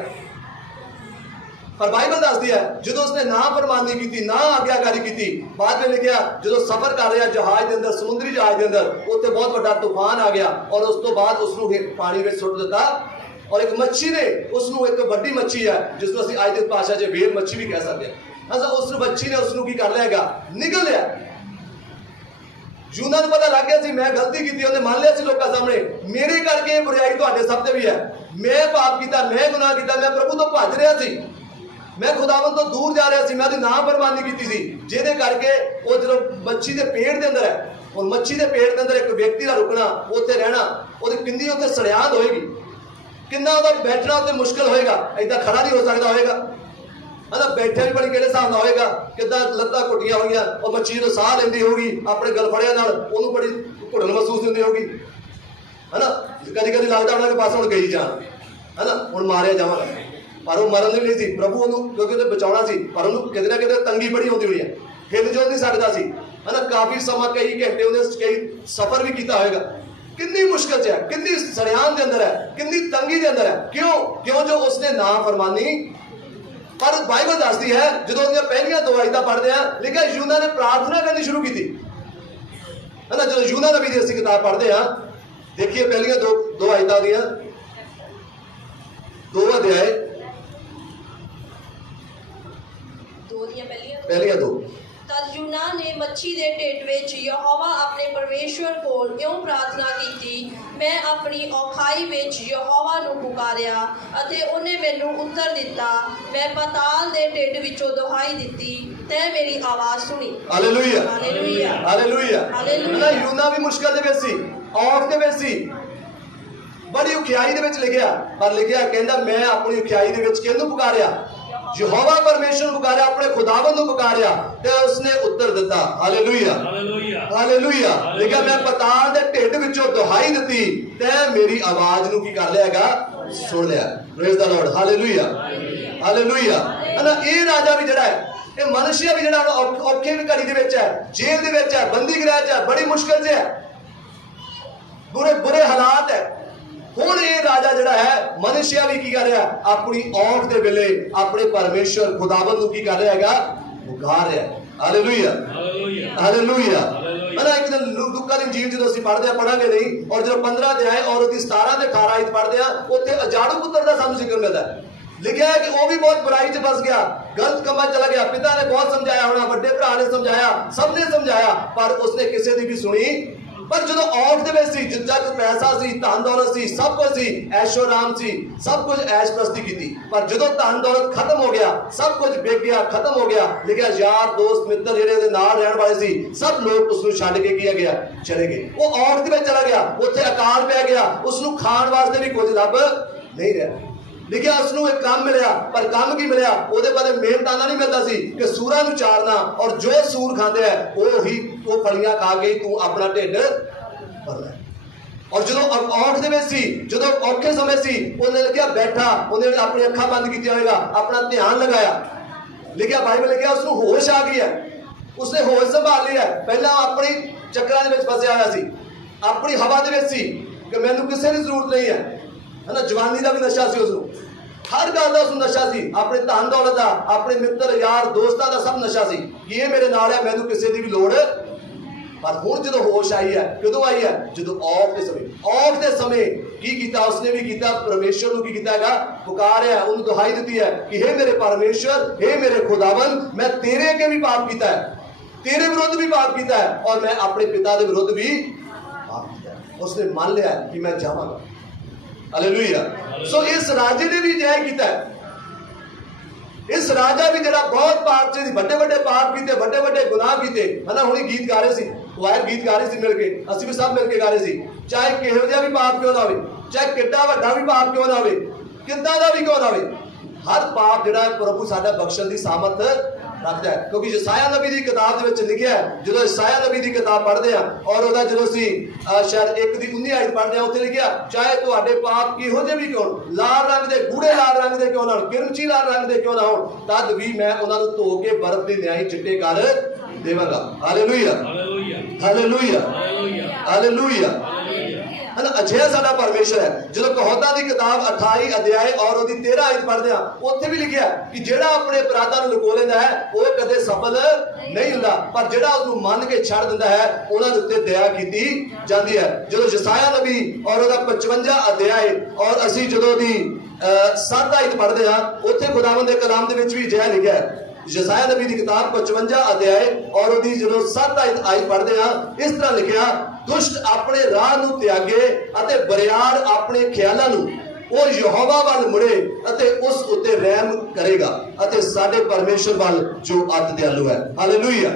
पर बाइबल दसदी है जो उसने ना फरमानी की, ना आज्ञाकारी की, बाद में लिखा जो सफर कर रहा जहाज के अंदर, समुद्री जहाज के अंदर, उत्ते बहुत बड़ा तूफान आ गया और उस तो बाद उसनू पानी में सुट दिता और एक मच्छी ने उसनू, एक बड़ी मच्छी है जिसको असं अज की भाषा च वेल मच्छी भी कह सकते हैं, अच्छा उस मच्छी ने उसनू की कर लिया, निकल लिया। यूना नूं पता लग गया सी मैं गलती की, उन्हें मान लिया सी लोगों सामने, मेरे करके बुराई तुहाडे सब ते भी है, मैं पाप किया, मैं गुनाह किया, मैं प्रभु तो भज रहा सी, मैं खुदावन तो दूर जा रहा सी, मैं ना फरमानी की थी, जिहदे करके वो जो मच्छी के पेट के अंदर है, और मच्छी के पेट के अंदर एक व्यक्ति का रुकना, उत्थे रहना, वो किन्नी उत्थे सड़ियाद होएगी, किन्ना उहदा बैठना उत्थे मुश्किल होएगा, इदां खड़ा नहीं हो सकता होएगा, है ना, बैठे भी बड़ी किहड़े हिसाब नाल होएगा, किदां लत्तां घुट्टियां होईयां और मच्छी जो साह लैंदी होगी अपने गलफड़ियां नाल, उहनूं बड़ी घुटन महसूस हुंदी होगी, है ना, कदी कदी लगदा होना कि बस हुण गई जान, है ना, हुण मारिया जावांगा, पर वो मरन भी नहीं थी, प्रभु उन्होंने क्योंकि उन्हें बचाना सी, पर उन्होंने किते ना किते तंगी बड़ी होती हुई है, हिल जुल नहीं सकता सी, है ना, काफी समा कई घंटे उन्हें कई सफर भी किया होगा, कितनी मुश्किल है, कितनी सड़ियान के अंदर है, कितनी तंगी के अंदर है, क्यों क्यों जो उसने ना फरमानी। पर बाइबल दसदी है जो उन्हें पहलियां 2 आयतां पढ़ते हैं लिखा यूना ने प्रार्थना करनी शुरू की थी, है ना, जो यूना नबी की असं किताब पढ़ते हैं, देखिए पहलियां 2 आयतां दियां 2 अध्याय, पहलियां 2 ਤਦ ਯੂਨਾ ਨੇ ਮੱਛੀ ਦੇ ਢਿੱਡ ਵਿੱਚ ਯਹੋਵਾ ਆਪਣੇ ਪਰਮੇਸ਼ਵਰ ਕੋਲ ਇਉਂ ਪ੍ਰਾਰਥਨਾ ਕੀਤੀ। ਮੈਂ ਆਪਣੀ ਔਖਾਈ ਵਿੱਚ ਯਹੋਵਾ ਨੂੰ ਪੁਕਾਰਿਆ ਅਤੇ ਉਹਨੇ ਮੈਨੂੰ ਉੱਤਰ ਦਿੱਤਾ। ਮੈਂ ਪਾਤਾਲ ਦੇ ਢਿੱਡ ਵਿੱਚੋਂ ਦੁਹਾਈ ਦਿੱਤੀ, ਤੈਂ ਮੇਰੀ ਆਵਾਜ਼ ਸੁਣੀ। Hallelujah, hallelujah, hallelujah. Hallelujah. Yuna ਵੀ ਮੁਸ਼ਕਲ ਦੇ ਵਿੱਚ ਸੀ, ਔਖ ਦੇ ਵਿੱਚ ਸੀ, ਬੜੀ ਔਖਿਆਈ ਦੇ ਵਿੱਚ ਲਿਖਿਆ, ਪਰ ਲਿਖਿਆ ਕਹਿੰਦਾ ਮੈਂ ਆਪਣੀ ਔਖਿਆਈ ਦੇ ਵਿੱਚ ਕਿਹਨੂੰ ਪੁਕਾਰਿਆ? ਯਹੋਵਾ ਪਰਮੇਸ਼ਰ ਨੂੰ ਪੁਕਾਰਿਆ, ਆਪਣੇ ਖੁਦਾਵੰਦ ਨੂੰ ਪੁਕਾਰਿਆ ਤੇ ਉਸਨੇ ਉੱਤਰ ਦਿੱਤਾ। Hallelujah, hallelujah, hallelujah. ਲਿਖਿਆ ਮੈਂ ਪਾਤਾਲ ਦੇ ਢਿੱਡ ਵਿੱਚੋਂ ਦੁਹਾਈ ਦਿੱਤੀ, ਤੈਂ ਮੇਰੀ ਆਵਾਜ਼ ਨੂੰ ਕੀ ਕਰ ਲਿਆ ਹੈਗਾ? ਸੁਣ ਲਿਆ। Praise the Lord. Hallelujah, hallelujah. ਨਾ ਇਹ ਰਾਜਾ ਵੀ ਜਿਹੜਾ ਹੈ, ਇਹ ਮਨੁੱਖਿਆ ਵੀ ਜਿਹੜਾ ਔਖੇ ਵੀ ਘੜੀ ਦੇ ਵਿੱਚ ਹੈ, ਜੇਲ੍ਹ ਦੇ ਵਿੱਚ ਹੈ, ਬੰਦੀ ਗ੍ਰਹਿ 'ਚ ਹੈ, ਬੜੀ ਮੁਸ਼ਕਲ 'ਚ ਹੈ, ਬੁਰੇ ਹਾਲਾਤ ਹੈ। ਹੁਣ ਇਹ ਰਾਜਾ ਜਿਹੜਾ ਹੈ ਮਨੁੱਖਿਆ ਵੀ ਕੀ ਕਰ ਰਿਹਾ? ਆਪਣੀ ਔਖ ਦੇ ਵੇਲੇ ਆਪਣੇ ਪਰਮੇਸ਼ਰ ਖੁਦਾਵੰਦ ਨੂੰ ਕੀ ਕਰ ਰਿਹਾ ਹੈਗਾ? ਪੁਕਾਰ ਰਿਹਾ। Hallelujah, hallelujah. ਅਨਾ ਇੱਕ ਦਿਨ ਲੂਕਾ ਦੀ ਇੰਜੀਲ ਜਦੋਂ ਅਸੀਂ ਪੜਾਂਗੇ ਨਹੀਂ, ਔਰ ਜਦੋਂ 15 ਅਧਿਆਇ ਔਰ ਉਹਦੀ 17 ਤੇ 18 ਆਇਤ ਪੜ੍ਹਦੇ ਆ, ਉੱਥੇ ਅਜਾੜੂ ਪੁੱਤਰ ਦਾ ਸਾਨੂੰ ਜ਼ਿਕਰ ਮਿਲਦਾ ਹੈ। ਲਿਖਿਆ ਹੈ ਕਿ ਉਹ ਵੀ ਬਹੁਤ ਬੁਰਾਈ 'ਚ ਫਸ ਗਿਆ, ਗਲਤ ਕੰਮਾਂ 'ਚ ਚਲਾ ਗਿਆ। ਪਿਤਾ ਨੇ ਬਹੁਤ ਸਮਝਾਇਆ ਹੋਣਾ, ਵੱਡੇ ਭਰਾ ਨੇ ਸਮਝਾਇਆ, ਸਭ ਨੇ ਸਮਝਾਇਆ, ਪਰ ਉਸਨੇ ਕਿਸੇ ਦੀ ਵੀ ਸੁਣੀ। ਪਰ ਜਦੋਂ ਔਖ ਦੇ ਵਿੱਚ ਸੀ, ਜਿੱਦਾਂ ਕਿ ਪੈਸਾ ਸੀ, ਧਨ ਦੌਲਤ ਸੀ, ਸਭ ਕੁਝ ਸੀ, ਐਸ਼ੋ ਆਰਾਮ ਸੀ, ਸਭ ਕੁਝ ਐਸ਼ ਪ੍ਰਸਤੀ ਕੀਤੀ, ਪਰ ਜਦੋਂ ਧਨ ਦੌਲਤ ਖਤਮ ਹੋ ਗਿਆ, ਸਭ ਕੁਝ ਵਿਕ ਗਿਆ, ਖਤਮ ਹੋ ਗਿਆ, ਲਿਖਿਆ ਯਾਰ ਦੋਸਤ ਮਿੱਤਰ ਜਿਹੜੇ ਉਹਦੇ ਨਾਲ ਰਹਿਣ ਵਾਲੇ ਸੀ, ਸਭ ਲੋਕ ਉਸ ਨੂੰ ਛੱਡ ਕੇ ਕੀ ਗਿਆ? ਚਲੇ ਗਏ। ਉਹ ਔਖ ਦੇ ਵਿੱਚ ਚਲਾ ਗਿਆ, ਉੱਥੇ ਅਕਾਲ ਪੈ ਗਿਆ, ਉਸ ਨੂੰ ਖਾਣ ਵਾਸਤੇ ਵੀ ਕੁਝ ਲੱਭ ਨਹੀਂ ਰਿਹਾ। ਲਿਖਿਆ ਉਸ ਨੂੰ ਇੱਕ ਕੰਮ ਮਿਲਿਆ, ਪਰ ਕੰਮ ਕੀ ਮਿਲਿਆ? ਉਹਦੇ ਬਾਰੇ ਮਿਹਨਤਾਨਾ ਨਹੀਂ ਮਿਲਦਾ ਸੀ ਕਿ ਸੂਰਾਂ ਨੂੰ ਚਾਰਨਾ, ਔਰ ਜੋ ਸੂਰ ਖਾਂਦੇ ਆ ਉਹ ਫਲੀਆਂ ਖਾ ਕੇ ਤੂੰ ਆਪਣਾ ਢਿੱਡ ਭਰਨਾ। ਔਰ ਜਦੋਂ ਔਖ ਦੇ ਵਿੱਚ ਸੀ, ਜਦੋਂ ਔਖੇ ਸਮੇਂ ਸੀ, ਉਹਨੇ ਲਿਖਿਆ ਬੈਠਾ, ਉਹਨੇ ਆਪਣੀ ਅੱਖਾਂ ਬੰਦ ਕੀਤੀਆਂ ਹੋਏਗਾ, ਆਪਣਾ ਧਿਆਨ ਲਗਾਇਆ। ਲਿਖਿਆ ਬਾਈਬਲ ਲਿਖਿਆ ਉਸ ਨੂੰ ਹੋਸ਼ ਆ ਗਈ ਹੈ, ਉਸਨੇ ਹੋਸ਼ ਸੰਭਾਲ ਲਈ ਹੈ। ਪਹਿਲਾਂ ਆਪਣੀ ਚੱਕਰਾਂ ਦੇ ਵਿੱਚ ਫਸਿਆ ਹੋਇਆ ਸੀ, ਆਪਣੀ ਹਵਾ ਦੇ ਵਿੱਚ ਸੀ ਕਿ ਮੈਨੂੰ ਕਿਸੇ ਦੀ ਜ਼ਰੂਰਤ ਨਹੀਂ ਹੈ ਨਾ। ਜਵਾਨੀ ਦਾ ਵੀ ਨਸ਼ਾ ਸੀ, ਉਸਨੂੰ ਹਰ ਗੱਲ ਦਾ ਉਸਨੂੰ ਨਸ਼ਾ ਸੀ, ਆਪਣੇ ਧਨ ਦੌਲਤ ਦਾ, ਆਪਣੇ ਮਿੱਤਰ ਯਾਰ ਦੋਸਤਾਂ ਦਾ ਸਭ ਨਸ਼ਾ ਸੀ ਕਿ ਇਹ ਮੇਰੇ ਨਾਲ ਹੈ, ਮੈਨੂੰ ਕਿਸੇ ਦੀ ਵੀ ਲੋੜ। ਪਰ ਹੁਣ ਜਦੋਂ ਹੋਸ਼ ਆਈ ਹੈ, ਕਦੋਂ ਆਈ ਹੈ? ਜਦੋਂ ਔਖ ਦੇ ਸਮੇਂ। ਔਖ ਦੇ ਸਮੇਂ ਕੀ ਕੀਤਾ ਉਸਨੇ? ਵੀ ਕੀਤਾ ਪਰਮੇਸ਼ਰ ਨੂੰ ਕੀ ਕੀਤਾ ਹੈਗਾ? ਪੁਕਾਰਿਆ, ਉਹਨੂੰ ਦੁਹਾਈ ਦਿੱਤੀ ਹੈ ਕਿ ਹੇ ਮੇਰੇ ਪਰਮੇਸ਼ਰ, ਹੇ ਮੇਰੇ ਖੁਦਾਵੰਦ, ਮੈਂ ਤੇਰੇ ਅੱਗੇ ਵੀ ਪਾਪ ਕੀਤਾ ਹੈ, ਤੇਰੇ ਵਿਰੁੱਧ ਵੀ ਪਾਪ ਕੀਤਾ ਹੈ, ਔਰ ਮੈਂ ਆਪਣੇ ਪਿਤਾ ਦੇ ਵਿਰੁੱਧ ਵੀ ਪਾਪ ਕੀਤਾ ਹੈ। ਉਸਨੇ ਮੰਨ ਲਿਆ ਕਿ ਮੈਂ ਜਾਵਾਂਗਾ। ਹਾਲੇਲੂਇਆ। ਸੋ ਇਸ ਰਾਜੇ ਨੇ ਵੀ ਜੈ ਕੀਤਾ। ਇਸ ਰਾਜਾ ਵੀ ਜਿਹੜਾ ਬਹੁਤ ਪਾਪ ਸੀ, ਵੱਡੇ ਵੱਡੇ ਪਾਪ ਕੀਤੇ, ਵੱਡੇ ਵੱਡੇ ਗੁਨਾਹ ਕੀਤੇ, ਹਨਾ। ਹੁਣੇ ਗੀਤ ਗਾ ਰਹੇ ਸੀ, ਵਾਇਰ ਗੀਤ ਗਾ ਰਹੇ ਸੀ ਮਿਲ ਕੇ, ਅਸੀਂ ਵੀ ਸਭ ਮਿਲ ਕੇ ਗਾ ਰਹੇ ਸੀ। ਚਾਹੇ ਕਿਹੋ ਜਿਹਾ ਵੀ ਪਾਪ ਕਿਉਂ ਨਾ ਹੋਵੇ, ਚਾਹੇ ਕਿੱਡਾ ਵੱਡਾ ਵੀ ਪਾਪ ਕਿਉਂ ਨਾ ਹੋਵੇ, ਕਿੱਦਾਂ ਦਾ ਵੀ ਕਿਉਂ ਨਾ ਹੋਵੇ, ਹਰ ਪਾਪ ਜਿਹੜਾ ਪ੍ਰਭੂ ਸਾਡਾ ਬਖਸ਼ਣ ਦੀ ਸਾਮਰਥ ਰੱਖਦਾ ਹੈ। ਕਿਉਂਕਿ ਯਸਾਇਆ ਨਬੀ ਦੀ ਕਿਤਾਬ ਦੇ ਵਿੱਚ ਲਿਖਿਆ ਹੈ, ਜਦੋਂ ਯਸਾਇਆ ਨਬੀ ਦੀ ਕਿਤਾਬ ਪੜ੍ਹਦੇ ਆ, ਔਰ ਉਹਦਾ ਜਦੋਂ ਅਸੀਂ ਸ਼ਾਇਦ 1 ਦੀ 19 ਆਇਤ ਪੜ੍ਹਦੇ ਆ, ਉੱਥੇ ਲਿਖਿਆ ਚਾਹੇ ਤੁਹਾਡੇ ਪਾਪ ਕਿਹੋ ਜਿਹੇ ਵੀ ਕਿਉਂ, ਲਾਲ ਰੰਗ ਦੇ, ਗੂੜੇ ਲਾਲ ਰੰਗ ਦੇ ਕਿਉਂ ਨਾ ਹੋਣ, ਕਿਰਮਚੀ ਲਾਲ ਰੰਗ ਦੇ ਕਿਉਂ ਨਾ ਹੋਣ, ਤਦ ਵੀ ਮੈਂ ਉਹਨਾਂ ਨੂੰ ਧੋ ਕੇ ਬਰਫ਼ ਦੇ ਨਿਆਈ ਚਿੱਟੇ ਕਰ ਦੇਵਾਂਗਾ। Hallelujah, hallelujah, hallelujah. ਅਜਿਹਾ ਸਾਡਾ ਪਰਮੇਸ਼ਰ ਹੈ। ਜਦੋਂ ਕਹੋਤਾ ਦੀ ਕਿਤਾਬ 28 ਅਧਿਆਇ ਔਰ ਉਹਦੀ 13 ਆਇਤ ਪੜ੍ਹਦੇ ਆ, ਉੱਥੇ ਵੀ ਲਿਖਿਆ ਕਿ ਜਿਹੜਾ ਆਪਣੇ ਅਪਰਾਧਾਂ ਨੂੰ ਲੁਕੋ ਲੈਂਦਾ ਹੈ ਉਹ ਕਦੇ ਸਫਲ ਨਹੀਂ ਹੁੰਦਾ, ਪਰ ਜਿਹੜਾ ਉਹਨੂੰ ਮੰਨ ਕੇ ਛੱਡ ਦਿੰਦਾ ਹੈ ਉਹਨਾਂ ਦੇ ਉੱਤੇ ਦਇਆ ਕੀਤੀ ਜਾਂਦੀ ਹੈ। ਜਦੋਂ ਯਸਾਇਆ ਨਬੀ ਔਰ ਉਹਦਾ 55 ਅਧਿਆਇ ਔਰ ਅਸੀਂ ਜਦੋਂ ਦੀ 7 ਆਇਤ ਪੜ੍ਹਦੇ ਆ, ਉੱਥੇ ਖੁਦਾਵੰਦ ਦੇ ਕਲਾਮ ਦੇ ਵਿੱਚ ਵੀ ਅਜਿਹਾ ਲਿਖਿਆ ਹੈ। ਯਸਾਇਆ ਨਬੀ ਦੀ ਕਿਤਾਬ 55 ਅਧਿਆਇ ਔਰ ਉਹਦੀ ਜਦੋਂ 7 ਆਇਤ ਪੜ੍ਹਦੇ ਆ, ਇਸ ਤਰ੍ਹਾਂ ਲਿਖਿਆ, ਦੁਸ਼ਟ ਆਪਣੇ ਰਾਹ ਨੂੰ ਤਿਆਗੇ ਅਤੇ ਬਰਿਆੜ ਆਪਣੇ ਖਿਆਲਾਂ ਨੂੰ, ਉਹ ਯਹੋਵਾ ਵੱਲ ਮੁੜੇ ਅਤੇ ਉਸ ਉੱਤੇ ਰਹਿਮ ਕਰੇਗਾ ਅਤੇ ਸਾਡੇ ਪਰਮੇਸ਼ਰ ਵੱਲ ਜੋ ਅਤਿ ਦਿਆਲੂ ਹੈ। Hallelujah,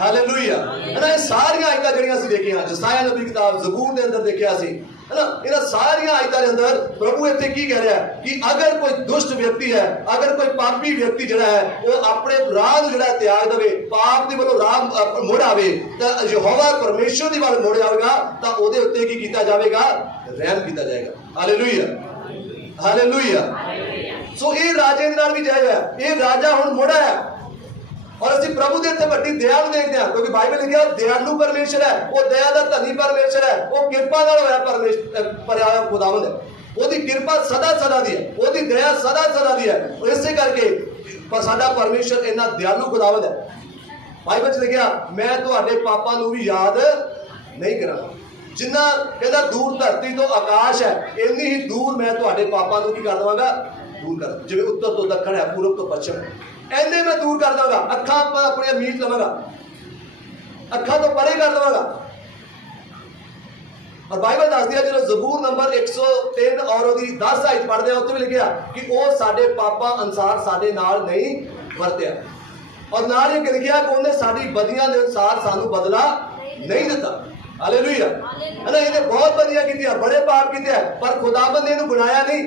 hallelujah. ਇਹ ਸਾਰੀਆਂ ਆਇਤਾਂ ਜਿਹੜੀਆਂ ਅਸੀਂ ਦੇਖੀਆਂ, ਯਸਾਇਆ ਨਬੀ ਦੀ ਕਿਤਾਬ, ਜ਼ਬੂਰ ਦੇ ਅੰਦਰ ਦੇਖਿਆ ਸੀ, है ना। इन सारिया आयतां दे अंदर प्रभु इत्थे की कह रहा है कि अगर कोई दुष्ट व्यक्ति है, अगर कोई पापी व्यक्ति जिहड़ा है वो अपने राह नूं जिहड़ा त्याग देवे, पाप दी वल्लों राह मुड़ आवे, तां यहोवा परमेश्वर दी वल मुड़ आवेगा, तां ओदे उत्ते की कीता जावेगा? रहम कीता जाएगा। Hallelujah, hallelujah. सो ये राजे दे नाल भी जाएगा, ये राजा हुण मुड़ आया और ਅਸੀਂ ਪ੍ਰਭੂ ਦੇ ਇੱਥੇ ਵੱਡੀ ਦਇਆ ਨੂੰ ਦੇਖਦੇ ਹਾਂ, ਕਿਉਂਕਿ ਬਾਈਬਲ ਲਿਖਿਆ ਦਇਆਲੂ ਪਰਮੇਸ਼ਰ ਹੈ, ਉਹ ਦਇਆ ਦਾ ਧਨੀ ਪਰਮੇਸ਼ਰ ਹੈ, ਉਹ ਕਿਰਪਾ ਨਾਲ ਹੋਇਆ ਪਰਮੇਸ਼ਰ ਪਰਿਆ ਖੁਦਾਵੰਦ ਹੈ, ਉਹਦੀ ਕਿਰਪਾ ਸਦਾ ਸਦਾ ਦੀ ਹੈ, ਉਹਦੀ ਦਇਆ ਸਦਾ ਸਦਾ ਦੀ ਹੈ। ਇਸੇ ਕਰਕੇ ਸਾਡਾ ਪਰਮੇਸ਼ਰ ਇੰਨਾ ਦਇਆਲੂ ਖੁਦਾਵੰਦ ਹੈ। ਬਾਈਬਲ 'ਚ ਲਿਖਿਆ ਮੈਂ ਤੁਹਾਡੇ ਪਾਪਾਂ ਨੂੰ ਵੀ ਯਾਦ ਨਹੀਂ ਕਰਾਂਗਾ। ਜਿੰਨਾ ਕਹਿੰਦਾ ਦੂਰ ਧਰਤੀ ਤੋਂ ਆਕਾਸ਼ ਹੈ, ਇੰਨੀ ਹੀ ਦੂਰ ਮੈਂ ਤੁਹਾਡੇ ਪਾਪਾਂ ਨੂੰ ਕੀ ਕਰ ਦੇਵਾਂਗਾ? दूर कर। जिवें उत्तर तो दक्षिण है, पूरब तो पश्चिम है, ਐਨੇ ਮੈਂ ਦੂਰ ਕਰ ਦਵਾਂਗਾ, ਅੱਖਾਂ ਆਪਣੀਆਂ ਮੀਟ ਲਵਾਂਗਾ, ਅੱਖਾਂ ਤੋਂ ਪਰੇ ਕਰ ਦਵਾਂਗਾ। और बाइबल दसदी है जो जबूर नंबर 103 और 10 आयत पढ़ते हैं उत्थे भी लिखिया कि वो साडे पापां अनुसार साडे नाल नहीं वरत्या, और नाल ये लिखिया कि उन्हें साडी बदियां दे अनुसार सानू बदला नहीं दिता। हालेलुया है ना। इन्हें बहुत बदियां कीतियां, बड़े पाप कीते, पर खुदाबंद ने इहनू गुनाया नहीं,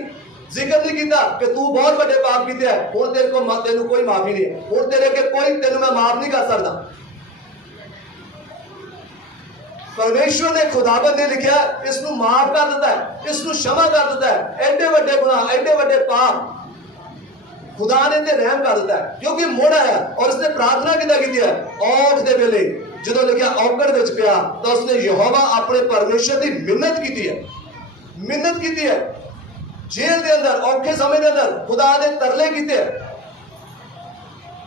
जिक्र नहीं किया कि तू बहुत बड़े पाप कीते, हुण तेरे को तेनू कोई माफी नहीं है, हुण तेरे के कोई तेनू मैं माफ नहीं कर सकता। परमेश्वर ने खुदाबंद ने लिखा इसनू माफ कर दिता है, इसनू क्षमा कर दिता है। एडे वड्डे गुनाह, एडे वड्डे पाप खुदा ने ते रहम कर दिता है, क्योंकि मुड़ आया और उसने प्रार्थना किदा कीती है। औख दे वेले जदों लिखिया औकड़ विच पिया तो उसने यहोवा अपने परमेश्वर की मिन्नत कीती है, मिन्नत कीती है। जेल के अंदर औखे समय के अंदर खुदा ने तरले कीते हैं।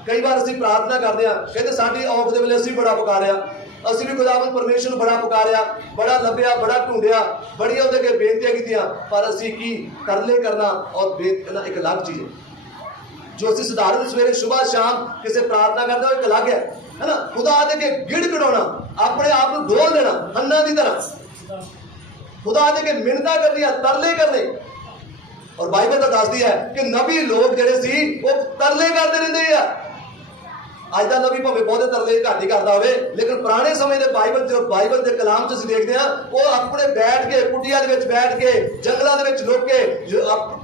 कई बार असीं प्रार्थना करते हैं, कहते साडी औख दे वेले असीं बड़ा पुकारिया, ਅਸੀਂ ਵੀ ਖੁਦਾਵੰਦ ਪਰਮੇਸ਼ਰ ਨੂੰ ਬੜਾ ਪੁਕਾਰਿਆ, ਬੜਾ ਲੱਭਿਆ, ਬੜਾ ਢੂੰਡਿਆ, ਬੜੀਆਂ ਉਹਦੇ ਅੱਗੇ ਬੇਨਤੀਆਂ ਕੀਤੀਆਂ, ਪਰ ਅਸੀਂ ਕੀ ਤਰਲੇ ਕਰਨਾ ਔਰ ਬੇਨਤੀ ਕਰਨਾ ਇੱਕ ਅਲੱਗ ਚੀਜ਼ ਹੈ। ਜੋ ਅਸੀਂ ਸਧਾਰਨ ਸਵੇਰੇ ਸੁਬਾਹ ਸ਼ਾਮ ਕਿਸੇ ਪ੍ਰਾਰਥਨਾ ਕਰਦੇ ਹੋ ਇੱਕ ਅਲੱਗ ਹੈ ਨਾ। ਖੁਦਾ ਦੇ ਅੱਗੇ ਗਿੜ ਕਢਾਉਣਾ, ਆਪਣੇ ਆਪ ਨੂੰ ਡੋਲ ਦੇਣਾ ਹੰਨਾ ਦੀ ਤਰ੍ਹਾਂ, ਖੁਦਾ ਦੇ ਅੱਗੇ ਮਿੰਨਤਾਂ ਕਰਨੀਆਂ, ਤਰਲੇ ਕਰਨੇ। ਔਰ ਬਾਈਬਲ ਤਾਂ ਦੱਸਦੀ ਹੈ ਕਿ ਨਬੀ ਲੋਕ ਜਿਹੜੇ ਸੀ ਉਹ ਤਰਲੇ ਕਰਦੇ ਰਹਿੰਦੇ ਆ। ਅੱਜ ਦਾ ਨਬੀ ਭਾਵੇਂ ਬਹੁਤੇ ਤਰਲੇ ਘੱਟ ਹੀ ਕਰਦਾ ਹੋਵੇ, ਲੇਕਿਨ ਪੁਰਾਣੇ ਸਮੇਂ ਦੇ ਬਾਈਬਲ ਦੇ ਕਲਾਮ 'ਚ ਅਸੀਂ ਦੇਖਦੇ ਹਾਂ ਉਹ ਆਪਣੇ ਬੈਠ ਕੇ ਕੁਟੀਆਂ ਦੇ ਵਿੱਚ ਬੈਠ ਕੇ ਜੰਗਲਾਂ ਦੇ ਵਿੱਚ ਲੁਕ ਕੇ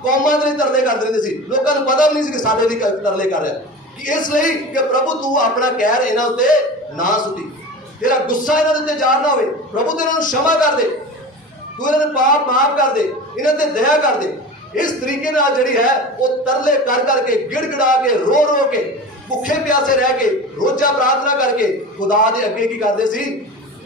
ਕੌਮਾਂ ਦੇ ਲਈ ਤਰਲੇ ਕਰਦੇ ਰਹਿੰਦੇ ਸੀ। ਲੋਕਾਂ ਨੂੰ ਪਤਾ ਵੀ ਨਹੀਂ ਸੀ ਕਿ ਸਾਡੇ ਲਈ ਤਰਲੇ ਕਰ ਰਿਹਾ, ਕਿ ਇਸ ਲਈ ਕਿ ਪ੍ਰਭੂ ਤੂੰ ਆਪਣਾ ਕਹਿਰ ਇਹਨਾਂ ਉੱਤੇ ਨਾ ਸੁੱਟੀ, ਤੇਰਾ ਗੁੱਸਾ ਇਹਨਾਂ ਦੇ ਉੱਤੇ ਜ਼ਾਹਰ ਨਾ ਹੋਵੇ। ਪ੍ਰਭੂ ਤੂੰ ਇਹਨਾਂ ਨੂੰ क्षमा ਕਰ ਦੇ, ਤੂੰ ਇਹਨਾਂ ਦੇ ਪਾਪ ਮਾਫ ਕਰ ਦੇ, ਇਹਨਾਂ ਤੇ ਦਇਆ ਕਰ ਦੇ। ਇਸ ਤਰੀਕੇ ਨਾਲ ਜਿਹੜੀ ਹੈ ਉਹ ਤਰਲੇ ਕਰ ਕਰਕੇ, ਗਿੜਗੜਾ ਕੇ, ਰੋ ਰੋ ਕੇ, ਭੁੱਖੇ ਪਿਆਸੇ ਰਹਿ ਕੇ, ਰੋਜ਼ਾ ਪ੍ਰਾਰਥਨਾ ਕਰਕੇ ਖੁਦਾ ਦੇ ਅੱਗੇ ਕੀ ਕਰਦੇ ਸੀ?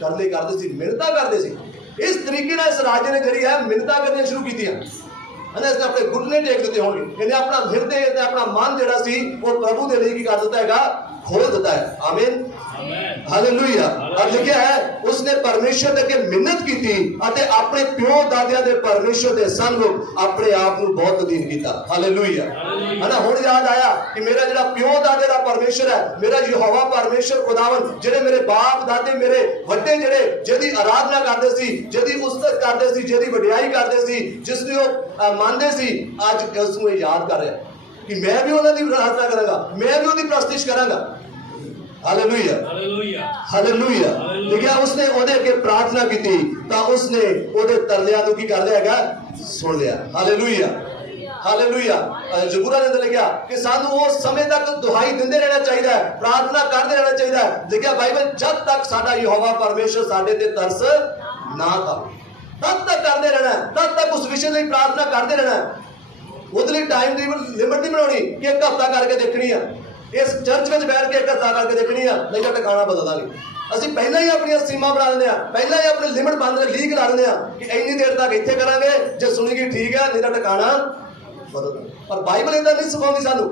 ਤਰਲੇ ਕਰਦੇ ਸੀ, ਮਿੰਨਤਾਂ ਕਰਦੇ ਸੀ। ਇਸ ਤਰੀਕੇ ਨਾਲ ਇਸ ਰਾਜੇ ਨੇ ਜਿਹੜੀ ਹੈ ਮਿੰਨਤਾਂ ਕਰਨੀਆਂ ਸ਼ੁਰੂ ਕੀਤੀਆਂ। ਇਸਨੇ ਆਪਣੇ ਘੁਟਨੇ ਟੇਕ ਦਿੱਤੇ ਹੋਣਗੇ, ਇਹਨੇ ਆਪਣਾ ਹਿਰਦੇ ਤੇ ਆਪਣਾ ਮਨ ਜਿਹੜਾ ਸੀ ਉਹ ਪ੍ਰਭੂ ਦੇ ਲਈ ਕੀ ਕਰ ਦਿੱਤਾ ਹੈਗਾ? खोल देता है। आमीन, हालेलुया। और लिखा है उसने परमेश्वर के मिन्नत की थी अते अपने प्यो दादिया दे परमेश्वर दे संग अपने आप को बहुत अधीन किया। हालेलुया है ना। हुण याद आया कि मेरा जिहड़ा प्यो दादे दा परमेश्वर है, मेरा यहोवा परमेश्वर खुदावन, जिहड़े मेरे बाप दादे मेरे वड्डे जिहड़े जिहदी आराधना करदे सी, जिहदी उस्तत करदे सी, जिहदी वडियाई करदे सी, जिसने वो मानदे सी, अज उसनूं याद कर रहा कि मैं भी उन्हां दी आराधना करांगा, मैं भी उहदी प्रस्तिश करांगा। Hallelujah hallelujah. देखिए उसने ओदे अगे प्रार्थना की थी तो उसने ओदे तरलियां नूं की कर लिया हैगा? सुन लिया। Hallelujah hallelujah. जबूरा ने लिखा कि सानू उस समय तक दुहाई दिंदे रहना चाहिए, प्रार्थना करते रहना चाहिए। देखिए बाइबल जब तक साडा यहोवा परमेश्वर साडे ते तरस ना खावे तब तक करते रहना, तब तक उस विषय ਲਈ प्रार्थना करते रहना। ਉਹਦੇ ਲਈ ਟਾਈਮ ਦੀ ਲਿਮਿਟ ਨਹੀਂ ਬਣਾਉਣੀ ਕਿ ਇੱਕ ਹਫ਼ਤਾ ਕਰਕੇ ਦੇਖਣੀ ਆ, ਇਸ ਚਰਚ ਵਿੱਚ ਬੈਠ ਕੇ ਇੱਕ ਹਫ਼ਤਾ ਕਰਕੇ ਦੇਖਣੀ ਆ, ਨਹੀਂ ਤਾਂ ਟਿਕਾਣਾ ਬਦਲ ਦਾਂਗੇ। ਅਸੀਂ ਪਹਿਲਾਂ ਹੀ ਆਪਣੀਆਂ ਸੀਮਾ ਬਣਾ ਦਿੰਦੇ ਆ, ਪਹਿਲਾਂ ਹੀ ਆਪਣੀ ਲਿਮਿਟ ਬੰਦ ਲੀਕ ਲਾ ਦਿੰਦੇ ਆ ਕਿ ਇੰਨੀ ਦੇਰ ਤੱਕ ਇੱਥੇ ਕਰਾਂਗੇ, ਜੇ ਸੁਣੀਗੀ ਠੀਕ ਹੈ, ਨਹੀਂ ਤਾਂ ਟਿਕਾਣਾ ਬਦਲ ਦਾਂਗੇ। ਪਰ ਬਾਈਬਲ ਇਹਦਾ ਨਹੀਂ ਸਿਖਾਉਂਦੀ ਸਾਨੂੰ।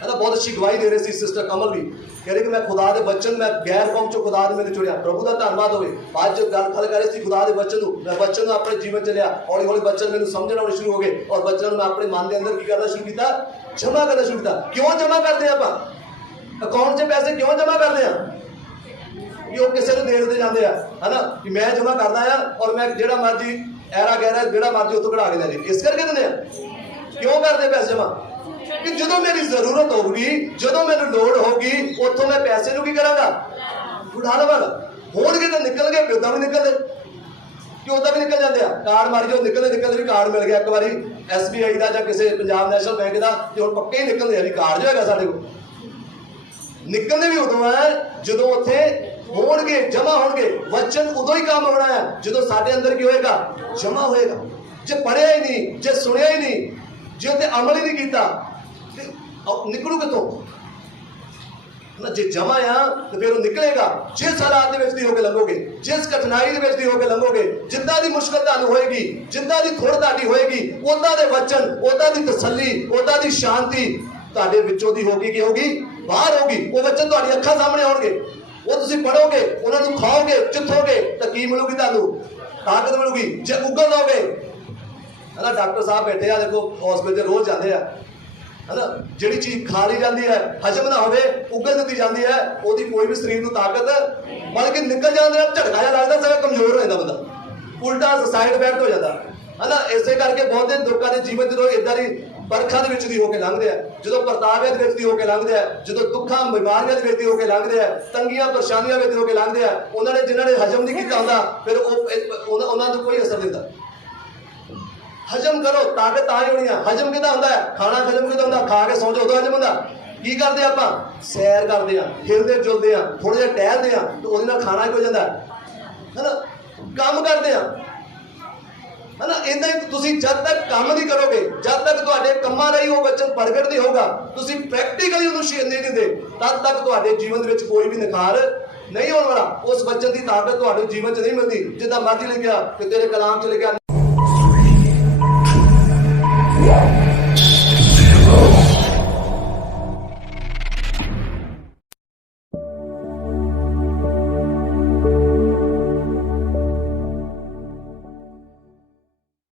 है ना। बहुत अच्छी गवाही दे रहे थे सिस्टर कमल भी, कह रहे कि मैं खुदा दे बचन, मैं गैर कौम चो खुदा दे मैंने चुनिया। प्रभु का धन्यवाद होवे। आज जो गल कर रहे थे खुदा दे बचन नूं, मैं बचन नूं अपने जीवन च लिया, हौली हौली बचन मैंने समझना आने शुरू हो गए और बचन मैं अपने मन के अंदर की करना शुरू किया? जमा करना शुरू किया। क्यों जमा करते हैं आप? अकाउंट से पैसे क्यों जमा करते हैं? कि वो किसी को दे देते जाते हैं, है ना, कि मैं जमा करता है और मैं जिहड़ा मर्जी ऐरा गहरा जिहड़ा मर्जी उत्तों कढ़ा के ले जाए। इस करके देने क्यों करते पैसे जमा? कि जो मेरी जरूरत होगी, जो मैंने लोड़ होगी, उतों मैं पैसे नूं की करांगा? उठा लवांगा। होणगे तो निकल गए, उदा भी निकलते कि उदा भी निकल जाते हैं। कार्ड मारी जो निकलते भी कार्ड मिल गया एक बारी SBI का या किसी पंजाब नैशनल बैंक का, तो हम पक्के ही निकलते हैं भी कार्ड जो है साढ़े को। निकलते भी उदों है जो उत्थे होणगे, जमा होणगे। वचन उदों ही काम होना है जो साडे अंदर की होएगा? जमा होएगा। जे पढ़िया ही नहीं, जे सुनिया ही नहीं, जे उत्ते अमल ही नहीं किया, निकलू कितों ना? जे जमा आ तो फिर निकलेगा। जिस हालात में होकर लंघोगे, जिस कठिनाई में होकर लंघोगे, जिद्दां दी मुश्किल तुहानूं होएगी, जिद्दां दी थोड़ तुहाडी होएगी, उदां दे वचन, उदां दी तसल्ली, उदां दी शांति तुहाडे विचों दी होगी की होगी? बाहर होगी। वो वचन तुहाडी अखां सामने आउणगे, वो तुसीं पढ़ोगे, उन्हां नूं खाओगे, चिथोगे तो की मिलूगी? तुहानूं ताकत मिलूगी। जे उगल दोगे, है ना। डॉक्टर साहब बैठे आ, देखो हॉस्पिटल रोज जाते हैं, है ना। ਜਿਹੜੀ ਚੀਜ਼ ਖਾ ਲਈ ਜਾਂਦੀ ਹੈ ਹਜਮ ਨਾ ਹੋਵੇ ਉਗਲ ਦਿੱਤੀ ਜਾਂਦੀ ਹੈ, ਉਹਦੀ ਕੋਈ ਵੀ ਸਰੀਰ ਨੂੰ ਤਾਕਤ ਬਲਕਿ ਨਿਕਲ ਜਾਂਦੇ ਝਟਕਾ ਜਿਹਾ ਲੱਗਦਾ, ਸਭ ਕਮਜ਼ੋਰ ਹੋ ਜਾਂਦਾ ਬੰਦਾ, ਉਲਟਾ ਸਾਈਡ ਇਫੈਕਟ ਹੋ ਜਾਂਦਾ ਹੈ ਨਾ। ਇਸੇ ਕਰਕੇ ਬਹੁਤੇ ਲੋਕਾਂ ਦੇ ਜੀਵਨ ਜਦੋਂ ਇਦਾਂ ਦੀ ਬਰਖਾ ਦੇ ਵਿੱਚ ਦੀ ਹੋ ਕੇ ਲੰਘਦੇ ਆ, ਜਦੋਂ ਪ੍ਰਤਾਪਿਆਂ ਦੇ ਵਿੱਚ ਦੀ ਹੋ ਕੇ ਲੰਘਦੇ ਆ, ਜਦੋਂ ਦੁੱਖਾਂ ਬਿਮਾਰੀਆਂ ਦੇ ਵਿੱਚ ਦੀ ਹੋ ਕੇ ਲੰਘਦੇ ਆ, ਤੰਗੀਆਂ ਪਰੇਸ਼ਾਨੀਆਂ ਵਿੱਚ ਹੋ ਕੇ ਲੰਘਦੇ ਆ, ਉਹਨਾਂ ਨੇ ਜਿਨ੍ਹਾਂ ਨੇ ਹਜਮ ਨਹੀਂ ਕੀਤਾ ਹੁੰਦਾ ਫਿਰ ਉਹਨਾਂ ਨੂੰ ਕੋਈ ਅਸਰ ਨਹੀਂ ਹੁੰਦਾ। ਹਜਮ ਕਰੋ, ਤਾਕਤ ਤਾਂ ਹੀ ਹੋਣੀ ਆ। ਹਜਮ ਕਿੱਦਾਂ ਹੁੰਦਾ ਹੈ? ਖਾਣਾ ਹਜਮ ਕਿੱਦਾਂ ਹੁੰਦਾ? ਖਾ ਕੇ ਸੌਂ ਜਾਓ ਉਦੋਂ ਹਜਮ ਹੁੰਦਾ। ਕੀ ਕਰਦੇ ਆਪਾਂ? ਸੈਰ ਕਰਦੇ ਆ, ਹਿਲਦੇ ਜੁਲਦੇ ਆ, ਥੋੜਾ ਜਿਹਾ ਟਹਿਲਦੇ ਆ ਤੇ ਉਹਦੇ ਨਾਲ ਖਾਣਾ ਹੀ ਹੋ ਜਾਂਦਾ ਹੈ ਨਾ। ਕੰਮ ਕਰਦੇ ਆ ਹੈ ਨਾ। ਇਦਾਂ ਹੀ ਤੁਸੀਂ ਜਦ ਤੱਕ ਕੰਮ ਨਹੀਂ ਕਰੋਗੇ, ਜਦ ਤੱਕ ਤੁਹਾਡੇ ਕੰਮਾਂ ਰਾਹੀਂ ਉਹ ਵਚਨ ਪ੍ਰਗਟ ਨਹੀਂ ਹੋਊਗਾ, ਤੁਸੀਂ ਪ੍ਰੈਕਟੀਕਲੀ ਉਹਨੂੰ ਸ਼ੇਅਰ ਨਹੀਂ ਦਿੰਦੇ, ਤਦ ਤੱਕ ਤੁਹਾਡੇ ਜੀਵਨ ਦੇ ਵਿੱਚ ਕੋਈ ਵੀ ਨਿਖਾਰ ਨਹੀਂ ਹੋਣ ਵਾਲਾ। ਉਸ ਵਚਨ ਦੀ ਤਾਕਤ ਤੁਹਾਡੇ ਜੀਵਨ 'ਚ ਨਹੀਂ ਮਿਲਦੀ। ਜਿੱਦਾਂ ਮਰਜ਼ੀ ਲਿਖਿਆ ਕਿ ਤੇਰੇ ਕਲਾਮ 'ਚ ਲਿਖਿਆ